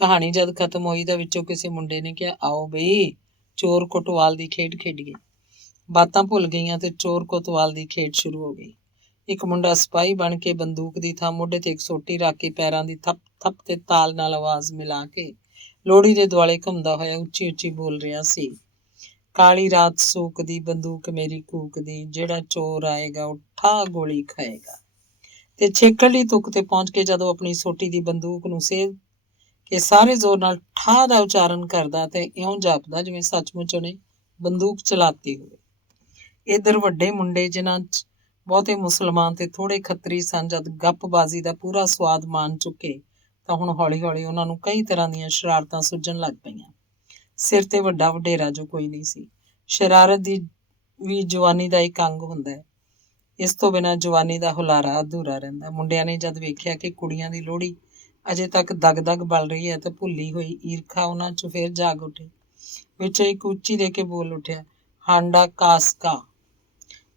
ਕਹਾਣੀ ਜਦ ਖਤਮ ਹੋਈ ਤਾਂ ਵਿੱਚੋਂ ਕਿਸੇ ਮੁੰਡੇ ਨੇ ਕਿਹਾ, ਆਓ ਬਈ ਚੋਰ ਕੋਤਵਾਲ ਦੀ ਖੇਡ ਖੇਡੀਏ। ਬਾਤਾਂ ਭੁੱਲ ਗਈਆਂ ਤੇ ਚੋਰ ਕੋਤਵਾਲ ਦੀ ਖੇਡ ਸ਼ੁਰੂ ਹੋ ਗਈ। ਇੱਕ ਮੁੰਡਾ ਸਿਪਾਹੀ ਬਣ ਕੇ ਬੰਦੂਕ ਦੀ ਥਾਂ ਮੋਢੇ ਤੇ ਇੱਕ ਸੋਟੀ ਰੱਖ ਕੇ ਪੈਰਾਂ ਦੀ ਥੱਪ ਥੱਪ ਤੇ ਤਾਲ ਨਾਲ ਆਵਾਜ਼ ਮਿਲਾ ਕੇ ਲੋਹੜੀ ਦੇ ਦੁਆਲੇ ਘੁੰਮਦਾ ਹੋਇਆ ਉੱਚੀ ਉੱਚੀ ਬੋਲ ਰਿਹਾ ਸੀ, ਕਾਲੀ ਰਾਤ ਸੂਕਦੀ ਬੰਦੂਕ ਮੇਰੀ ਕੂਕਦੀ, ਜਿਹੜਾ ਚੋਰ ਆਏਗਾ ਉਹ ਠਾ ਗੋਲੀ ਖਾਏਗਾ। ਤੇ ਛੇਕੜ ਦੀ ਤੁੱਕ ਤੇ ਪਹੁੰਚ ਕੇ ਜਦੋਂ ਆਪਣੀ ਸੋਟੀ ਦੀ ਬੰਦੂਕ ਨੂੰ ਸੇਧ ਕੇ ਸਾਰੇ ਜ਼ੋਰ ਨਾਲ ਠਾ ਦਾ ਉਚਾਰਨ ਕਰਦਾ ਤੇ ਇਉਂ ਜਾਪਦਾ ਜਿਵੇਂ ਸੱਚਮੁੱਚ ਉਹਨੇ ਬੰਦੂਕ ਚਲਾਤੀ ਹੋਵੇ। ਇੱਧਰ ਵੱਡੇ ਮੁੰਡੇ, ਜਿਨ੍ਹਾਂ 'ਚ ਬਹੁਤੇ ਮੁਸਲਮਾਨ ਤੇ ਥੋੜੇ ਖੱਤਰੀ ਸਨ, ਜਦ ਗੱਪਬਾਜ਼ੀ ਦਾ ਪੂਰਾ ਸਵਾਦ ਮਾਣ ਚੁੱਕੇ ਤਾਂ ਹੁਣ ਹੌਲੀ ਹੌਲੀ ਉਹਨਾਂ ਨੂੰ ਕਈ ਤਰ੍ਹਾਂ ਦੀਆਂ ਸ਼ਰਾਰਤਾਂ ਸੁੱਝਣ ਲੱਗ ਪਈਆਂ। ਸਿਰ ਤੇ ਵੱਡਾ ਵਡੇਰਾ ਜੋ ਕੋਈ ਨਹੀਂ ਸੀ, ਸ਼ਰਾਰਤ ਦੀ ਵੀ ਜਵਾਨੀ ਦਾ ਇੱਕ ਅੰਗ ਹੁੰਦਾ ਹੈ। ਇਸ ਤੋਂ ਬਿਨਾਂ ਜਵਾਨੀ ਦਾ ਹੁਲਾਰਾ ਅਧੂਰਾ ਰਹਿੰਦਾ। ਮੁੰਡਿਆਂ ਨੇ ਜਦ ਵੇਖਿਆ ਕਿ ਕੁੜੀਆਂ ਦੀ ਲੋਹੜੀ ਅਜੇ ਤੱਕ ਦਗ-ਦਗ ਬਲ ਰਹੀ ਹੈ ਤਾਂ ਭੁੱਲੀ ਹੋਈ ਈਰਖਾ ਉਹਨਾਂ 'ਚ ਫੇਰ ਜਾਗ ਉੱਠੀ। ਵਿੱਚੋਂ ਇੱਕ ਉੱਚੀ ਦੇ ਕੇ ਬੋਲ ਉੱਠਿਆ, ਹਾਂਡਾ ਕਾਸਕਾ।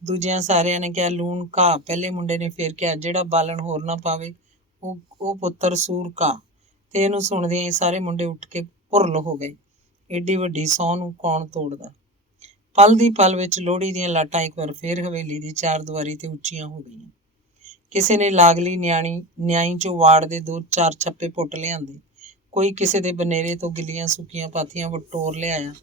ਦੂਜਿਆਂ ਸਾਰਿਆਂ ਨੇ ਕਿਹਾ, ਲੂਣ ਘਾ। ਪਹਿਲੇ ਮੁੰਡੇ ਨੇ ਫੇਰ ਕਿਹਾ, ਜਿਹੜਾ ਬਾਲਣ ਹੋਰ ਨਾ ਪਾਵੇ ਉਹ ਪੁੱਤਰ ਸੂਰ ਘਾ। ਤੇ ਇਹਨੂੰ ਸੁਣਦਿਆਂ ਹੀ ਸਾਰੇ ਮੁੰਡੇ ਉੱਠ ਕੇ ਭੁਰਲ ਹੋ ਗਏ। ਏਡੀ ਵੱਡੀ ਸਹੁੰ ਨੂੰ ਕੌਣ ਤੋੜਦਾ। ਪਲ ਦੀ ਪਲ ਵਿੱਚ ਲੋਹੜੀ ਦੀਆਂ ਲਾਟਾਂ ਇੱਕ ਵਾਰ ਫੇਰ ਹਵੇਲੀ ਦੀ ਚਾਰਦੀਵਾਰੀ ਤੇ ਉੱਚੀਆਂ ਹੋ ਗਈਆਂ। ਕਿਸੇ ਨੇ ਲਾਗਲੀ ਨਿਆਈ ਚੋਂ ਵਾੜ ਦੇ 2-4 ਛੱਪੇ ਪੁੱਟ ਲਿਆਂਦੇ। ਕੋਈ ਕਿਸੇ ਦੇ ਬਨੇਰੇ ਤੋਂ ਗਿੱਲੀਆਂ ਸੁੱਕੀਆਂ ਪਾਥੀਆਂ ਵਟੋਰ ਲਿਆਇਆ।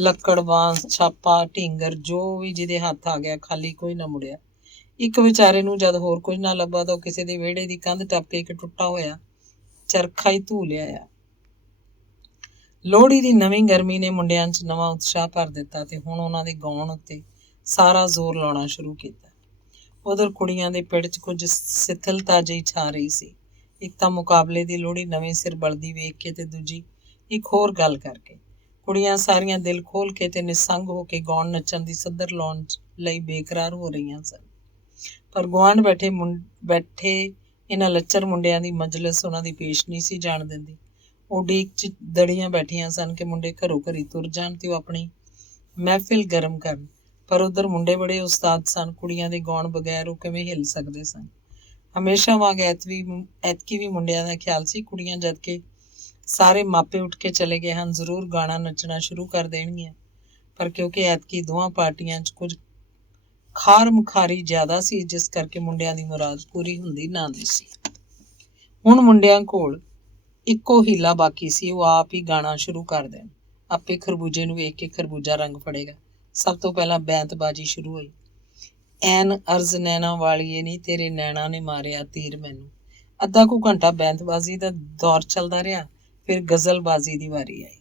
ਲੱਕੜ, ਬਾਂਸ, ਛਾਪਾ, ਢੀਂਗਰ ਜੋ ਵੀ ਜਿਹਦੇ ਹੱਥ ਆ ਗਿਆ, ਖਾਲੀ ਕੋਈ ਨਾ ਮੁੜਿਆ। ਇੱਕ ਵਿਚਾਰੇ ਨੂੰ ਜਦ ਹੋਰ ਕੁਝ ਨਾ ਲੱਭਾ ਤਾਂ ਉਹ ਕਿਸੇ ਦੇ ਵਿਹੜੇ ਦੀ ਕੰਧ ਟੱਪ ਕੇ ਇੱਕ ਟੁੱਟਾ ਹੋਇਆ ਚਰਖਾ ਹੀ ਧੂ ਲਿਆਇਆ। ਲੋਹੜੀ ਦੀ ਨਵੀਂ ਗਰਮੀ ਨੇ ਮੁੰਡਿਆਂ 'ਚ ਨਵਾਂ ਉਤਸ਼ਾਹ ਭਰ ਦਿੱਤਾ ਤੇ ਹੁਣ ਉਹਨਾਂ ਦੇ ਗਾਉਣ ਉੱਤੇ ਸਾਰਾ ਜ਼ੋਰ ਲਾਉਣਾ ਸ਼ੁਰੂ ਕੀਤਾ। ਉਧਰ ਕੁੜੀਆਂ ਦੇ ਪਿੜ 'ਚ ਕੁਝ ਸਿਥਲਤਾ ਜਿਹੀ ਛਾ ਰਹੀ ਸੀ। ਇੱਕ ਤਾਂ ਮੁਕਾਬਲੇ ਦੀ ਲੋਹੜੀ ਨਵੇਂ ਸਿਰ ਬਲਦੀ ਵੇਖ ਕੇ ਤੇ ਦੂਜੀ ਇੱਕ ਹੋਰ ਗੱਲ ਕਰਕੇ। ਕੁੜੀਆਂ ਸਾਰੀਆਂ ਦਿਲ ਖੋਲ ਕੇ ਤੇ ਨਿਸੰਗ ਹੋ ਕੇ ਗਾਉਣ ਨੱਚਣ ਦੀ ਸੱਧਰ ਲਾਉਣ ਲਈ ਬੇਕਰਾਰ ਹੋ ਰਹੀਆਂ ਸਨ। ਪਰ ਗੁਆਂਢ ਬੈਠੇ ਇਹਨਾਂ ਲੱਚਰ ਮੁੰਡਿਆਂ ਦੀ ਮਜਲਿਸ ਉਹਨਾਂ ਦੀ ਪੇਸ਼ ਨਹੀਂ ਸੀ ਜਾਣ ਦਿੰਦੀ। ਉਹ ਉਡੀਕ 'ਚ ਦੜੀਆਂ ਬੈਠੀਆਂ ਸਨ ਕਿ ਮੁੰਡੇ ਘਰੋਂ ਘਰੀ ਤੁਰ ਜਾਣ ਤੇ ਉਹ ਆਪਣੀ ਮਹਿਫਿਲ ਗਰਮ ਕਰਨ। ਪਰ ਉੱਧਰ ਮੁੰਡੇ ਬੜੇ ਉਸਤਾਦ ਸਨ। ਕੁੜੀਆਂ ਦੇ ਗਾਉਣ ਬਗੈਰ ਉਹ ਕਿਵੇਂ ਹਿੱਲ ਸਕਦੇ ਸਨ। ਹਮੇਸ਼ਾ ਵਾਂਗ ਐਤਕੀ ਵੀ ਮੁੰਡਿਆਂ ਦਾ ਖਿਆਲ ਸੀ ਕੁੜੀਆਂ ਜਦ ਕਿ ਸਾਰੇ ਮਾਪੇ ਉੱਠ ਕੇ ਚਲੇ ਗਏ ਹਨ ਜ਼ਰੂਰ ਗਾਣਾ ਨੱਚਣਾ ਸ਼ੁਰੂ ਕਰ ਦੇਣਗੀਆਂ। ਪਰ ਕਿਉਂਕਿ ਐਤਕੀ ਦੋਵਾਂ ਪਾਰਟੀਆਂ 'ਚ ਕੁਝ ਖਾਰ ਮੁਖਾਰੀ ਜ਼ਿਆਦਾ ਸੀ, ਜਿਸ ਕਰਕੇ ਮੁੰਡਿਆਂ ਦੀ ਮੁਰਾਦ ਪੂਰੀ ਹੁੰਦੀ ਨਾ ਦੀ ਸੀ। ਹੁਣ ਮੁੰਡਿਆਂ ਕੋਲ ਇੱਕੋ ਹੀਲਾ ਬਾਕੀ ਸੀ, ਉਹ ਆਪ ਹੀ ਗਾਣਾ ਸ਼ੁਰੂ ਕਰ ਦੇਣ। ਆਪੇ ਖਰਬੂਜੇ ਨੂੰ ਵੇਖ ਕੇ ਖਰਬੂਜਾ ਰੰਗ ਫੜੇਗਾ। ਸਭ ਤੋਂ ਪਹਿਲਾਂ ਬੈਂਤਬਾਜ਼ੀ ਸ਼ੁਰੂ ਹੋਈ। ਐਨ ਅਰਜ਼ ਨੈਣਾ ਵਾਲੀਏ ਨੀ ਤੇਰੇ ਨੈਣਾ ਨੇ ਮਾਰਿਆ ਤੀਰ ਮੈਨੂੰ। ਅੱਧਾ ਕੁ ਘੰਟਾ ਬੈਂਤਬਾਜ਼ੀ ਦਾ ਦੌਰ ਚੱਲਦਾ ਰਿਹਾ। ਫਿਰ ਗਜ਼ਲਬਾਜ਼ੀ ਦੀ ਵਾਰੀ ਆਈ।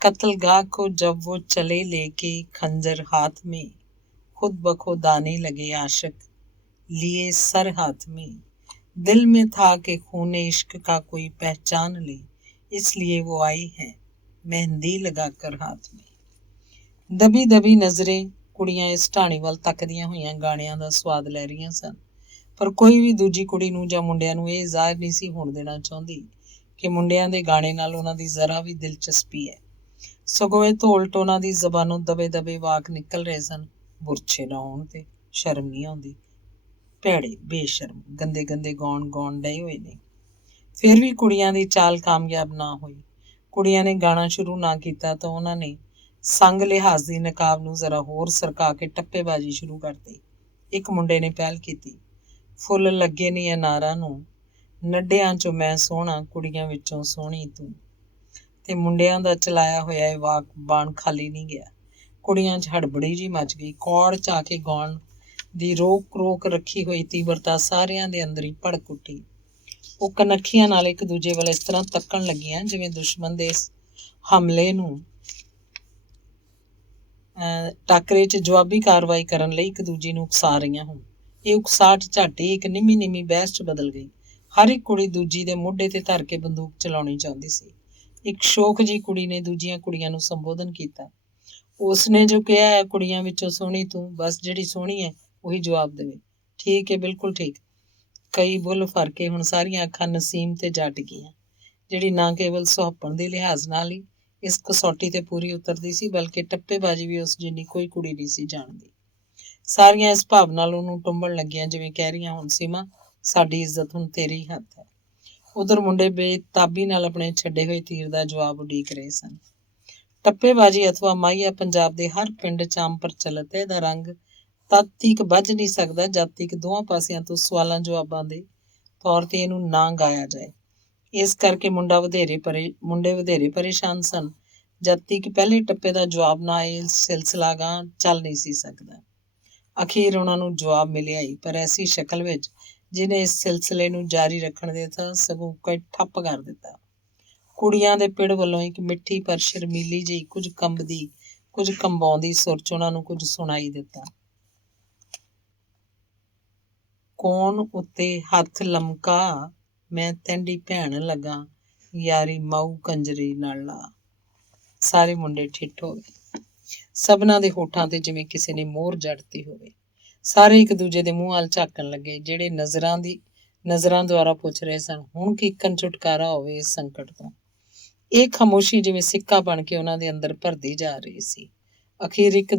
कत्लगाह को जब वो चले लेके खंजर हाथ में, खुद बखुद आने लगे आशिक लिए सर हाथ में। दिल में था कि खून इश्क का कोई पहचान ले, इसलिए वो आई है मेहंदी लगाकर हाथ में। दबी दबी नजरें ਕੁੜੀਆਂ ਇਸ ਢਾਣੀ ਵੱਲ ਤੱਕਦੀਆਂ ਹੋਈਆਂ ਗਾਣਿਆਂ ਦਾ ਸਵਾਦ ਲੈ ਰਹੀਆਂ ਸਨ। ਪਰ ਕੋਈ ਵੀ ਦੂਜੀ ਕੁੜੀ ਨੂੰ ਜਾਂ ਮੁੰਡਿਆਂ ਨੂੰ ਇਹ ਜ਼ਾਹਿਰ ਨਹੀਂ ਸੀ ਹੋਣ ਦੇਣਾ ਚਾਹੁੰਦੀ ਕਿ ਮੁੰਡਿਆਂ ਦੇ ਗਾਣੇ ਨਾਲ ਉਹਨਾਂ ਦੀ ਜ਼ਰਾ ਵੀ ਦਿਲਚਸਪੀ ਹੈ। ਸਗੋਂ ਇਹ ਧੋਲ ਟੋਨਾਂ ਦੀ ਜ਼ਬਾਨੋਂ ਦਬੇ ਦਬੇ ਵਾਕ ਨਿਕਲ ਰਹੇ ਸਨ। ਬੁਰਛੇ ਨਾ ਹੋਣ ਤੇ ਸ਼ਰਮ ਨਹੀਂ ਆਉਂਦੀ। ਭੈੜੇ, ਬੇਸ਼ਰਮ, ਗੰਦੇ ਗੰਦੇ ਗਾਉਣ ਡਏ ਹੋਏ ਨੇ। ਫਿਰ ਵੀ ਕੁੜੀਆਂ ਦੀ ਚਾਲ ਕਾਮਯਾਬ ਨਾ ਹੋਈ। ਕੁੜੀਆਂ ਨੇ ਗਾਣਾ ਸ਼ੁਰੂ ਨਾ ਕੀਤਾ ਤਾਂ ਉਹਨਾਂ ਨੇ ਸੰਗ ਲਿਹਾਜ਼ ਦੀ ਨਕਾਬ ਨੂੰ ਜ਼ਰਾ ਹੋਰ ਸਰਕਾ ਕੇ ਟੱਪੇਬਾਜ਼ੀ ਸ਼ੁਰੂ ਕਰਤੀ। ਇੱਕ ਮੁੰਡੇ ਨੇ ਪਹਿਲ ਕੀਤੀ, ਫੁੱਲ ਲੱਗੇ ਨੇ ਅਨਾਰਾਂ ਨੂੰ, ਨੱਡਿਆਂ 'ਚੋਂ ਮੈਂ ਸੋਹਣਾ, ਕੁੜੀਆਂ ਵਿੱਚੋਂ ਸੋਹਣੀ ਤੂੰ। ਤੇ ਮੁੰਡਿਆਂ ਦਾ ਚਲਾਇਆ ਹੋਇਆ ਇਹ ਵਾਕ ਬਾਣ ਖਾਲੀ ਨਹੀਂ ਗਿਆ। ਕੁੜੀਆਂ 'ਚ ਹੜਬੜੀ ਜਿਹੀ ਮਚ ਗਈ। ਕੌੜ 'ਚ ਆ ਕੇ ਗਾਉਣ ਦੀ ਰੋਕ ਰੱਖੀ ਹੋਈ ਤੀਬਰਤਾ ਸਾਰਿਆਂ ਦੇ ਅੰਦਰ ਹੀ ਭੜਕ ਉੱਠੀ। ਉਹ ਕਨੱਖੀਆਂ ਨਾਲ ਇੱਕ ਦੂਜੇ ਵੱਲ ਇਸ ਤਰ੍ਹਾਂ ਤੱਕਣ ਲੱਗੀਆਂ ਜਿਵੇਂ ਦੁਸ਼ਮਣ ਦੇ ਇਸ ਹਮਲੇ ਨੂੰ ਟਾਕਰੇ 'ਚ ਜਵਾਬੀ ਕਾਰਵਾਈ ਕਰਨ ਲਈ ਇੱਕ ਦੂਜੀ ਨੂੰ ਉਕਸਾ ਰਹੀਆਂ ਹੋਣ। ਇਹ ਉਕਸਾਹਟ ਝਾਟੀ ਇੱਕ ਨਿੰਮੀ ਬਹਿਸ 'ਚ ਬਦਲ ਗਈ। ਹਰ ਇੱਕ ਕੁੜੀ ਦੂਜੀ ਦੇ ਮੋਢੇ ਤੇ ਧਰ ਕੇ ਬੰਦੂਕ ਚਲਾਉਣੀ ਚਾਹੁੰਦੀ ਸੀ। ਇੱਕ ਸ਼ੋਖ ਜਿਹੀ ਕੁੜੀ ਨੇ ਦੂਜੀਆਂ ਕੁੜੀਆਂ ਨੂੰ ਸੰਬੋਧਨ ਕੀਤਾ। ਉਸਨੇ ਜੋ ਕਿਹਾ ਹੈ, ਕੁੜੀਆਂ ਵਿੱਚੋਂ ਸੋਹਣੀ ਤੂੰ, ਬਸ ਜਿਹੜੀ ਸੋਹਣੀ ਹੈ ਉਹੀ ਜਵਾਬ ਦੇਵੇ। ਠੀਕ ਹੈ, ਬਿਲਕੁਲ ਠੀਕ। ਕਈ ਬੁੱਲ ਫਰ ਕੇ ਹੁਣ ਸਾਰੀਆਂ ਅੱਖਾਂ ਨਸੀਮ ਤੇ ਜਾ ਟਿਕੀਆਂ, ਜਿਹੜੀ ਨਾ ਕੇਵਲ ਸੁਹੱਪਣ ਦੇ ਲਿਹਾਜ਼ ਨਾਲ ਹੀ ਇਸ ਕਸੌਟੀ ਤੇ ਪੂਰੀ ਉਤਰਦੀ ਸੀ, ਬਲਕਿ ਟੱਪੇਬਾਜ਼ੀ ਵੀ ਉਸ ਜਿੰਨੀ ਕੋਈ ਕੁੜੀ ਨਹੀਂ ਸੀ ਜਾਣਦੀ। ਸਾਰੀਆਂ ਇਸ ਭਾਵ ਨਾਲ ਉਹਨੂੰ ਟੁੰਬਣ ਲੱਗੀਆਂ ਜਿਵੇਂ ਕਹਿ ਰਹੀਆਂ, ਹੁਣ ਸੀਮਾ ਸਾਡੀ ਇੱਜ਼ਤ ਹੁਣ ਤੇਰੇ ਹੀ ਹੱਥ ਹੈ। ਉਧਰ ਮੁੰਡੇ ਬੇਤਾਬੀ ਨਾਲ ਆਪਣੇ ਛੱਡੇ ਹੋਏ ਤੀਰ ਦਾ ਜਵਾਬ ਉਡੀਕ ਰਹੇ ਸਨ। ਟੱਪੇਬਾਜ਼ੀ ਅਥਵਾ ਮਾਹੀਆ ਪੰਜਾਬ ਦੇ ਹਰ ਪਿੰਡ 'ਚ ਆਮ ਪ੍ਰਚਲਿਤ ਹੈ। ਇਹਦਾ ਰੰਗ ਤਦ ਤੀਕ ਬੱਝ ਨਹੀਂ ਸਕਦਾ ਜਦ ਤੀਕ ਦੋਵਾਂ ਪਾਸਿਆਂ ਤੋਂ ਸਵਾਲਾਂ ਜਵਾਬਾਂ ਦੇ ਤੌਰ ਤੇ ਇਹਨੂੰ ਨਾ ਗਾਇਆ ਜਾਏ। ਇਸ ਕਰਕੇ ਮੁੰਡੇ ਵਧੇਰੇ ਪਰੇਸ਼ਾਨ ਸਨ। ਜਦ ਤੀਕ ਪਹਿਲੇ ਟੱਪੇ ਦਾ ਜਵਾਬ ਨਾ ਆਏ ਸਿਲਸਿਲਾ ਗਾਂਹ ਚੱਲ ਨਹੀਂ ਸੀ ਸਕਦਾ। ਅਖੀਰ ਉਹਨਾਂ ਨੂੰ ਜਵਾਬ ਮਿਲਿਆ ਹੀ, ਪਰ ਐਸੀ ਸ਼ਕਲ ਵਿੱਚ ਜਿਹਨੇ ਇਸ ਸਿਲਸਿਲੇ ਨੂੰ ਜਾਰੀ ਰੱਖਣ ਦੇ ਤਾਂ ਸਗੋਂ ਕਈ ਠੱਪ ਕਰ ਦਿੱਤਾ। ਕੁੜੀਆਂ ਦੇ ਪਿੜ ਵੱਲੋਂ ਇੱਕ ਮਿੱਠੀ ਪਰ ਸ਼ਰਮੀਲੀ ਜਿਹੀ, ਕੁਝ ਕੰਬਦੀ, ਕੁਝ ਕੰਬਾਉਂਦੀ ਸੁਰ 'ਚ ਉਹਨਾਂ ਨੂੰ ਕੁਝ ਸੁਣਾਈ ਦਿੱਤਾ। ਕੌਣ ਉੱਤੇ ਹੱਥ ਲਮਕਾ, ਮੈਂ ਤੈਂਡੀ ਭੈਣ ਲੱਗਾ, ਯਾਰੀ ਮਾਊ ਕੰਜਰੀ ਨਾਲ ਲਾ। ਸਾਰੇ ਮੁੰਡੇ ਠਿੱਠ ਹੋ ਗਏ। ਸਭਨਾਂ ਦੇ ਹੋਠਾਂ ਤੇ ਜਿਵੇਂ ਕਿਸੇ ਨੇ ਮੋਹਰ ਜੜਤੀ ਹੋਵੇ। ਸਾਰੇ ਇੱਕ ਦੂਜੇ ਦੇ ਮੂੰਹ ਵੱਲ ਝਾਕਣ ਲੱਗੇ, ਜਿਹੜੇ ਨਜ਼ਰਾਂ ਦੁਆਰਾ ਪੁੱਛ ਰਹੇ ਸਨ, ਹੁਣ ਕਿੱਕਣ ਛੁਟਕਾਰਾ ਹੋਵੇ ਇਸ ਸੰਕਟ ਤੋਂ। ਇਹ ਖਾਮੋਸ਼ੀ ਜਿਵੇਂ ਸਿੱਕਾ ਬਣ ਕੇ ਉਹਨਾਂ ਦੇ ਅੰਦਰ ਭਰਦੀ ਜਾ ਰਹੀ ਸੀ। ਅਖੀਰ ਇੱਕ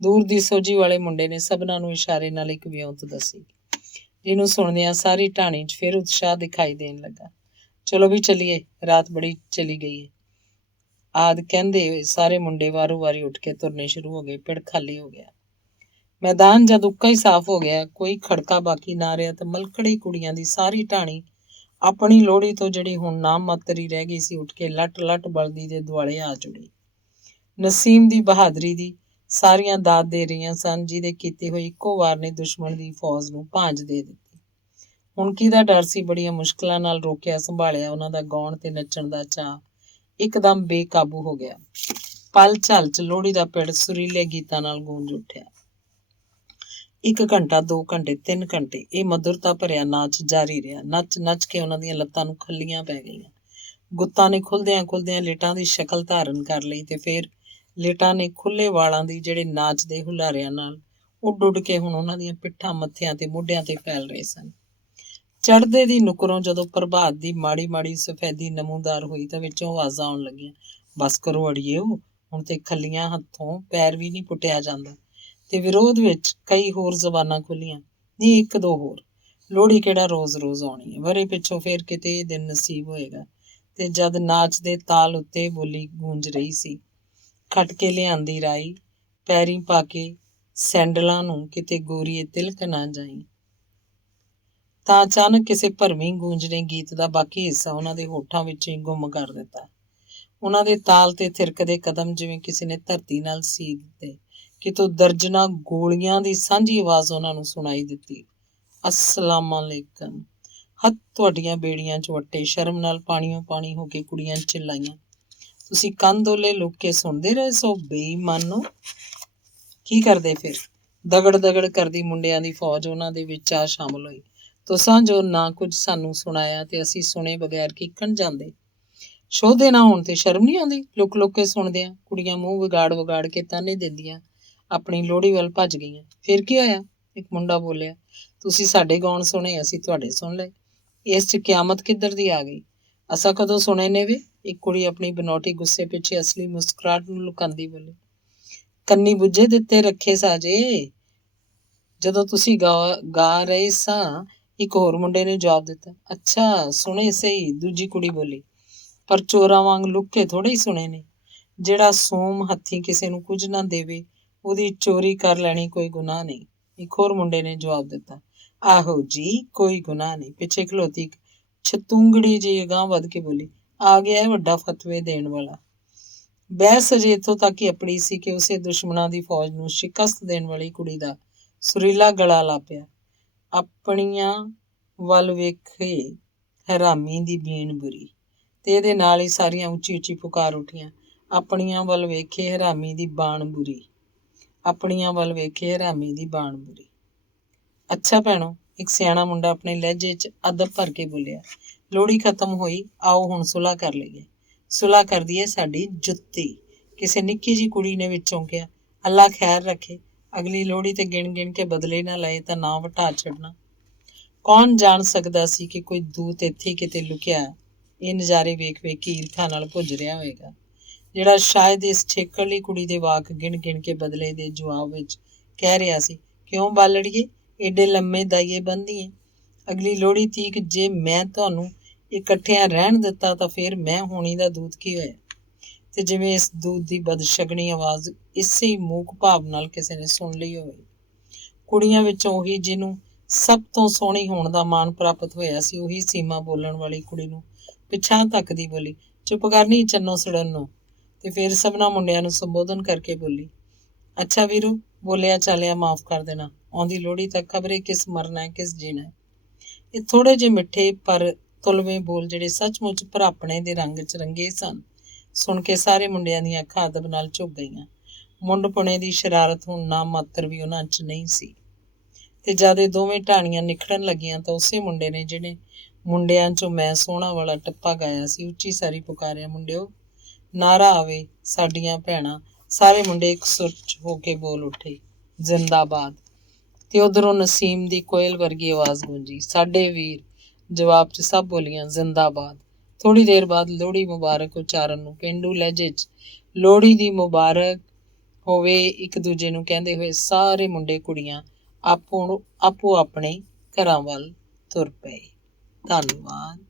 ਦੂਰ ਦੀ ਸੋਝੀ ਵਾਲੇ ਮੁੰਡੇ ਨੇ ਸਭਨਾਂ ਨੂੰ ਇਸ਼ਾਰੇ ਨਾਲ ਇੱਕ ਵਿਉਂਤ ਦੱਸੀ, ਜਿਹਨੂੰ ਸੁਣਦਿਆਂ ਸਾਰੀ ਢਾਣੀ 'ਚ ਫਿਰ ਉਤਸ਼ਾਹ ਦਿਖਾਈ ਦੇਣ ਲੱਗਾ। ਚਲੋ ਵੀ ਚੱਲੀਏ, ਰਾਤ ਬੜੀ ਚਲੀ ਗਈ ਹੈ। ਆਦਿ ਕਹਿੰਦੇ ਹੋਏ ਸਾਰੇ ਮੁੰਡੇ ਵਾਰੋ ਵਾਰੀ ਉੱਠ ਕੇ ਤੁਰਨੇ ਸ਼ੁਰੂ ਹੋ ਗਏ। ਪਿੜ ਖਾਲੀ ਹੋ ਗਿਆ। ਮੈਦਾਨ ਜਦ ਉੱਕਾ ਹੀ ਸਾਫ਼ ਹੋ ਗਿਆ, ਕੋਈ ਖੜਕਾ ਬਾਕੀ ਨਾ ਰਿਹਾ ਤਾਂ ਮਲਕੜੀ ਕੁੜੀਆਂ ਦੀ ਸਾਰੀ ਢਾਣੀ ਆਪਣੀ ਲੋਹੜੀ ਤੋਂ ਜਿਹੜੀ ਹੁਣ ਨਾਮ ਮਾਤਰ ਹੀ ਰਹਿ ਗਈ ਸੀ, ਉੱਠ ਕੇ ਲੱਟ ਲੱਟ ਬਲਦੀ ਦੇ ਦੁਆਲੇ ਆ ਜੁੜੀ। ਨਸੀਮ ਦੀ ਬਹਾਦਰੀ ਦੀ ਸਾਰੀਆਂ ਦਾਦ ਦੇ ਰਹੀਆਂ ਸਨ, ਜਿਹਦੇ ਕੀਤੇ ਹੋਏ ਇੱਕੋ ਵਾਰ ਨੇ ਦੁਸ਼ਮਣ ਦੀ ਫੌਜ ਨੂੰ ਭਾਂਜ ਦੇ ਦਿੱਤੀ। ਹੁਣ ਕਿਹਦਾ ਡਰ ਸੀ? ਬੜੀਆਂ ਮੁਸ਼ਕਲਾਂ ਨਾਲ ਰੋਕਿਆ ਸੰਭਾਲਿਆ ਉਹਨਾਂ ਦਾ ਗਾਉਣ ਤੇ ਨੱਚਣ ਦਾ ਚਾਅ ਇੱਕਦਮ ਬੇਕਾਬੂ ਹੋ ਗਿਆ। ਪਲ ਝੱਲ 'ਚ ਲੋਹੜੀ ਦਾ ਪਿੜ ਸੁਰੀਲੇ ਗੀਤਾਂ ਨਾਲ ਗੂੰਜ ਉੱਠਿਆ। 1 ਘੰਟਾ, 2 ਘੰਟੇ, 3 ਘੰਟੇ ਇਹ ਮਧੁਰਤਾ ਭਰਿਆ ਨਾਚ ਜਾਰੀ ਰਿਹਾ। ਨੱਚ ਨੱਚ ਕੇ ਉਹਨਾਂ ਦੀਆਂ ਲੱਤਾਂ ਨੂੰ ਖੱਲੀਆਂ ਪੈ ਗਈਆਂ। ਗੁੱਤਾਂ ਨੇ ਖੁੱਲਦਿਆਂ ਲਿਟਾਂ ਦੀ ਸ਼ਕਲ ਧਾਰਨ ਕਰ ਲਈ ਤੇ ਫਿਰ ਲਿਟਾਂ ਨੇ ਖੁੱਲੇ ਵਾਲਾਂ ਦੀ ਜਿਹੜੇ ਨਾਚ ਦੇ ਹੁਲਾਰਿਆਂ ਨਾਲ ਉੱਡ ਕੇ ਹੁਣ ਉਹਨਾਂ ਦੀਆਂ ਪਿੱਠਾਂ, ਮੱਥਿਆਂ ਤੇ ਮੋਢਿਆਂ ਤੇ ਫੈਲ ਰਹੇ ਸਨ। ਚੜ੍ਹਦੇ ਦੀ ਨੁਕਰੋਂ ਜਦੋਂ ਪ੍ਰਭਾਤ ਦੀ ਮਾੜੀ ਮਾੜੀ ਸਫੈਦੀ ਨਮੂਦਾਰ ਹੋਈ ਤਾਂ ਵਿੱਚੋਂ ਆਵਾਜ਼ਾਂ ਆਉਣ ਲੱਗੀਆਂ, ਬਸ ਕਰੋ ਅੜੀਏਓ, ਹੁਣ ਤੇ ਖੱਲੀਆਂ ਹੱਥੋਂ ਪੈਰ ਵੀ ਨਹੀਂ ਪੁੱਟਿਆ ਜਾਂਦਾ। ਤੇ ਵਿਰੋਧ ਵਿੱਚ ਕਈ ਹੋਰ ਜ਼ਬਾਨਾਂ ਖੁੱਲੀਆਂ, ਨਹੀਂ 1-2 ਹੋਰ। ਲੋਹੜੀ ਕਿਹੜਾ ਰੋਜ਼ ਆਉਣੀ ਹੈ, ਵਰੇ ਪਿੱਛੋਂ ਫੇਰ ਕਿਤੇ ਇਹ ਦਿਨ ਨਸੀਬ ਹੋਏਗਾ। ਤੇ ਜਦ ਨਾਚ ਦੇ ਤਾਲ ਉੱਤੇ ਬੋਲੀ ਗੂੰਜ ਰਹੀ ਸੀ, ਖੱਟ ਕੇ ਲਿਆਂਦੀ ਰਾਈ, ਪੈਰੀਂ ਪਾ ਕੇ ਸੈਂਡਲਾਂ ਨੂੰ ਕਿਤੇ ਗੋਰੀਏ ਤਿਲਕ ਨਾ ਜਾਈ, ਤਾਂ ਅਚਾਨਕ ਕਿਸੇ ਭਰਵੀਂ ਗੂੰਜ ਨੇ ਗੀਤ ਦਾ ਬਾਕੀ ਹਿੱਸਾ ਉਹਨਾਂ ਦੇ ਹੋਠਾਂ ਵਿੱਚੋਂ ਹੀ ਗੁੰਮ ਕਰ ਦਿੱਤਾ। ਉਹਨਾਂ ਦੇ ਤਾਲ ਤੇ ਥਿਰਕਦੇ ਕਦਮ ਜਿਵੇਂ ਕਿਸੇ ਨੇ ਧਰਤੀ ਨਾਲ ਸੀ ਦਿੱਤੇ। ਕਿਤੋਂ ਦਰਜਨਾਂ ਗੋਲੀਆਂ ਦੀ ਸਾਂਝੀ ਆਵਾਜ਼ ਉਹਨਾਂ ਨੂੰ ਸੁਣਾਈ ਦਿੱਤੀ। ਅਸਲਾਮਾਲੇਕਮ। ਹੱਥ ਤੁਹਾਡੀਆਂ ਬੇੜੀਆਂ 'ਚ ਵੱਟੇ, ਸ਼ਰਮ ਨਾਲ ਪਾਣੀਓ ਪਾਣੀ ਹੋ ਕੇ ਕੁੜੀਆਂ ਚਿল্ਲਾਈਆਂ। ਤੁਸੀਂ ਕੰਧ ਓਲੇ ਲੁੱਕ ਕੇ ਸੁਣਦੇ ਰਹੇ ਸੋ ਬੇਈਮਾਨੋ। ਕੀ ਕਰਦੇ ਫਿਰ? ਦਗੜ ਕਰਦੀ ਮੁੰਡਿਆਂ ਦੀ ਫੌਜ ਉਹਨਾਂ ਦੇ ਵਿੱਚ ਆ ਸ਼ਾਮਲ ਹੋਈ। ਤੁਸਾਂ ਜੋ ਨਾ ਕੁਝ ਸਾਨੂੰ ਸੁਣਾਇਆ ਤੇ ਅਸੀਂ ਸੁਣੇ ਬਗੈਰ ਕਿੱਕਣ ਜਾਂਦੇ। ਸ਼ੋਧੇ ਨਾ ਹੋਣ ਤੇ ਸ਼ਰਮ ਨਹੀਂ ਆਉਂਦੀ? ਲੁੱਕ ਕੇ ਸੁਣਦਿਆਂ ਕੁੜੀਆਂ ਮੂੰਹ ਵਿਗਾੜ ਕੇ ਤਾਨੇ ਦਿੰਦੀਆਂ ਆਪਣੀ ਲੋਹੜੀ ਵੱਲ ਭੱਜ ਗਈਆਂ। ਫਿਰ ਕੀ ਹੋਇਆ? ਇੱਕ ਮੁੰਡਾ ਬੋਲਿਆ, ਤੁਸੀਂ ਸਾਡੇ ਗਾਉਣ ਸੁਣੇ, ਅਸੀਂ ਤੁਹਾਡੇ ਸੁਣ ਲਏ। ਇਸ 'ਚ ਕਿਆਮਤ ਕਿੱਧਰ ਦੀ ਆ ਗਈ? ਅਸਾਂ ਕਦੋਂ ਸੁਣੇ ਨੇ ਵੇ? ਇੱਕ ਕੁੜੀ ਆਪਣੀ ਬਨੌਟੀ ਗੁੱਸੇ ਪਿੱਛੇ ਅਸਲੀ ਮੁਸਕਰਾਹਟ ਨੂੰ ਲੁਕਾਉਂਦੀ ਬੋਲੀ। ਕੰਨੀ ਬੁੱਝੇ ਦਿੱਤੇ ਰੱਖੇ ਸਾਜੇ, ਜਦੋਂ ਤੁਸੀਂ ਗਾ ਰਹੇ ਸਾਂ। ਇੱਕ ਹੋਰ ਮੁੰਡੇ ਨੇ ਜਵਾਬ ਦਿੱਤਾ। ਅੱਛਾ ਸੁਣੇ ਸਹੀ, ਦੂਜੀ ਕੁੜੀ ਬੋਲੀ, ਪਰ ਚੋਰਾਂ ਵਾਂਗ ਲੁੱਕ ਕੇ ਥੋੜੇ ਹੀ ਸੁਣੇ ਨੇ। ਜਿਹੜਾ ਸੋਮ ਹੱਥੀਂ ਕਿਸੇ ਨੂੰ ਕੁਝ ਨਾ ਦੇਵੇ, ਉਹਦੀ ਚੋਰੀ ਕਰ ਲੈਣੀ ਕੋਈ ਗੁਨਾਹ ਨਹੀਂ, ਇੱਕ ਹੋਰ ਮੁੰਡੇ ਨੇ ਜਵਾਬ ਦਿੱਤਾ। ਆਹੋ ਜੀ, ਕੋਈ ਗੁਨਾਹ ਨਹੀਂ। ਪਿੱਛੇ ਖਲੋਤੀ ਇੱਕ ਛਤੂੰਗੜੀ ਜਿਹੀ ਅਗਾਂਹ ਵੱਧ ਕੇ ਬੋਲੀ, ਆ ਗਿਆ ਹੈ ਵੱਡਾ ਫਤਵੇ ਦੇਣ ਵਾਲਾ। ਬਹਿਸ ਅਜੇ ਇੱਥੋਂ ਤੱਕ ਹੀ ਅਪੜੀ ਸੀ ਕਿ ਉਸੇ ਦੁਸ਼ਮਣਾਂ ਦੀ ਫੌਜ ਨੂੰ ਸ਼ਿਕਸਤ ਦੇਣ ਵਾਲੀ ਕੁੜੀ ਦਾ ਸੁਰੀਲਾ ਗਲਾ ਲਾਪਿਆ। ਆਪਣੀਆਂ ਵੱਲ ਵੇਖੇ ਹਰਾਮੀ ਦੀ ਬੀਣ ਬੁਰੀ, ਤੇ ਇਹਦੇ ਨਾਲ ਹੀ ਸਾਰੀਆਂ ਉੱਚੀ ਪੁਕਾਰ ਉੱਠੀਆਂ, ਆਪਣੀਆਂ ਵੱਲ ਵੇਖੇ ਹਰਾਮੀ ਦੀ ਬਾਣ ਬੁਰੀ, ਆਪਣੀਆਂ ਵੱਲ ਵੇਖੇ ਹਰਾਮੀ ਦੀ ਬਾਣ ਬੁਰੀ। ਅੱਛਾ ਭੈਣੋ, ਇੱਕ ਸਿਆਣਾ ਮੁੰਡਾ ਆਪਣੇ ਲਹਿਜੇ 'ਚ ਅਦਬ ਭਰ ਕੇ ਬੋਲਿਆ, ਲੋਹੜੀ ਖਤਮ ਹੋਈ, ਆਓ ਹੁਣ ਸੁਲਾਹ ਕਰ ਲਈਏ। ਸੁਲਾਹ ਕਰਦੀ ਹੈ ਸਾਡੀ ਜੁੱਤੀ, ਕਿਸੇ ਨਿੱਕੀ ਜਿਹੀ ਕੁੜੀ ਨੇ ਵਿੱਚੋਂ ਕਿਹਾ। ਅੱਲਾ ਖੈਰ ਰੱਖੇ, ਅਗਲੀ ਲੋਹੜੀ ਤੇ ਗਿਣ ਕੇ ਬਦਲੇ ਨਾ ਲਏ ਤਾਂ ਨਾ ਵਟਾ ਛੱਡਣਾ। ਕੌਣ ਜਾਣ ਸਕਦਾ ਸੀ ਕਿ ਕੋਈ ਦੂਤ ਇੱਥੇ ਕਿਤੇ ਲੁਕਿਆ ਇਹ ਨਜ਼ਾਰੇ ਵੇਖ ਕੇ ਈਰਖਾ ਨਾਲ ਭੁੱਜ ਰਿਹਾ ਹੋਵੇਗਾ, ਜਿਹੜਾ ਸ਼ਾਇਦ ਇਸ ਛੇਕੜਲੀ ਕੁੜੀ ਦੇ ਵਾਕ ਗਿਣ ਕੇ ਬਦਲੇ ਦੇ ਜਵਾਬ ਵਿੱਚ ਕਹਿ ਰਿਹਾ ਸੀ, ਕਿਉਂ ਬਾਲੜੀਏ ਏਡੇ ਲੰਮੇ ਦਾਈਏ ਬੰਨ੍ਹਦੀਏ? ਅਗਲੀ ਲੋਹੜੀ ਤੀਕ ਜੇ ਮੈਂ ਤੁਹਾਨੂੰ ਇਕੱਠਿਆਂ ਰਹਿਣ ਦਿੱਤਾ ਤਾਂ ਫਿਰ ਮੈਂ ਹੋਣੀ ਦਾ ਦੂਤ ਕੀ ਹੋਇਆ? ਤੇ ਜਿਵੇਂ ਇਸ ਦੂਤ ਦੀ ਬਦਸ਼ਗਣੀ ਆਵਾਜ਼ ਇਸੇ ਹੀ ਮੂਕ ਭਾਵ ਨਾਲ ਕਿਸੇ ਨੇ ਸੁਣ ਲਈ ਹੋਵੇ। ਕੁੜੀਆਂ ਵਿੱਚੋਂ ਉਹੀ ਜਿਹਨੂੰ ਸਭ ਤੋਂ ਸੋਹਣੀ ਹੋਣ ਦਾ ਮਾਣ ਪ੍ਰਾਪਤ ਹੋਇਆ ਸੀ, ਉਹੀ ਸੀਮਾ ਬੋਲਣ ਵਾਲੀ ਕੁੜੀ ਨੂੰ ਪਿਛਾਂਹ ਤੱਕਦੀ ਬੋਲੀ, ਚੁੱਪ ਕਰਨੀ ਚੰਨੋ ਸੜਨੋ। ਤੇ ਫਿਰ ਸਭਨਾਂ ਮੁੰਡਿਆਂ ਨੂੰ ਸੰਬੋਧਨ ਕਰਕੇ ਬੋਲੀ, ਅੱਛਾ ਵੀਰੂ, ਬੋਲਿਆ ਚਾਲਿਆ ਮਾਫ਼ ਕਰ ਦੇਣਾ, ਆਉਂਦੀ ਲੋਹੜੀ ਤੱਕ ਖਬਰੇ ਕਿਸ ਮਰਨਾ ਕਿਸ ਜੀਣਾ। ਇਹ ਥੋੜੇ ਜਿਹੇ ਮਿੱਠੇ ਪਰ ਤੁਲਵੇਂ ਬੋਲ ਜਿਹੜੇ ਸੱਚਮੁੱਚ ਭਰਾਪਣੇ ਦੇ ਰੰਗ 'ਚ ਰੰਗੇ ਸਨ, ਸੁਣ ਕੇ ਸਾਰੇ ਮੁੰਡਿਆਂ ਦੀਆਂ ਅੱਖਾਂ ਅਦਬ ਨਾਲ ਝੁਕ ਗਈਆਂ। ਮੁੰਡ ਪੁਣੇ ਦੀ ਸ਼ਰਾਰਤ ਹੁਣ ਨਾ ਮਾਤਰ ਵੀ ਉਹਨਾਂ 'ਚ ਨਹੀਂ ਸੀ। ਤੇ ਜਦ ਇਹ ਦੋਵੇਂ ਢਾਣੀਆਂ ਨਿਖੜਨ ਲੱਗੀਆਂ ਤਾਂ ਉਸੇ ਮੁੰਡੇ ਨੇ ਜਿਹੜੇ ਮੁੰਡਿਆਂ 'ਚੋਂ ਮੈਂ ਸੋਹਣਾ ਵਾਲਾ ਟੱਪਾ ਗਾਇਆ ਸੀ, ਉੱਚੀ ਸਾਰੀ ਪੁਕਾਰਿਆ, ਮੁੰਡਿਓ ਨਾਰਾ ਆਵੇ, ਸਾਡੀਆਂ ਭੈਣਾਂ ਸਾਰੇ ਮੁੰਡੇ ਇੱਕ ਸੁਰ 'ਚ ਹੋ ਕੇ ਬੋਲ ਉੱਠੇ, ਜ਼ਿੰਦਾਬਾਦ। ਤੇ ਉਧਰੋਂ ਨਸੀਮ ਦੀ ਕੋਇਲ ਵਰਗੀ ਆਵਾਜ਼ ਗੂੰਜੀ, ਸਾਡੇ ਵੀਰ। ਜਵਾਬ 'ਚ ਸਭ ਬੋਲੀਆਂ, ਜ਼ਿੰਦਾਬਾਦ। ਥੋੜ੍ਹੀ ਦੇਰ ਬਾਅਦ ਲੋਹੜੀ ਮੁਬਾਰਕ ਉਚਾਰਨ ਨੂੰ ਪੇਂਡੂ ਲਹਿਜੇ 'ਚ ਲੋਹੜੀ ਦੀ ਮੁਬਾਰਕ ਹੋਵੇ ਇੱਕ ਦੂਜੇ ਨੂੰ ਕਹਿੰਦੇ ਹੋਏ ਸਾਰੇ ਮੁੰਡੇ ਕੁੜੀਆਂ ਆਪੋ ਆਪਣੇ ਘਰਾਂ ਵੱਲ ਤੁਰ ਪਏ। ਧੰਨਵਾਦ।